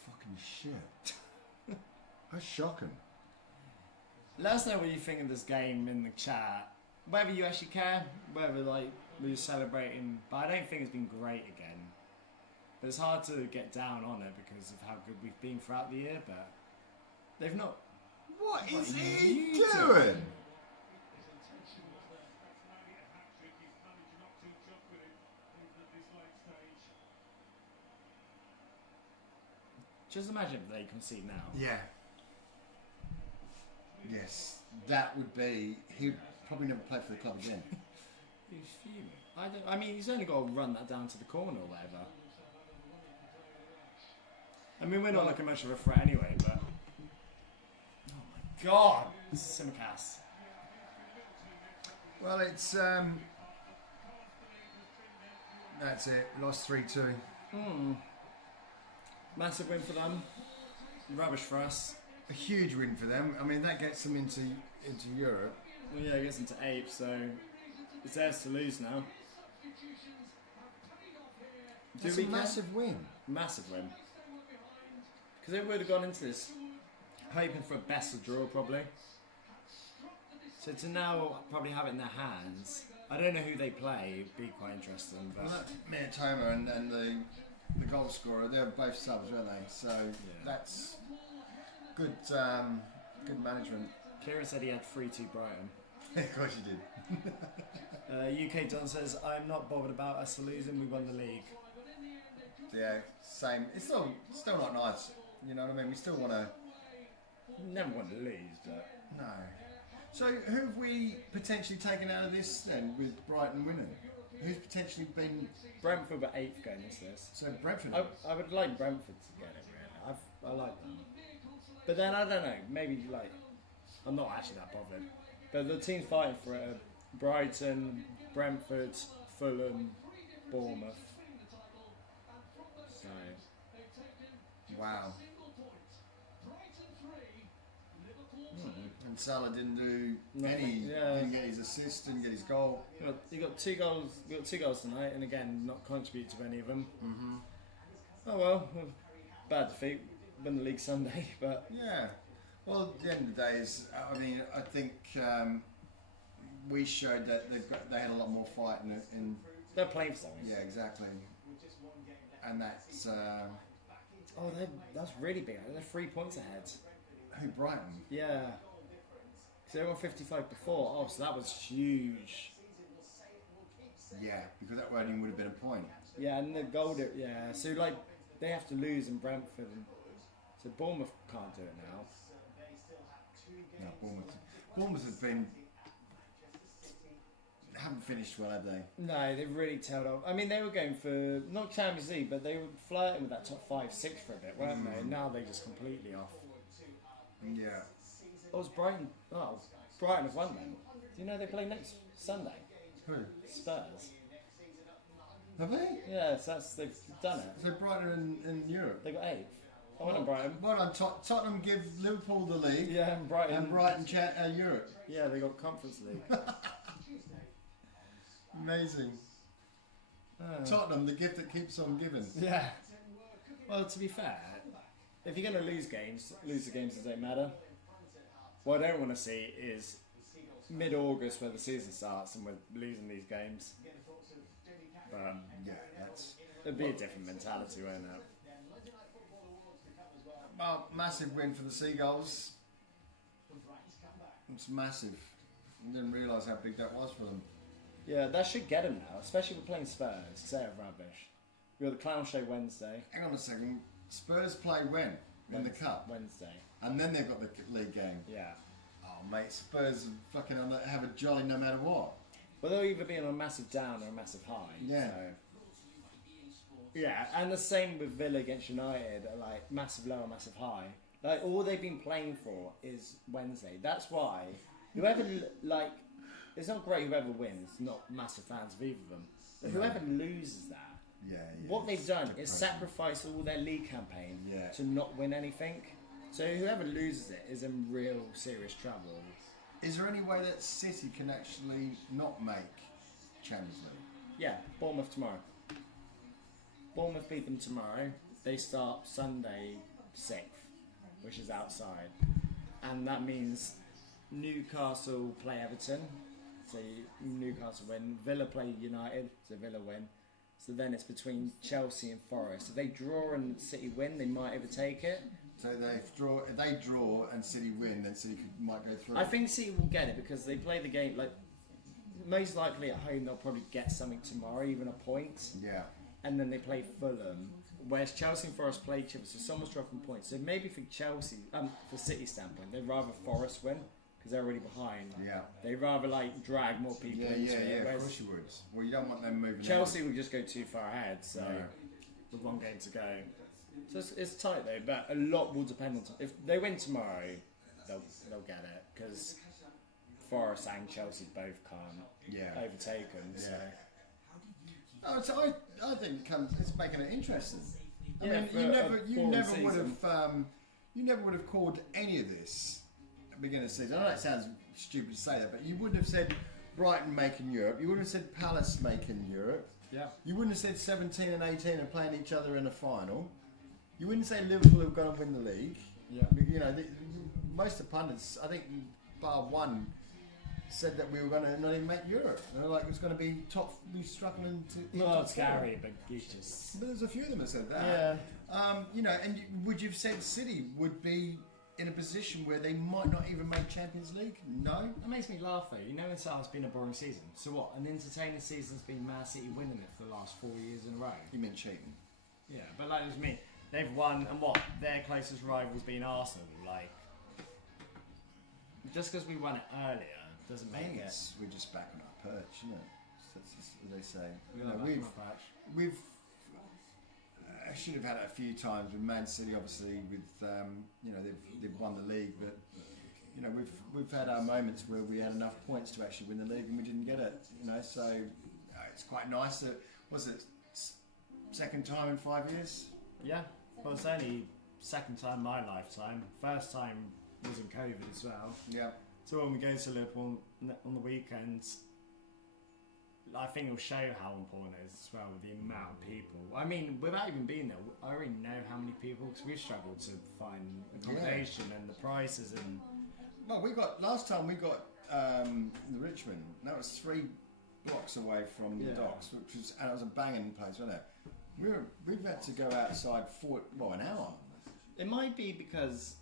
Fucking shit. That's shocking. Let us know what you think of this game in the chat. Whether you actually care, whether we're celebrating, but I don't think it's been great again. But it's hard to get down on it because of how good we've been throughout the year, but they've not... What is he doing? Just imagine if they concede now. Yeah. Yes. That would be... He'd probably never play for the club again. He's fuming. I mean, he's only got to run that down to the corner or whatever. I mean, we're not looking much of a threat anyway, but... Oh my God! Simicast. Well, it's... That's it. We lost 3-2. Massive win for them. Rubbish for us. A huge win for them. I mean, that gets them into Europe. Well, yeah, it gets into 8th, so it's theirs to lose now. It's a massive win. Massive win. Because they would have gone into this hoping for a better draw, probably. So to now probably have it in their hands. I don't know who they play. It'd be quite interesting. But well, Minatoma and the goal scorer, they're both subs, weren't they? So that's good good management. Kieran said he had 3-2 Brighton. Of course you did. UK Don says, I'm not bothered about us losing, we won the league. Yeah, same. It's still not nice. You know what I mean? We still want to... Never want to lose, but... No. So who have we potentially taken out of this then, with Brighton winning? Who's potentially been... Brentford were 8th going into this. So Brentford... I would like Brentford to get it, really. I like them. But then, I don't know, maybe, I'm not actually that bothered. But the teams fighting for it are Brighton, Brentford, Fulham, Bournemouth. So... Wow. And Salah didn't do didn't get his assist, didn't get his goal. He got 2 goals. We got 2 goals tonight, and again, not contribute to any of them. Oh well, bad defeat. Win the league Sunday, but yeah. Well, at the end of the day, I think we showed that they had a lot more fight in. They're playing for something. Yeah, exactly. And that's. That's really big. They're 3 points ahead. Who, Brighton? Yeah. So they were on 55 before. Oh, so that was huge. Yeah, because that only would have been a point. Yeah, and the goal. Yeah, so they have to lose in Brentford. So Bournemouth can't do it now. No, Bournemouth have been haven't finished well, have they? No, they've really tailed off. I mean, they were going for not Champions League, but they were flirting with that top 5, 6 for a bit, weren't they? And now they're just completely off. Yeah. Oh, was Brighton? Oh, Brighton have won then. Do you know they play next Sunday? Who? Spurs. Have they? Yeah, so they've done it. So Brighton in Europe. They got 8th. I went on Brighton. Well done, Tottenham give Liverpool the league. Yeah, and Brighton. And Brighton Europe. Yeah, they got Conference League. Amazing. Tottenham, the gift that keeps on giving. Yeah. Well, to be fair, if you're going to lose the games that don't matter. What I don't want to see is mid-August where the season starts and we're losing these games. But yeah, that's... It'd be a different mentality, won't it? Well, massive win for the Seagulls. It's massive. I didn't realise how big that was for them. Yeah, that should get them now, especially if we're playing Spurs, because they're rubbish. We've got the Clown Show Wednesday. Hang on a second. Spurs play when? In the Cup? Wednesday. And then they've got the league game. Yeah. Oh, mate, Spurs fucking have a jolly no matter what. Well, they'll either be on a massive down or a massive high. Yeah. So. Yeah, and the same with Villa against United, like massive low or massive high. Like all they've been playing for is Wednesday. That's why whoever it's not great whoever wins. Not massive fans of either of them. But whoever loses that, what they've done is sacrifice all their league campaign to not win anything. So whoever loses it is in real serious trouble. Is there any way that City can actually not make Champions League? Yeah, Bournemouth tomorrow. Bournemouth beat them tomorrow. They start Sunday 6th, which is outside. And that means Newcastle play Everton, so Newcastle win. Villa play United, so Villa win. So then it's between Chelsea and Forest. If they draw and City win, they might overtake it. So if they draw and City win, then City might go through. I think City will get it because they play the game, like, most likely at home they'll probably get something tomorrow, even a point. Yeah. And then they play Fulham, whereas Chelsea and Forest play each other, so someone's dropping points. So maybe for Chelsea, for City's standpoint, they'd rather Forest win because they're already behind. Yeah. They'd rather drag more people into it. Yeah, of course you would. Well, you don't want them moving. Chelsea would just go too far ahead, so with one game to go. So it's tight though, but a lot will depend on if they win tomorrow, they'll get it because Forest and Chelsea both can't overtake them. So. Oh, so I think it's making it interesting. I mean, you never would have called any of this at the beginning of the season. I know it sounds stupid to say that, but you wouldn't have said Brighton making Europe. You wouldn't have said Palace making Europe. Yeah. You wouldn't have said 17 and 18 and playing each other in a final. You wouldn't say Liverpool are going to win the league. Yeah. You know, most of the pundits, I think, bar one, said that we were going to not even make Europe. They were like, it was going to be be struggling to. Well, it's scary, but you just. But there's a few of them that said that. Yeah. You know, and would you have said City would be in a position where they might not even make Champions League? No. That makes me laugh though. You know, it's been a boring season. So what? An entertaining season's been Man City winning it for the last 4 years in a row. You mean cheating? Yeah, but like it was me. They've won, and what? Their closest rivals being Arsenal. Like, just because we won it earlier doesn't make it. We're just back on our perch, isn't it? That's just what they say. We've I should have had it a few times with Man City, obviously. With you know, they've won the league, but you know, we've had our moments where we had enough points to actually win the league and we didn't get it. You know, so it's quite nice. That was it. Second time in 5 years. Yeah. Well, it's only second time in my lifetime. First time was in COVID as well. Yeah. So when we go to Liverpool on the weekends, I think it'll show how important it is as well with the amount of people. I mean, without even being there, I already know how many people because we've struggled to find accommodation and the prices and. Well, last time we got the Richmond. That was 3 blocks away from the docks, and it was a banging place, wasn't it? We've had to go outside for an hour. It might be because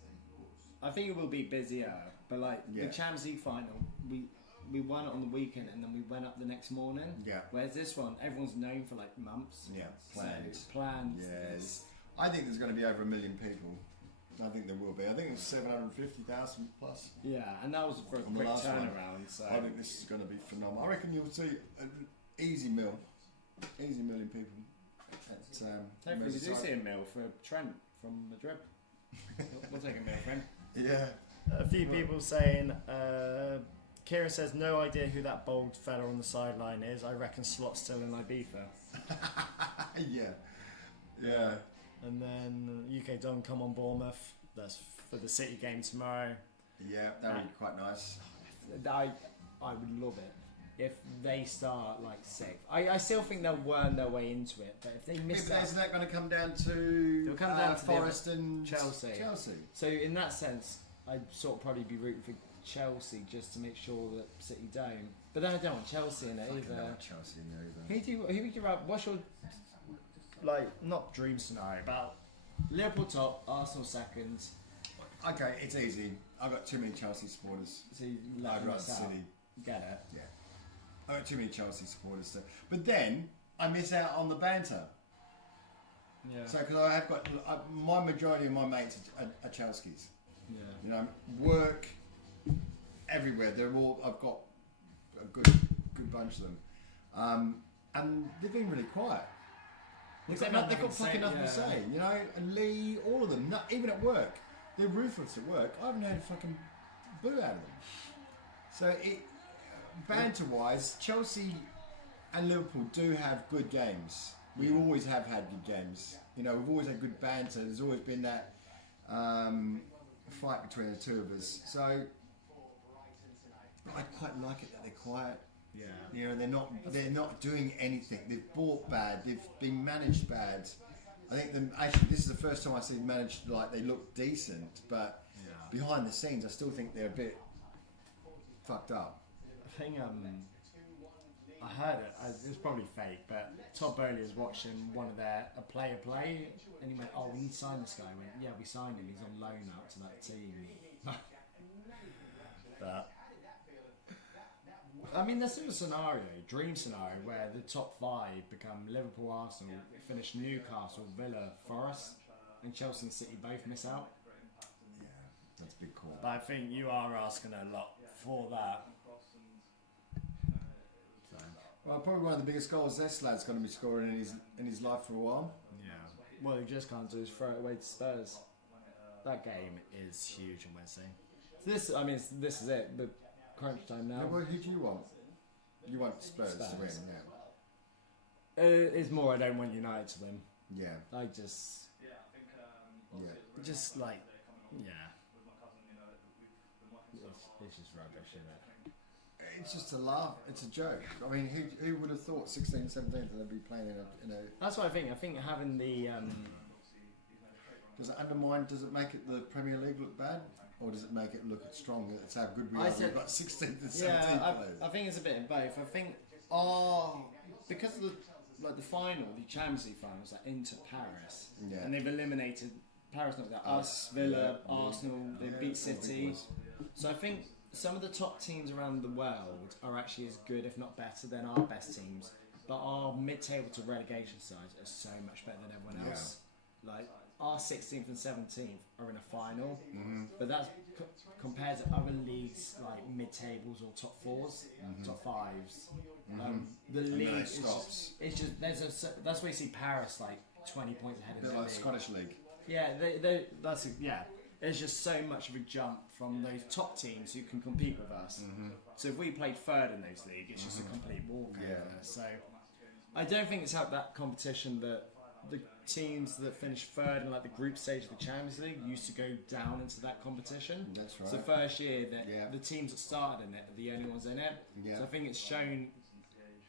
I think it will be busier, but the Champions League final, we won it on the weekend and then we went up the next morning. Yeah. Whereas this one, everyone's known for months. Yeah, planned. So planned. Yes. I think there's going to be over 1 million people. I think there will be. I think it's 750,000 plus. Yeah, and that was for a On the quick last one. turnaround. So I think this is going to be phenomenal. I reckon you'll see an easy million people. hopefully we do see a mill for Trent from Madrid. We'll take a mill for him. Yeah. A few people saying, Kieran says, no idea who that bald fella on the sideline is. I reckon Slot's still in Ibiza. Yeah. And then UK Don come on Bournemouth. That's for the City game tomorrow. Yeah, that would be quite nice. I would love it if they start like sixth. I still think they'll worm their way into it, but if they miss Isn't that going to come down to, It'll come down to Forest and Chelsea. So in that sense, I'd sort of probably be rooting for Chelsea just to make sure that City don't. But then I don't want Chelsea in it I either. don't want Chelsea in there either. Who would you rather? What's your not dream scenario, but Liverpool top, Arsenal second. Okay, it's easy. I've got too many Chelsea supporters. So you let I'd them rather miss out. City. Get it? Yeah. I've got too many Chelsea supporters. But then I miss out on the banter. Yeah. So, because I have got my majority of my mates are Chelsea's. Yeah. You know, work everywhere. They're all. I've got a good bunch of them, and they've been really quiet. They've got fucking nothing to say. You know, and Lee, all of them, even at work, they're ruthless at work. I haven't heard a fucking boo out of them. So, banter-wise, Chelsea and Liverpool do have good games. We always have had good games. You know, we've always had good banter. There's always been that fight between the two of us. So I quite like it that they're quiet. Yeah. You know, they're not doing anything. They've bought bad. They've been managed bad. I think actually this is the first time I see them managed like they look decent, but behind the scenes I still think they're a bit fucked up. I think I heard it. It was probably fake, but Todd Bowley was watching one of a player play, and he went, "Oh, we need to sign this guy." I went, "Yeah, we signed him. He's on loan out to that team." But I mean, there's still a scenario, dream scenario, where the top five become Liverpool, Arsenal, finish Newcastle, Villa, Forest, and Chelsea and City both miss out. Yeah, that's a big call. But I think you are asking a lot for that. Well, probably one of the biggest goals this lad's going to be scoring in his life for a while. Yeah. What he just can't do is throw it away to Spurs. That game is huge on Wednesday. So this is it. The crunch time now. Well, who do you want? You want Spurs to win, yeah. It's more I don't want United to win. Yeah. I just... Yeah. Just like... Yeah. It's just rubbish, isn't it? It's just a laugh. It's a joke. I mean, who would have thought 16th, 17th they'd be playing in a... That's what I think. I think having the... Does it undermine, does it make it the Premier League look bad? Or does it make it look strong? That's how good we are. We've got 16th and 17th players. I think it's a bit of both. I think... because of the final, the Champions League final was into Paris. Yeah. And they've eliminated... Paris, not that. Us, Villa, Arsenal, they beat City. So I think... Some of the top teams around the world are actually as good, if not better, than our best teams. But our mid-table to relegation sides are so much better than everyone else. Like, our 16th and 17th are in a final, but that's compared to other leagues like mid-tables or top fours, top fives. The league is just, that's where you see Paris like 20 points ahead of the like league. Scottish League. Yeah, It's just so much of a jump from those top teams who can compete with us. So if we played third in those leagues, it's just a complete walkover. Yeah. So I don't think it's helped that competition that the teams that finished third in like the group stage of the Champions League used to go down into that competition. That's right. So first year that the teams that started in it are the only ones in it. Yeah. So I think it's shown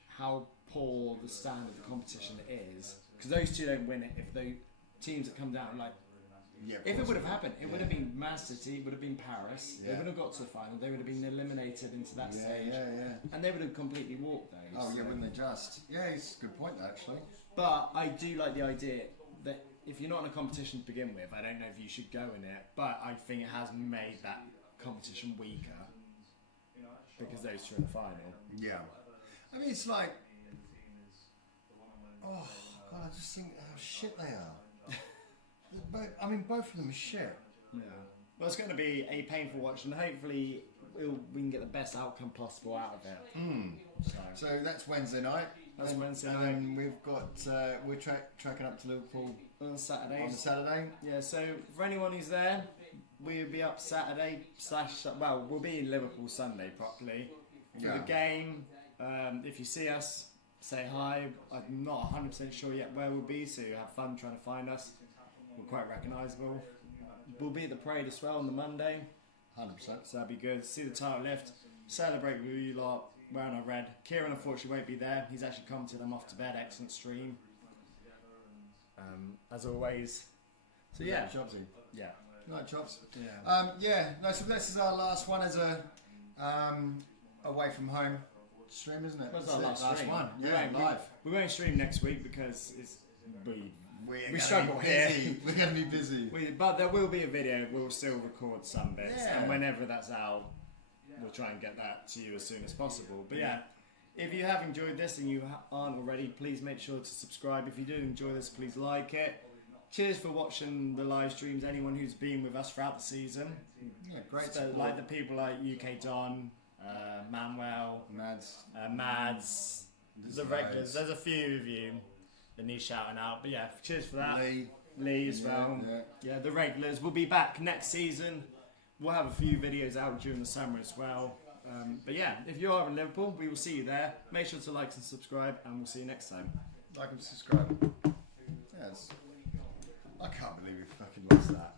how poor the standard of the competition is. Because those two don't win it if the teams that come down like... if it would have happened, it would have been Man City, it would have been Paris, they would have got to the final, they would have been eliminated into that stage, and they would have completely walked those. Oh, yeah, wouldn't they just? Yeah, it's a good point, actually. But I do like the idea that if you're not in a competition to begin with, I don't know if you should go in it, but I think it has made that competition weaker because those two are in the final. Yeah. I mean, it's like... Oh, God, I just think how shit they are. Both of them are shit. Yeah. Well, it's going to be a painful watch, and hopefully we can get the best outcome possible out of it. So that's Wednesday night. That's Wednesday and night. then we've got we're tracking up to Liverpool On Saturday. on Saturday. Yeah, so for anyone who's there, we'll be up Saturday well, we'll be in Liverpool Sunday properly for the game. If you see us, say hi. I'm not 100% sure yet where we'll be, so have fun trying to find us. We're quite recognisable. We'll be at the parade as well on the Monday. 100%. So that'd be good. See the title lift, celebrate with you lot, wearing our red. Kieran unfortunately won't be there. He's actually commented I'm off to bed. Excellent stream. As always. So yeah. Chopsy. Yeah. Right, Chops. Yeah. No, so this is our last one as a away from home stream, isn't it? That's our last stream. one. We Yeah, won't- live. We won't stream next week because we We're struggle gonna be here. busy. We're going to be busy. but there will be a video. We'll still record some bits, Yeah. and whenever that's out, we'll try and get that to you as soon as possible. But yeah, if you have enjoyed this and you aren't already, please make sure to subscribe. If you do enjoy this, please like it. Cheers for watching the live streams. Anyone who's been with us throughout the season, Yeah, great so, support. like the people like UK Don, Manuel, Mads, the regulars. There's a few of you that need shouting out. But yeah, cheers for that. Lee as well. Yeah, the regulars. We'll be back next season. We'll have a few videos out during the summer as well. But yeah, if you are in Liverpool, we will see you there. Make sure to like and subscribe, and we'll see you next time. Like and subscribe. Yes. I can't believe we fucking lost that.